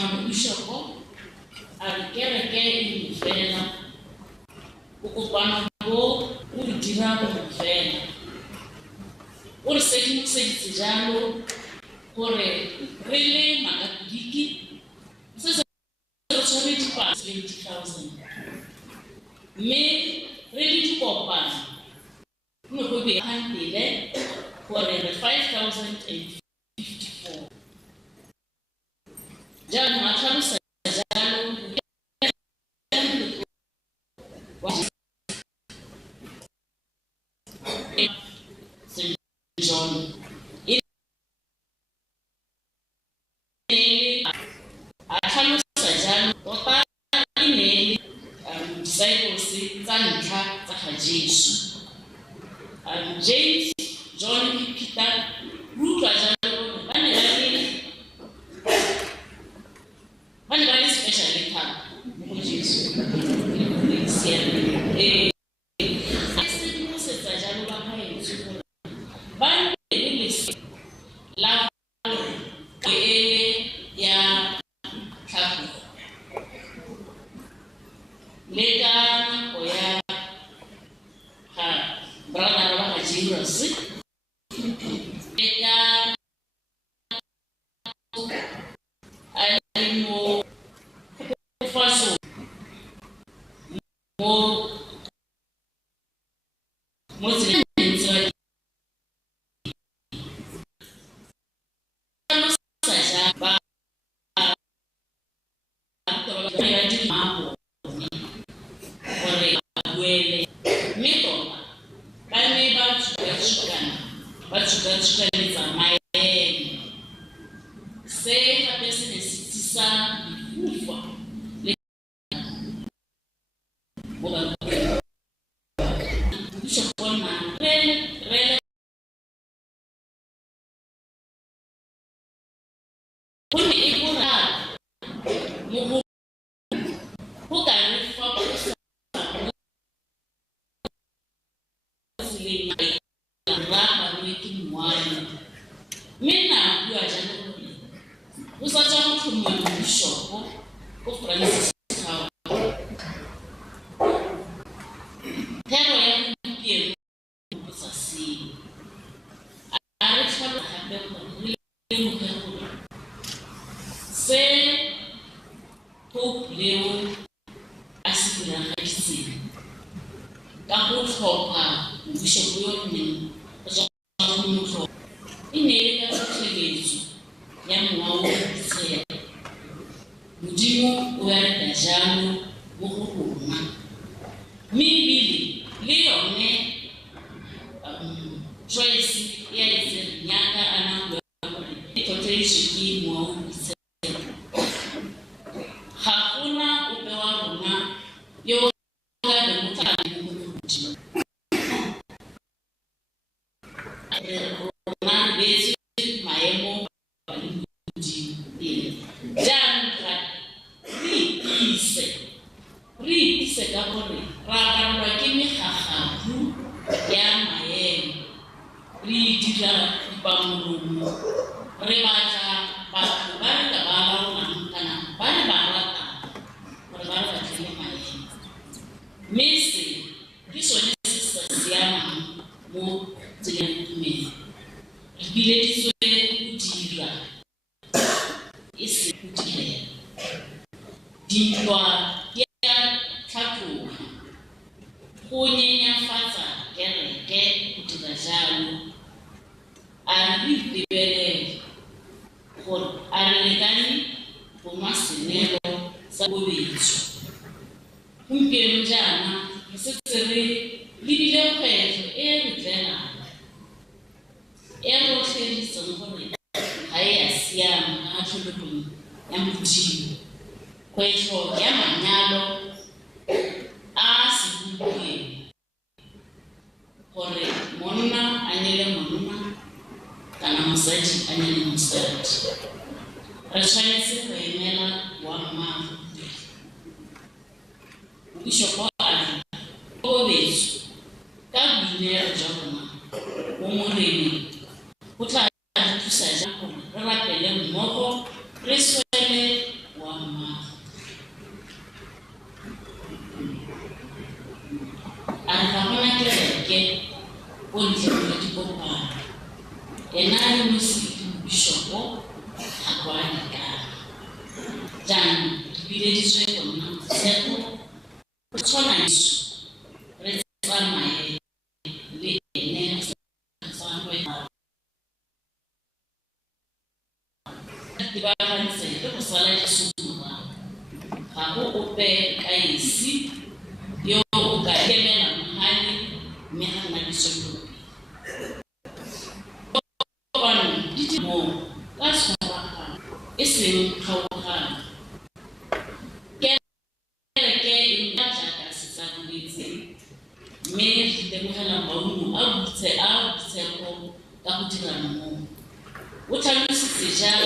Archbishop alikereke ilifena ukupana go ulidirabo mfena uliseki kusejalo kore rele makatiki sasa charity pass 20,000 me ready to copa no go be handle kore 5,054 Jan matamu sajalo John atamu sajalo tota ine disciples tsantlha tsa Jesu James John Peter Ruka jalo bane ba special camp mo Jesu setsa jalo ba haetso ba le la ya tlhago le ka go ya ha brother wa Jesus le ka mo faso mo tsentswa saja ba ya di mambo ore abuele mito ba ne ba tsuka za mai se ka business tisa ufa le boba shopona rele kuni ikura mo ho ka re fa ba sile rama le kimwana mina yo ajana usacha mkhumwe bishop ko Francis Kawa hero ya mpie kusasi arechana habe ko le mkhumwe se Pope Leo asikira haisi ka go tlhopha bishop yo ne ka mo ine ya tshebetso ya moao tse modimo o ya re jalo mo go rona mebili le yone choice ya itse nyaka ana go itote shiki moao tse hakuna upewa rona yo ga de mutane mo modimo rona bezi maemo Rise ka gore ra barwa ke megagabu ya maemo re dira dipamolomo re batla batho ba re ka ba laolang kana ba re ba rata gore ba re batlele maemo mme se ke sone se sa siamang mo tseleng tumelo re bileditswe dintwa di a tlhatloga go nyenyafatsa kereke go dira jalo a re lebelele gore a re lekane go nwa senelo sa bobetso. Gompieno jaana re setse re lebile kgwetlho e re tlelang e re tlhotlheleditseng gore ga e a siama ka tlholotong ya Modimo. Kgwetlho ya manyalo a segompieno gore monna a nyele monna kana mosadi a nyele mosadi. Re tshwanetse go emela boammaaruri. Bishop a re bobetso ka boineelo jwa rona mo moreneng go tla re thusa jang gore re rapele mmogo re swele boammaaruri. A re ga gona kereke ko ntle ga dikopano. Ena le mosidi Bishop ga kwa lekana. Jaanong re bileditswe go nna motshego go tshwana Yesu re tsamaye le ene dibagantse le go sala Jesu morago. Ga go ope ka esi yo o ka emela mogale mme ga nna disolopi. Kopano di di mo ka tshwaragano e seng kgaogano. Kereke e nna jaaka setsaboletse mme re temogela maungo a botshego ka go dira mmogo. O tlhalositse jalo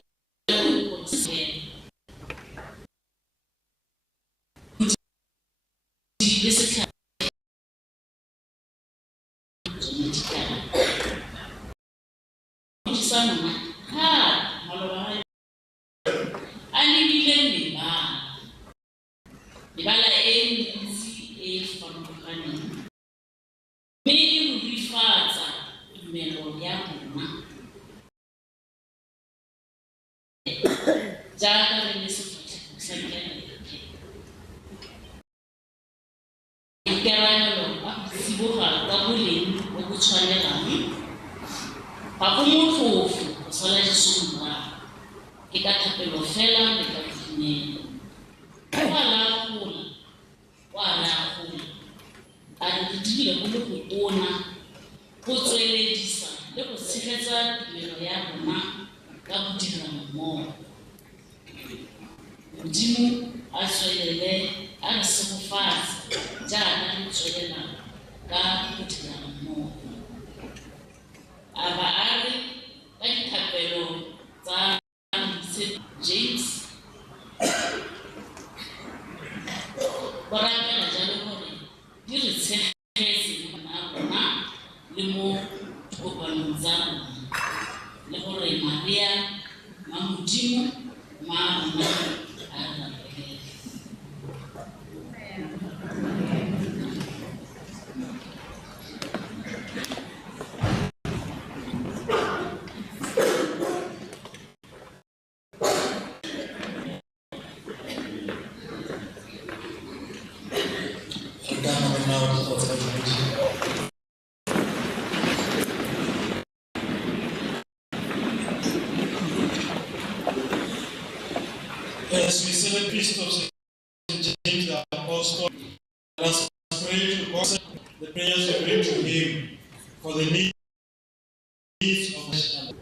le setlha a lebile mebala e mentsi e farologaneng mme e rurifatsa tumelo ya rona jaaka re le sefatlhego sa kereke. Maikarabelo a go tsiboga ka boleng bo bo tshwanelang. Ga go motlhofo go sala Jesu morago, ke ka thapelo fela le ka boineelo. Wa ragola a re re dire go le botona go tsweledisa le go tshegetsa tumelo ya rona ka go dira mmogo. Modimo a tswelele a re segofatsa jaaka re tswelela ka go dira mmogo. A ba a re ka dithapelo tsa James go rapela jalo gore di re tshegetse bana rona le mo dikopanong tsa rona le gore Maria ma Modimo ma rona a re rapelele. As we celebrate the feast of St. James the Apostle, let us pray to God the prayers we bring to Him for the needs of the church.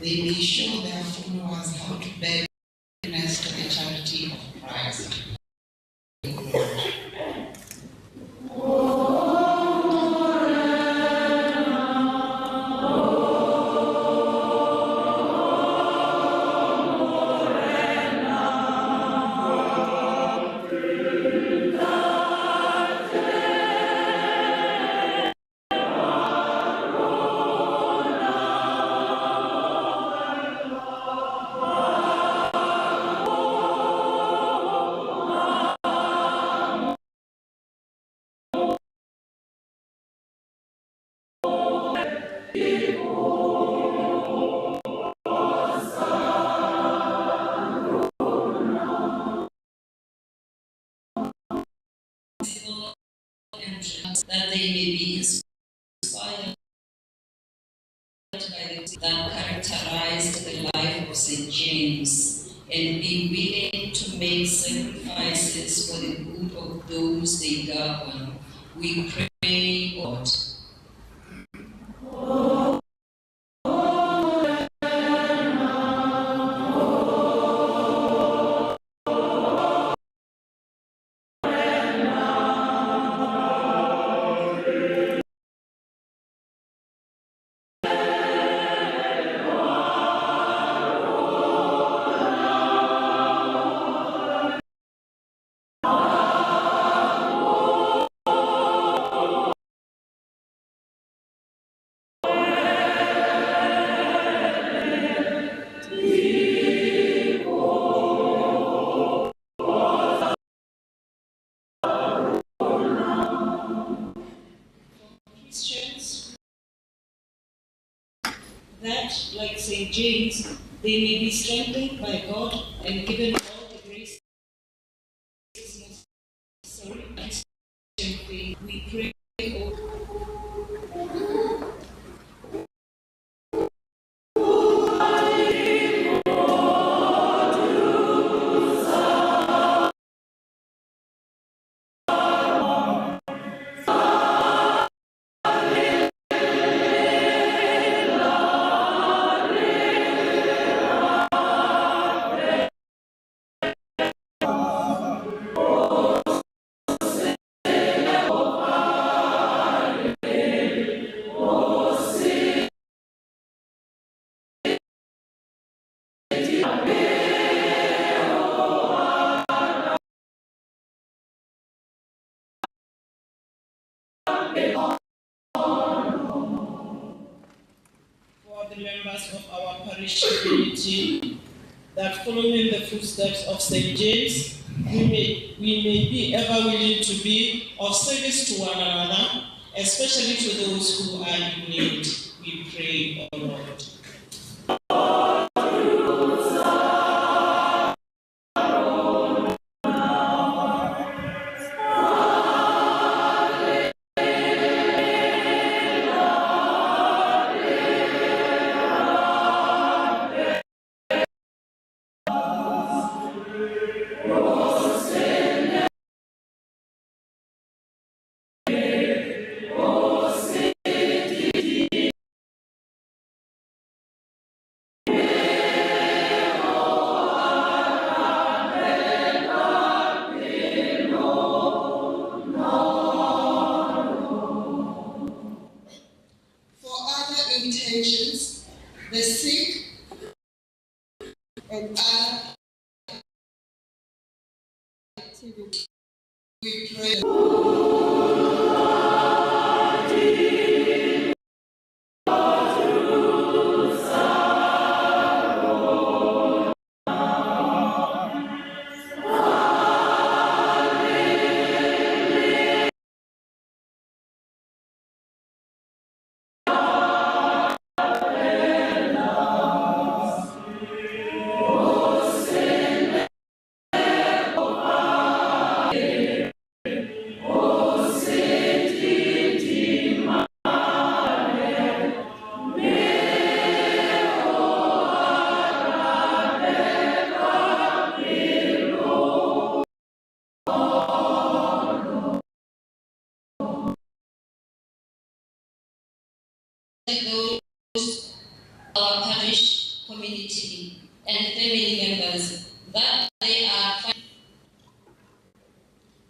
they may show their followers how to bear witness to the charity of Christ. That they may be inspired by the that characterized the life of St. James and be willing to make sacrifices for the good of those they govern. We pray, God. Christians, that, like St. James, they may be strengthened by God and given all the grace necessary to Christian faith. We pray, for the members of our parish community, that following the footsteps of St. James, we may be ever willing to be of service to one another, especially to those who are in need. We pray, O Lord. Intentions, the sick, and other activities. We pray. and family members that they are finding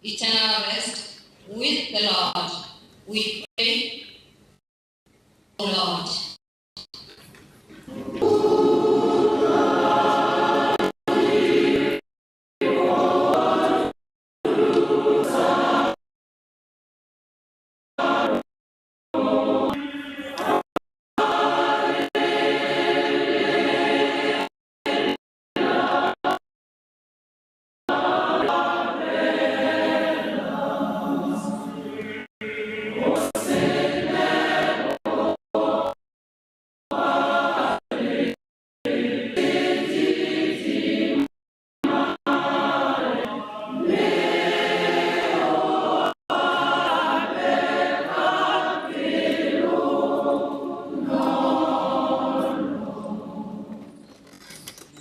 eternal rest with the Lord. We pray, O Lord.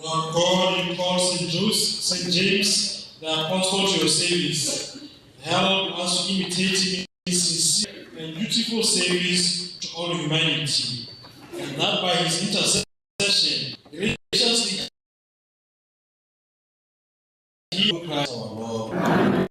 Lord God, you call St. James, the apostle, to your service. Help us to imitate him in sincere and beautiful service to all humanity, and that by his intercession, graciously he will Christ our Lord.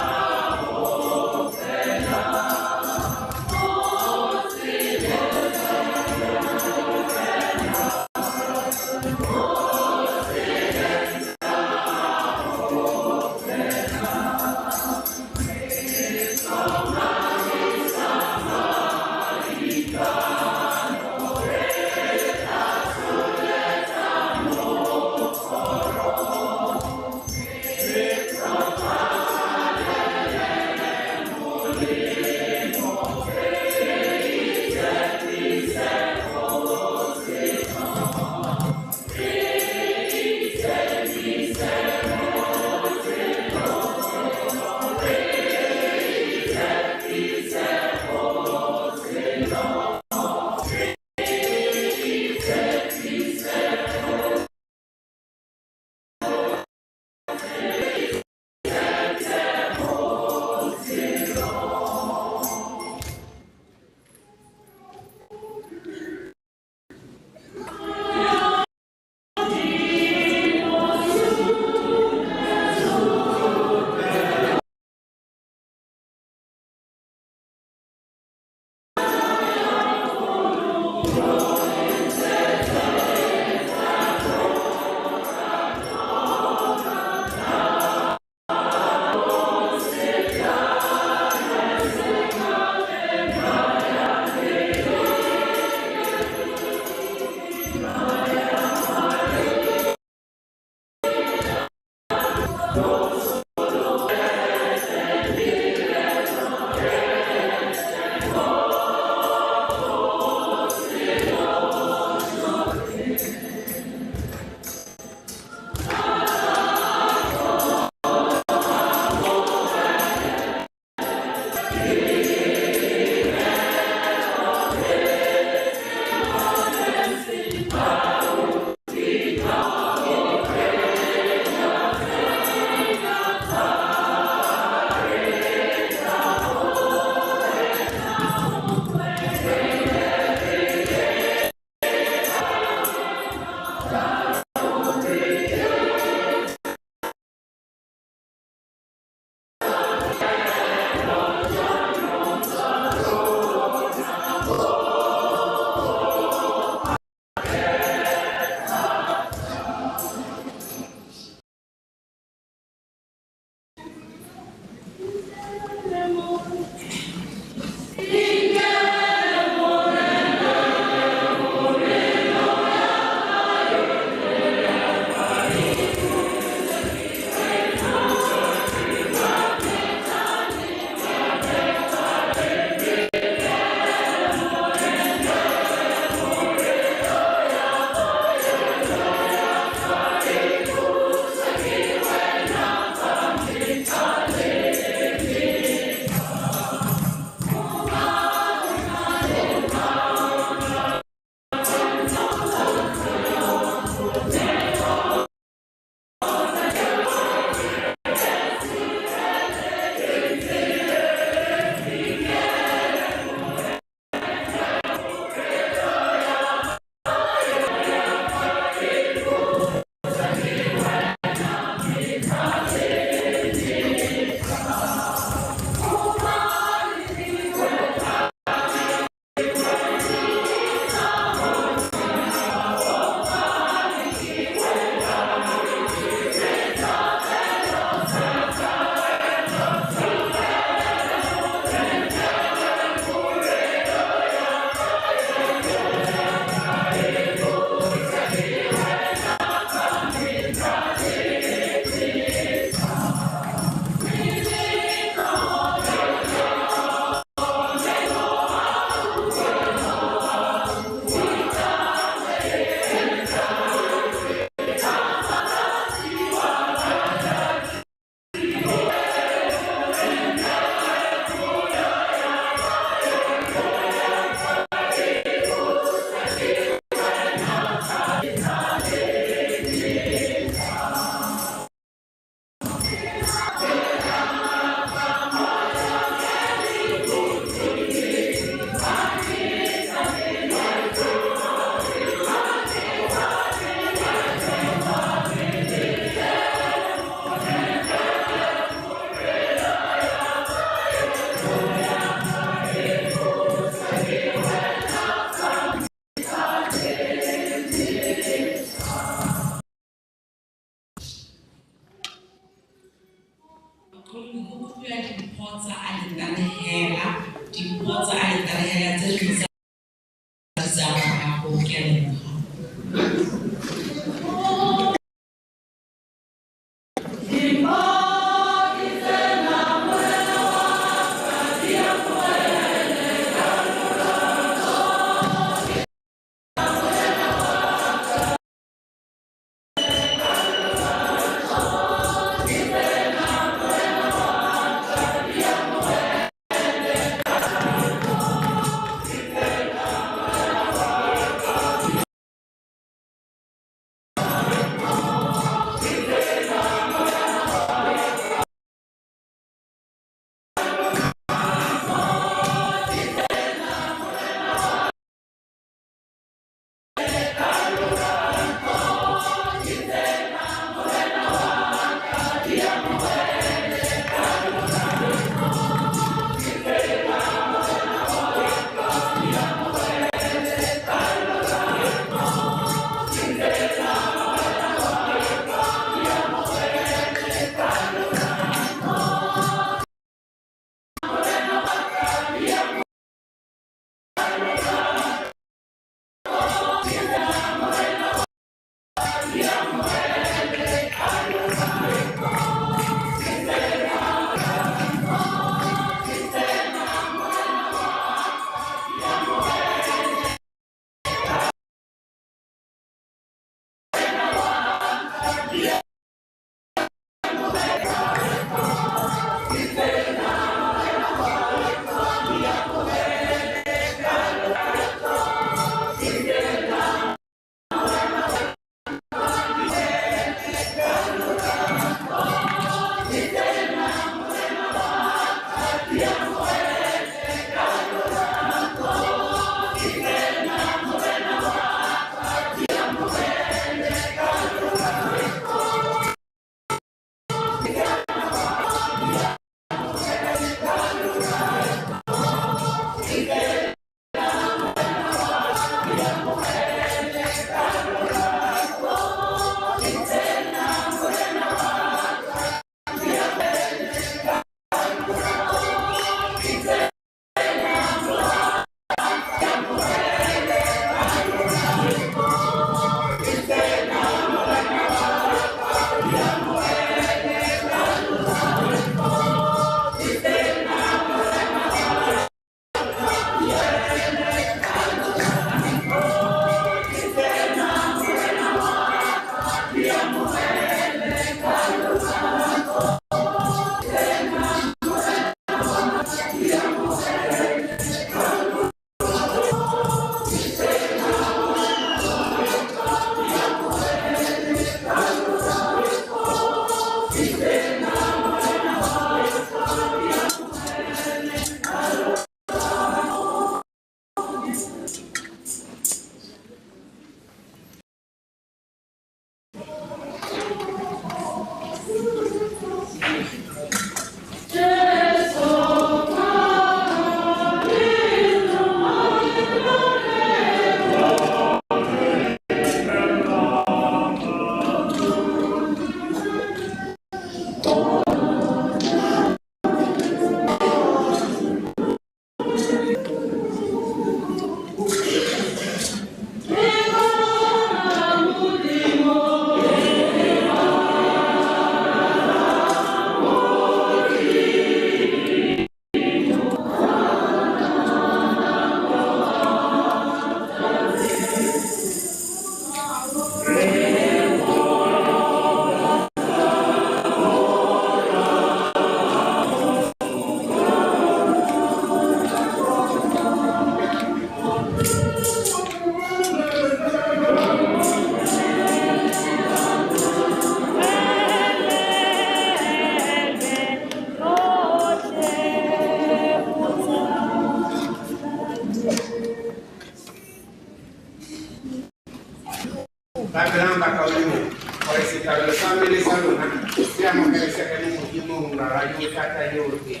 mathata yohle.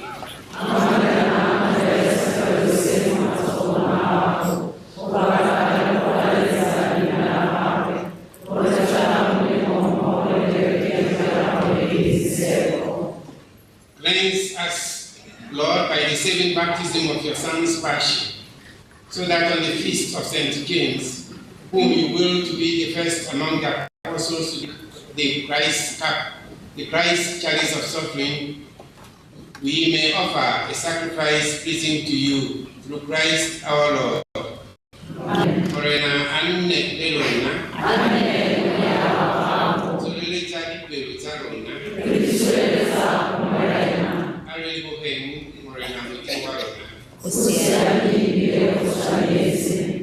Cleanse us, Lord, by the saving baptism of your Son's passion, so that on the feast of St. James, whom you will to be the first among the apostles to the Christ cup, the Christ chalice of suffering, we may offer a sacrifice pleasing to you through Christ our Lord. Amen.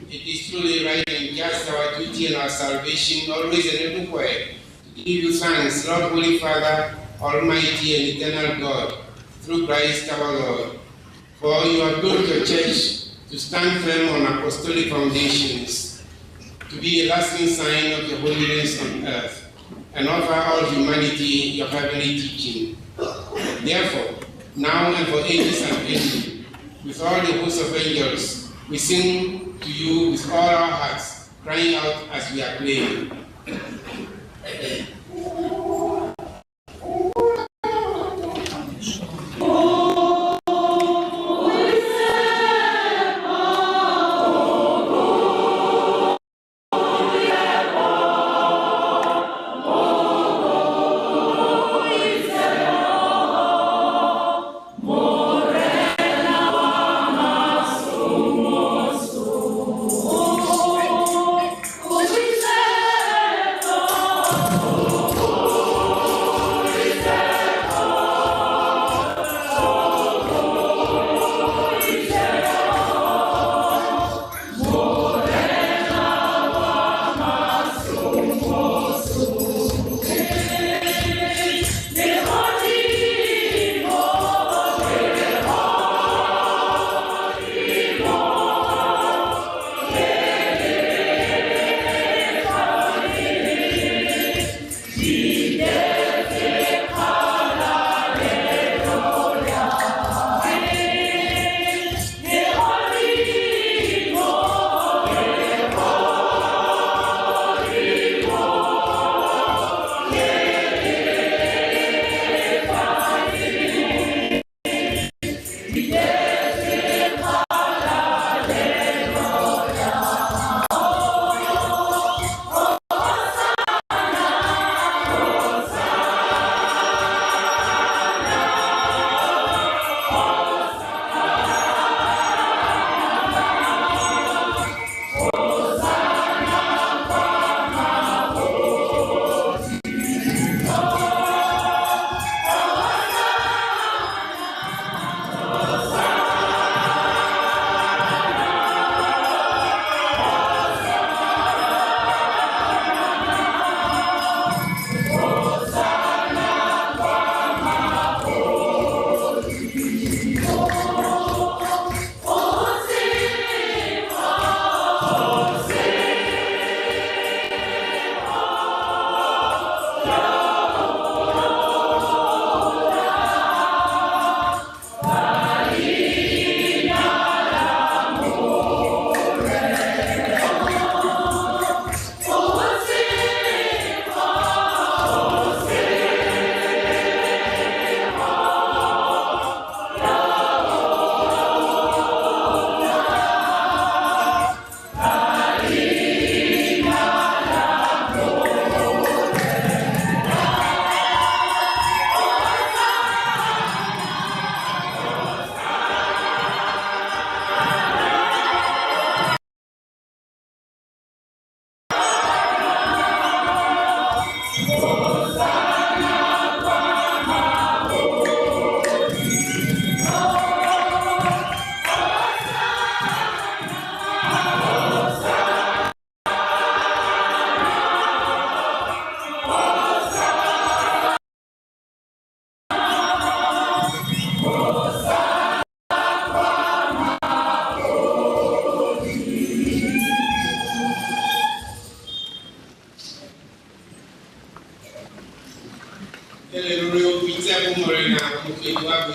It is truly right and just our duty and our salvation, always and everywhere, to give you thanks, Lord, Holy Father, Almighty and eternal God, through Christ our Lord. For you have built your church to stand firm on apostolic foundations, to be a lasting sign of your holiness on earth, and offer all humanity your heavenly teaching. Therefore, now and for ages and ages, with all the hosts of angels, we sing to you with all our hearts, crying out as we are playing.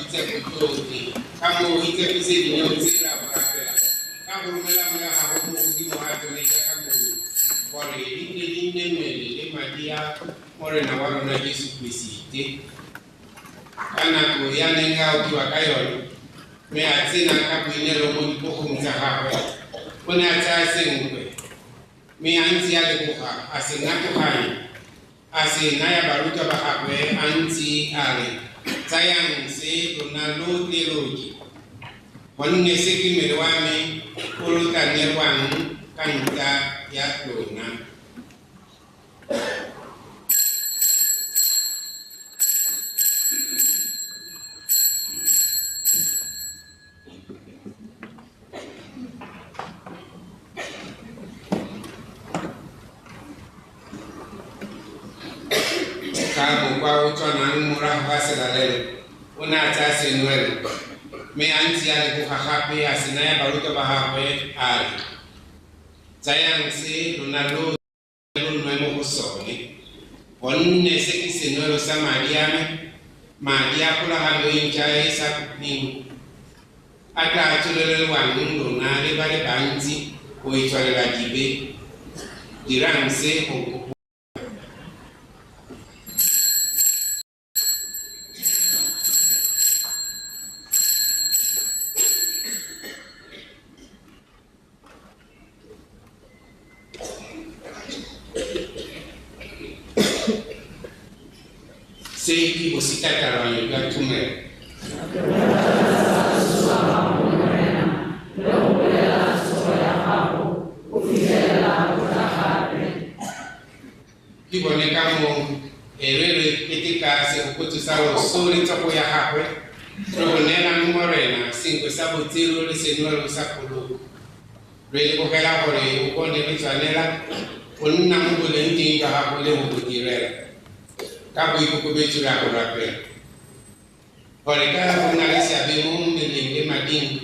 bitse kotote ka mo itse pise dinyo tse la borapela ka go romela mo ga go mo di mo ha tsone ka mo gore dinne mele le madia more na wa rona Jesu Kriste kana go ya nenga o kiwa ka yona me a tsena ka boinelo mo dipogong tsa gagwe o ne a tsaya sengwe me a ntse a leboga a se ngatoganye a se naya baruta ba gagwe a ntse a re tsayang se lona lotlhe lotlhe gonne se ke mmele wa me o lo tla neelwang ka ntlha ya lona. Kwa utswana morago ga selalelo o ne a tsaya senwelo mme a ntse a leboga gape a se naya baruta ba gagwe a re tsayang se lona lo nwe mo go sone gonne se ke senwelo sa madi a me madi a kgolagano e ntšha e sa koping a tla tswelelelwang lona le ba le bantsi go itswalela dibe dirang se go Seki bositata wanyo kwa tume. Kibone kamo erere ketika se ukutu sawo sori toko ya hakwe. Rogonela numorena 5 sabo tiro le senwelo sapolo. Rele kokela kore ukonde bitwanela onuna mubule ndinga hakule mubutirela. Kabu iko kubetu ya kurapela. Oreka kunalisi abimu mbelenge madini.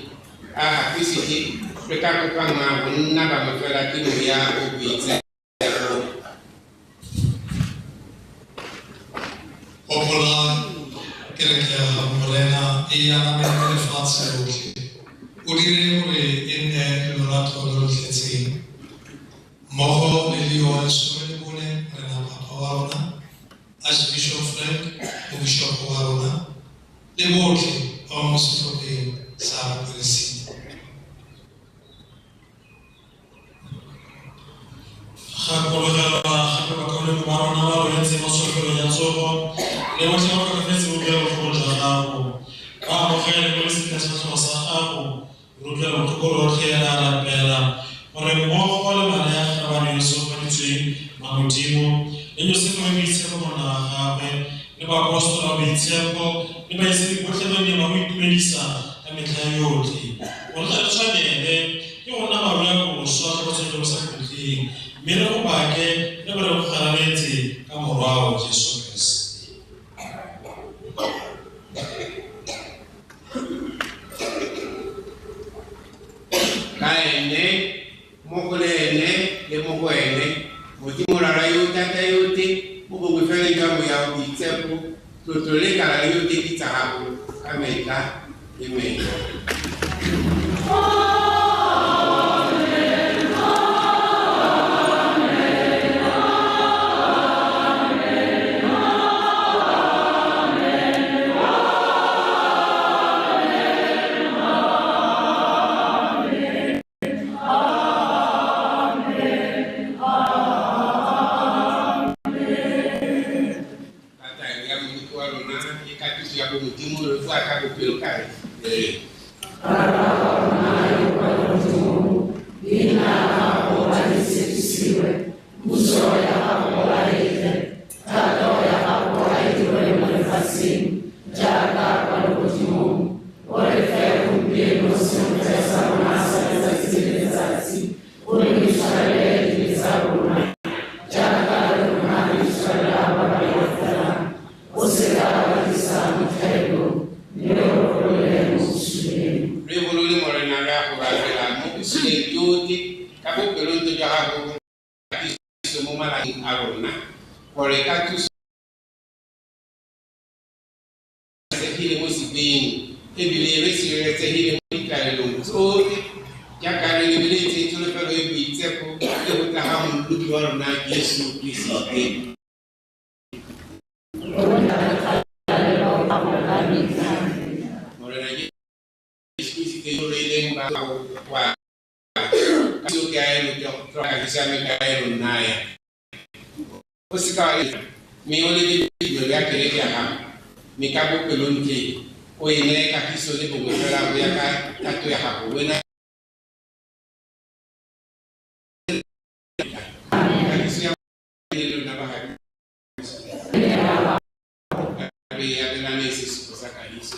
Kisiki reka kupanga unna bamufela timu ya ubitse. Popola kereka morena ia na mele fatse roki. Udire ore enne lorato lorotsi. Moho elio sole bune rena papawarona. Archbishop Frank, Bishop Gaborone, the working almost for the Sarah Peresi. Hakologa, Hakologa, Gaborone, Renzi, Mosoko, Yanzoko, the Washington Conference will be able to Jahao. Amo Hare, President of Sahao, Rugger of Tokoro, Hera, Bella, or a more holy man, Havani, so many Mamutimo. Io sempre mi dicevo na ne ba apostolo mi dicevo ne ba isi poteva ni ma mi medisa a metaioti ona tsane io na ma ya ko so ko se do sa kuti mira ko ba ke ne ba ro khalaleti ka morao Jesu Kristo kaene mogolene le mogwene Motimola rayo tata yote mugo ngifele ngambo ya ubitsepo totoleka la yote kitahabo kameka amen. Being ebile re sireletsegile mo ditlwaelong tsotlhe jaaka re lebeletse tsholofelo e boitshepo le go tla ga molodi wa rona Yesu Keresete. Morena Yesu Keresete yo re ileng ba wa ka yo ke a eno ke go tloga ke siame ka eno naya o se ka me o le dilo ya kereke ya gago me ka bopelong ke o e neye katiso le bongwe fela go ya ka tato ya gago wena katiso ya lona ba gago ya abelane sesupo sa katiso.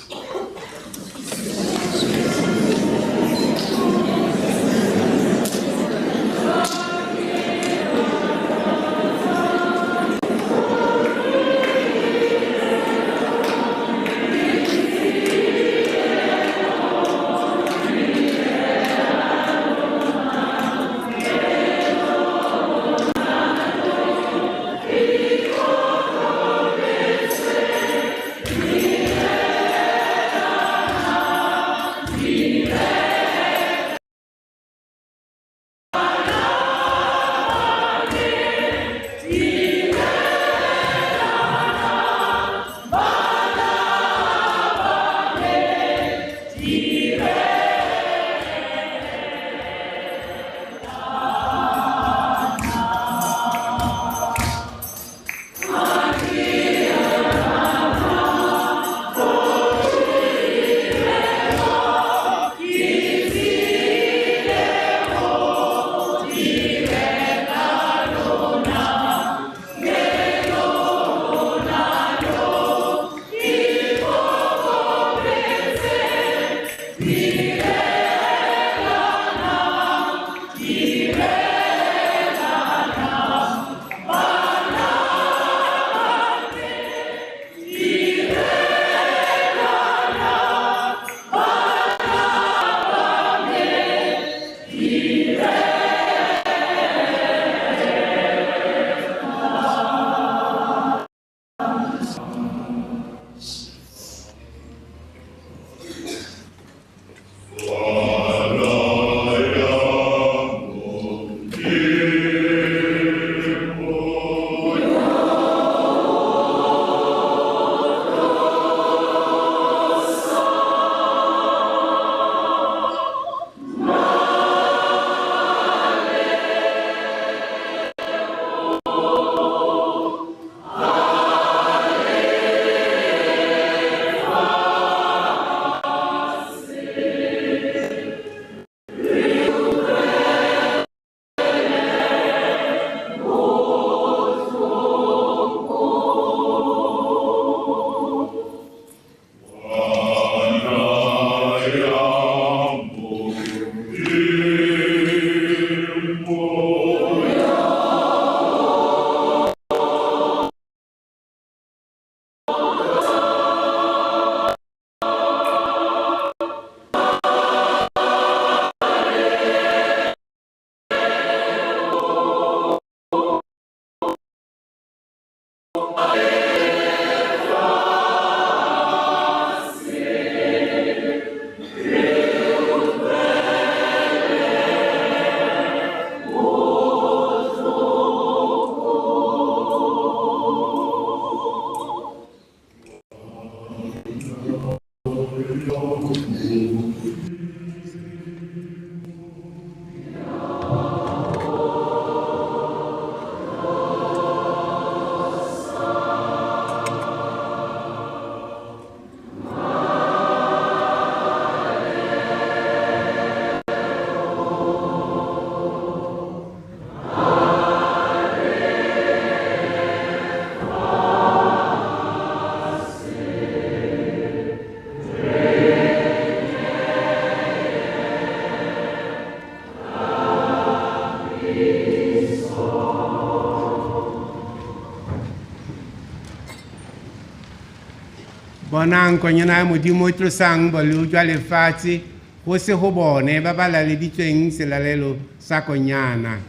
bonang konyana ya modimo o tlosang boleu jwa lefatshe go se go bone ba ba laleditsweng selalelo sa konyana.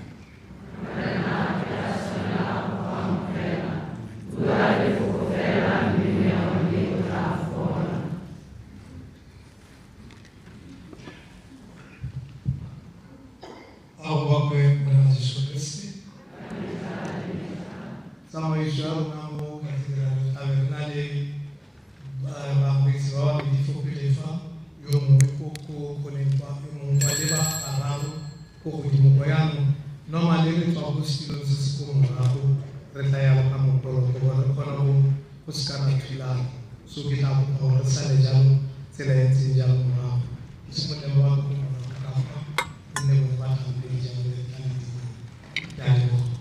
baweso ya rona mo katedrale a be re na le bakgweetsi ba babedi fo pele fa yo mongwe ko leng kwa yo mongwe kwa le ba gararo ko godimo kwa yaanong normally re tswa go setilong se se ko morago re tla ya ka mopoloko gore re kgona go se kana thulana so ke tla kopa gore re sale jalo tsela e ntseng jalo morago ke se molemo wa ko morago ka nne bone ba tlampeng jalo le tlaleteng ke a leboga.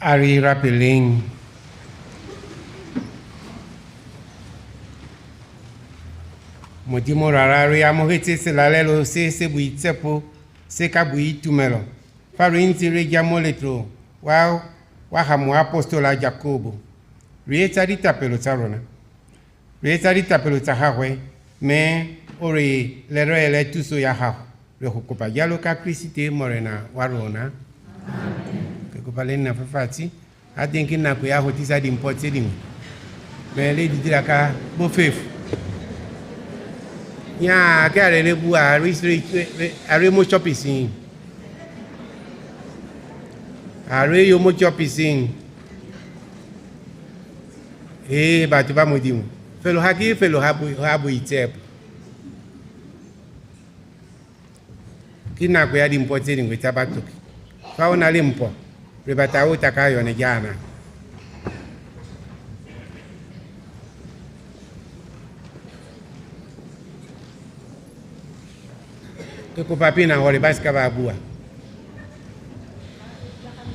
Ari Rapeling. Modimo rarari amohetse selalelo se buitsepo se ka buitumelo. Farinti regiamo letro wa hamu apostola Jacobo. Rieta ditapelo tsa rona. Rieta ditapelo tsa gagwe me ore lero ele tuso ya gago. Re go kopa jalo ka Kriste morena wa rona. Amen. Ke kopa le nna fafatsi a teng ke nako ya go tisa dimpho tse dingwe. Me le di dira ka bofefo. Ya ke are le bua are mo chopising. Are yo mo chopising. Batho ba modimo. Felo ha bo itsepo. Ke nako ya dimpho tse dingwe tsa batho. Fa o na le mpho re batla o ta ka yone jana. Ke kopa pina gore ba se ka ba bua.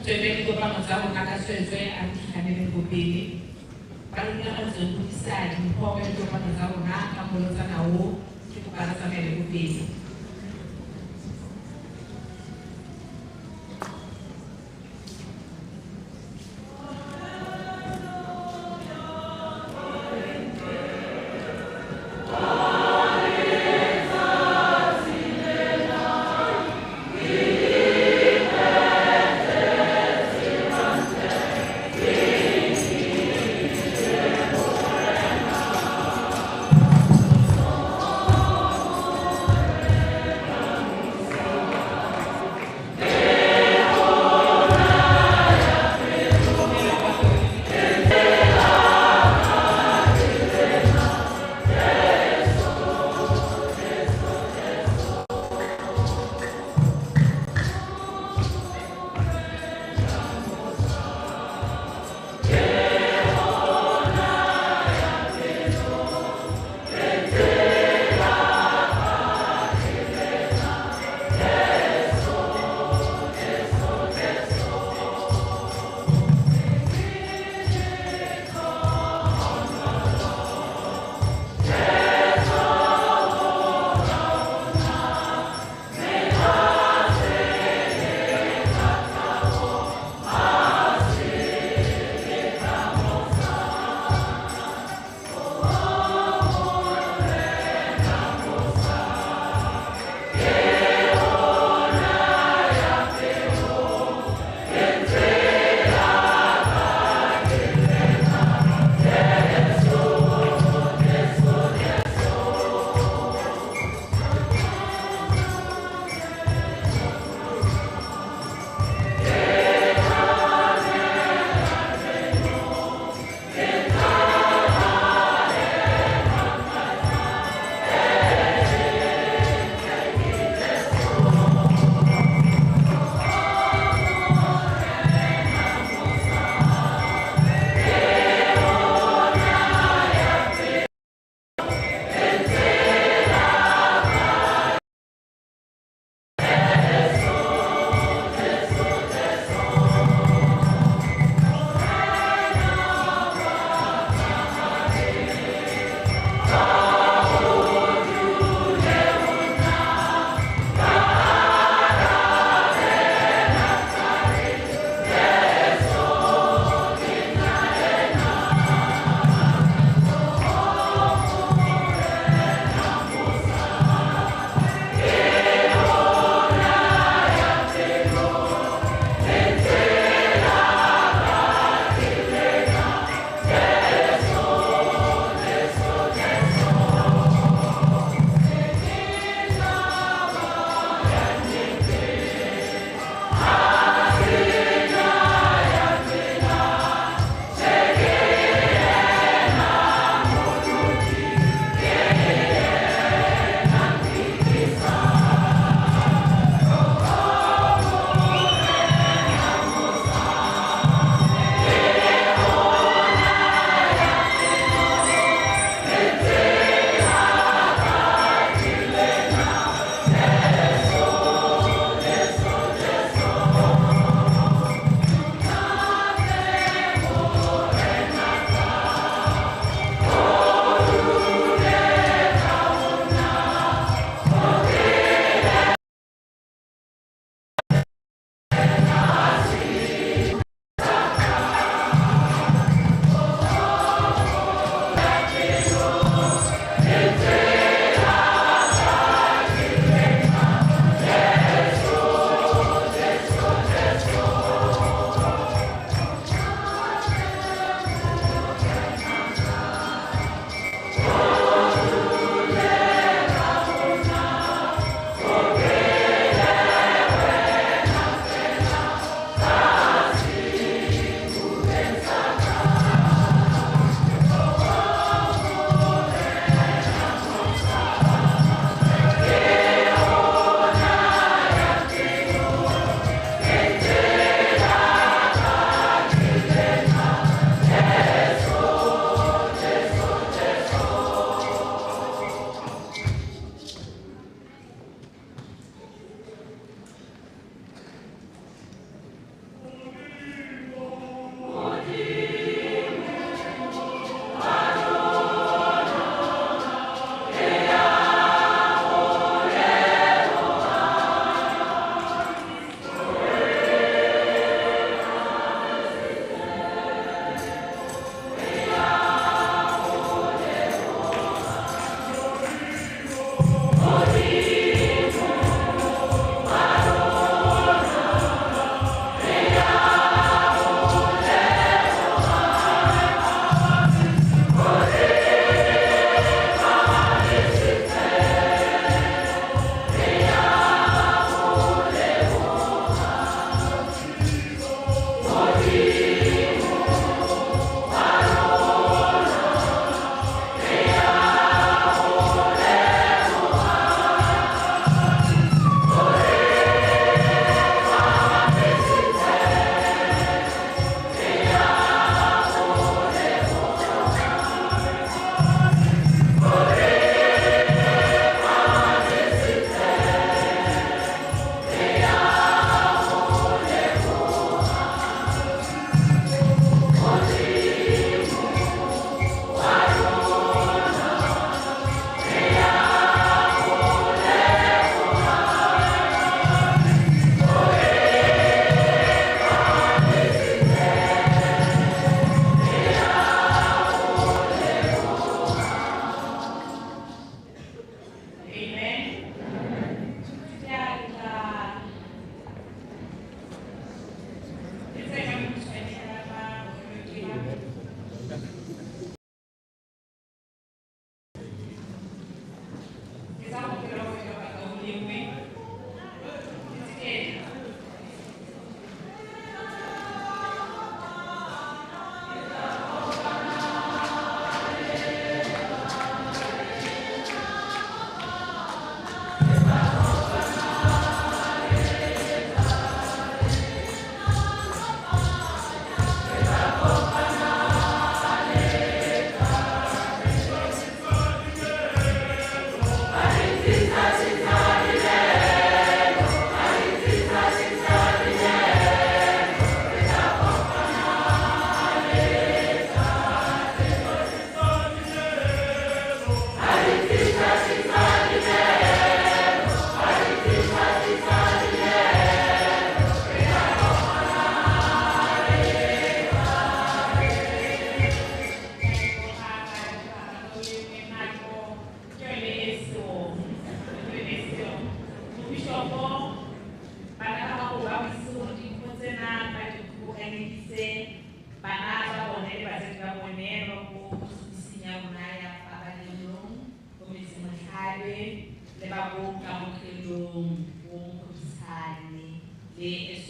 Tebe ko ba motsa go ka swetswe a tlhanele go pele. Ba nna ga tse go isa di go ba go ba motsa go na ka mo tsa nawo ke go ba tsa mele go pele.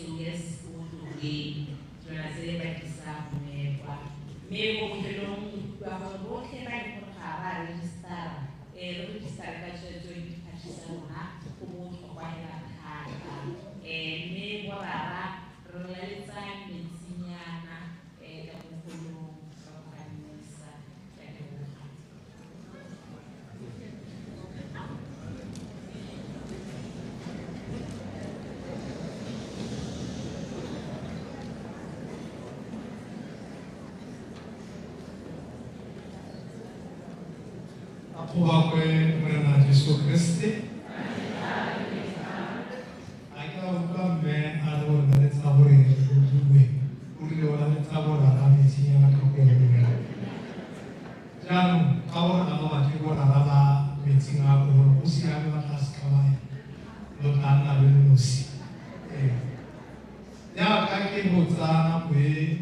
SOS Motorway, Trinazele Bakisa Mekwa. Me go belong to our both like Hara register, a register that joint Hashisana, who won't provide a me Wara, Roleta, Mensiniana, the Polo from Canisa. Approvaque mena Jesu Christi. Aika uka me ado na tsabore duwe. Uri ora tsabora na misinya na kokoro. Janu kawon ado ati ko na baba misinga ko usi ado na taskawai. Lo kana benu usi. Ya kake botsa na kwe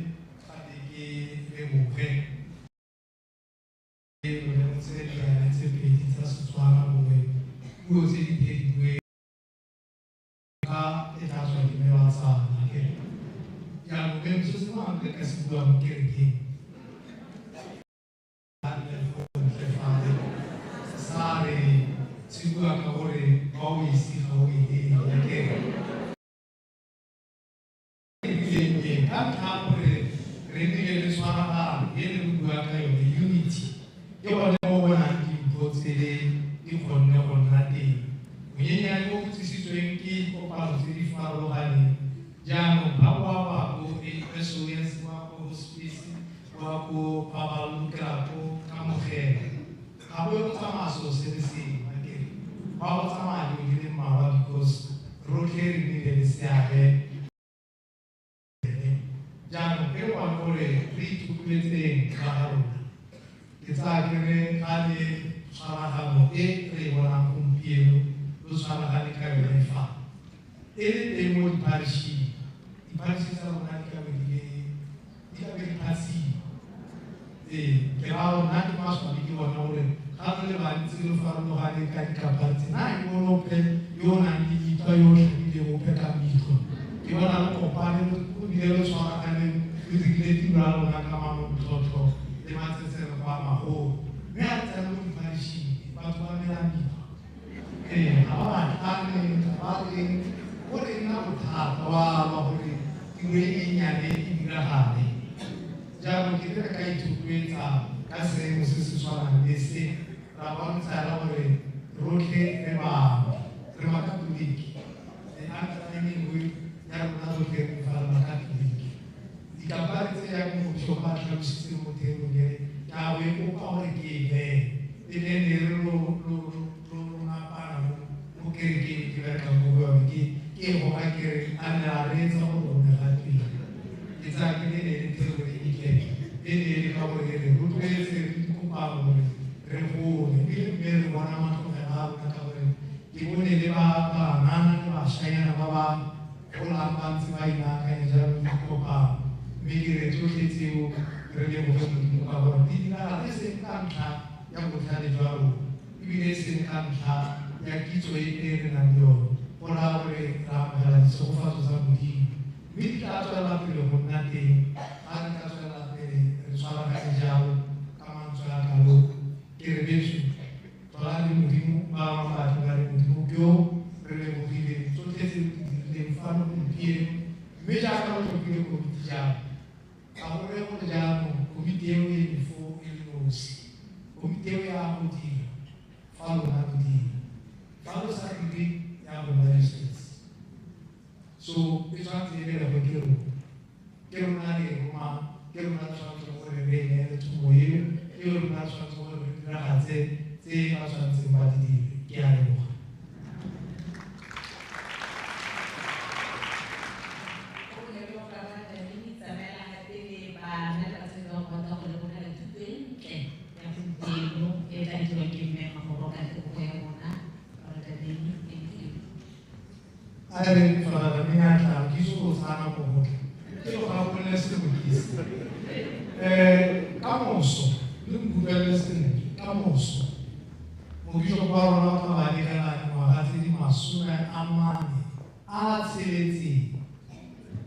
atiki le mukhe.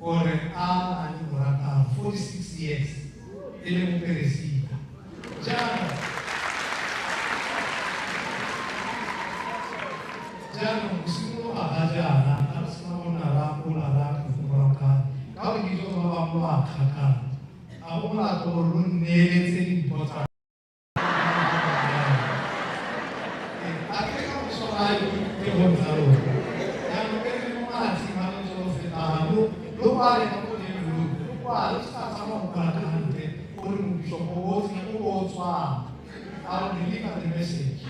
gore a le morata 46 years e le moperesida jaanong o simologa jaana a re sena olara moraka ka gore dijo ba bangwe ba kgakala a go molato gore lo nneeletse dimpho tsa a ke ka go tshwara dipegong tsa lona jaanong ke le mo malatsing a le tso go fetang lo kwale ka go lelelo lo kwale se ka tsama go kwalakante gore mobišopo o tswang a go deliver the message.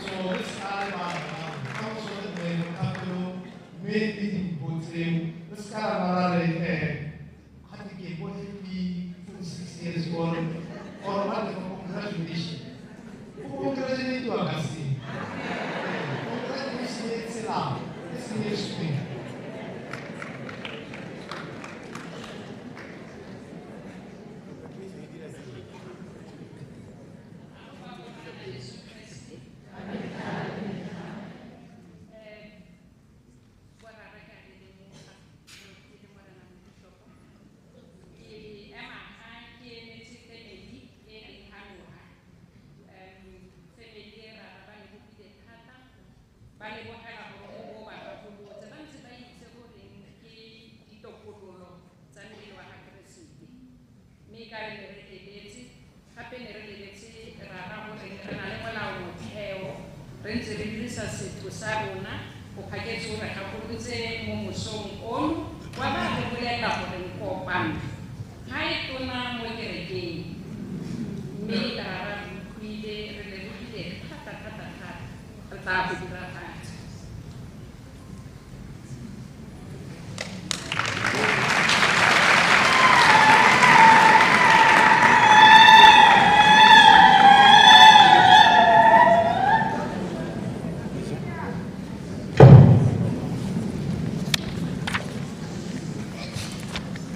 So this time comes with the capital, maybe in Botseu. This kind of how to get what it be 46 years old or what the congratulations. Congratulations to Augustine. Congratulations to Islam. This is your spring.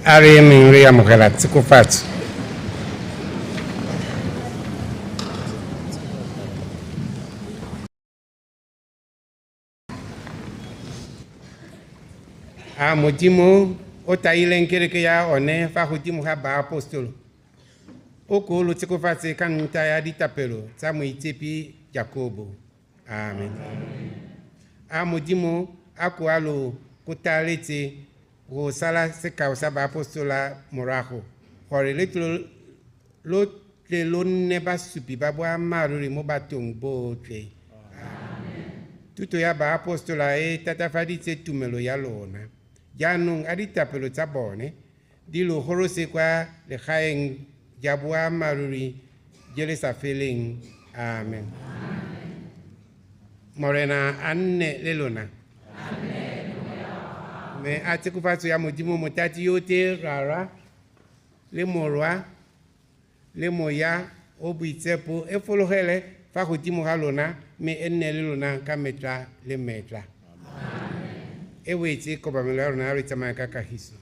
Ari minria mukela tsikufatu a modimo o taileng kereke ya one fa godimo ga ba apostolo o ko lo tsikofatse ka nta ya ditapelo tsa moitsepi Jakobo. Amen. A modimo a kualo kutaletse go sala sekao sa ba apostola morago gore lo nne ba supi ba boammaaruri mo batong botlhe. Tuto ya ba apostola e tatafaditse tumelo ya lona jaanong a ditapelo tsa bone di lo gorose kwa legaeng ja boammaaruri je le sa feleng. Amen. Morena a nne le lona. Me a tsikofatso ya modimo motati yote rara le morwa le moya o boitsepo e fologele fa godimo ga lona me e nne le lona ka metla le metla. E wetse kobamelo ya rona ya re tsamaya ka kagiso.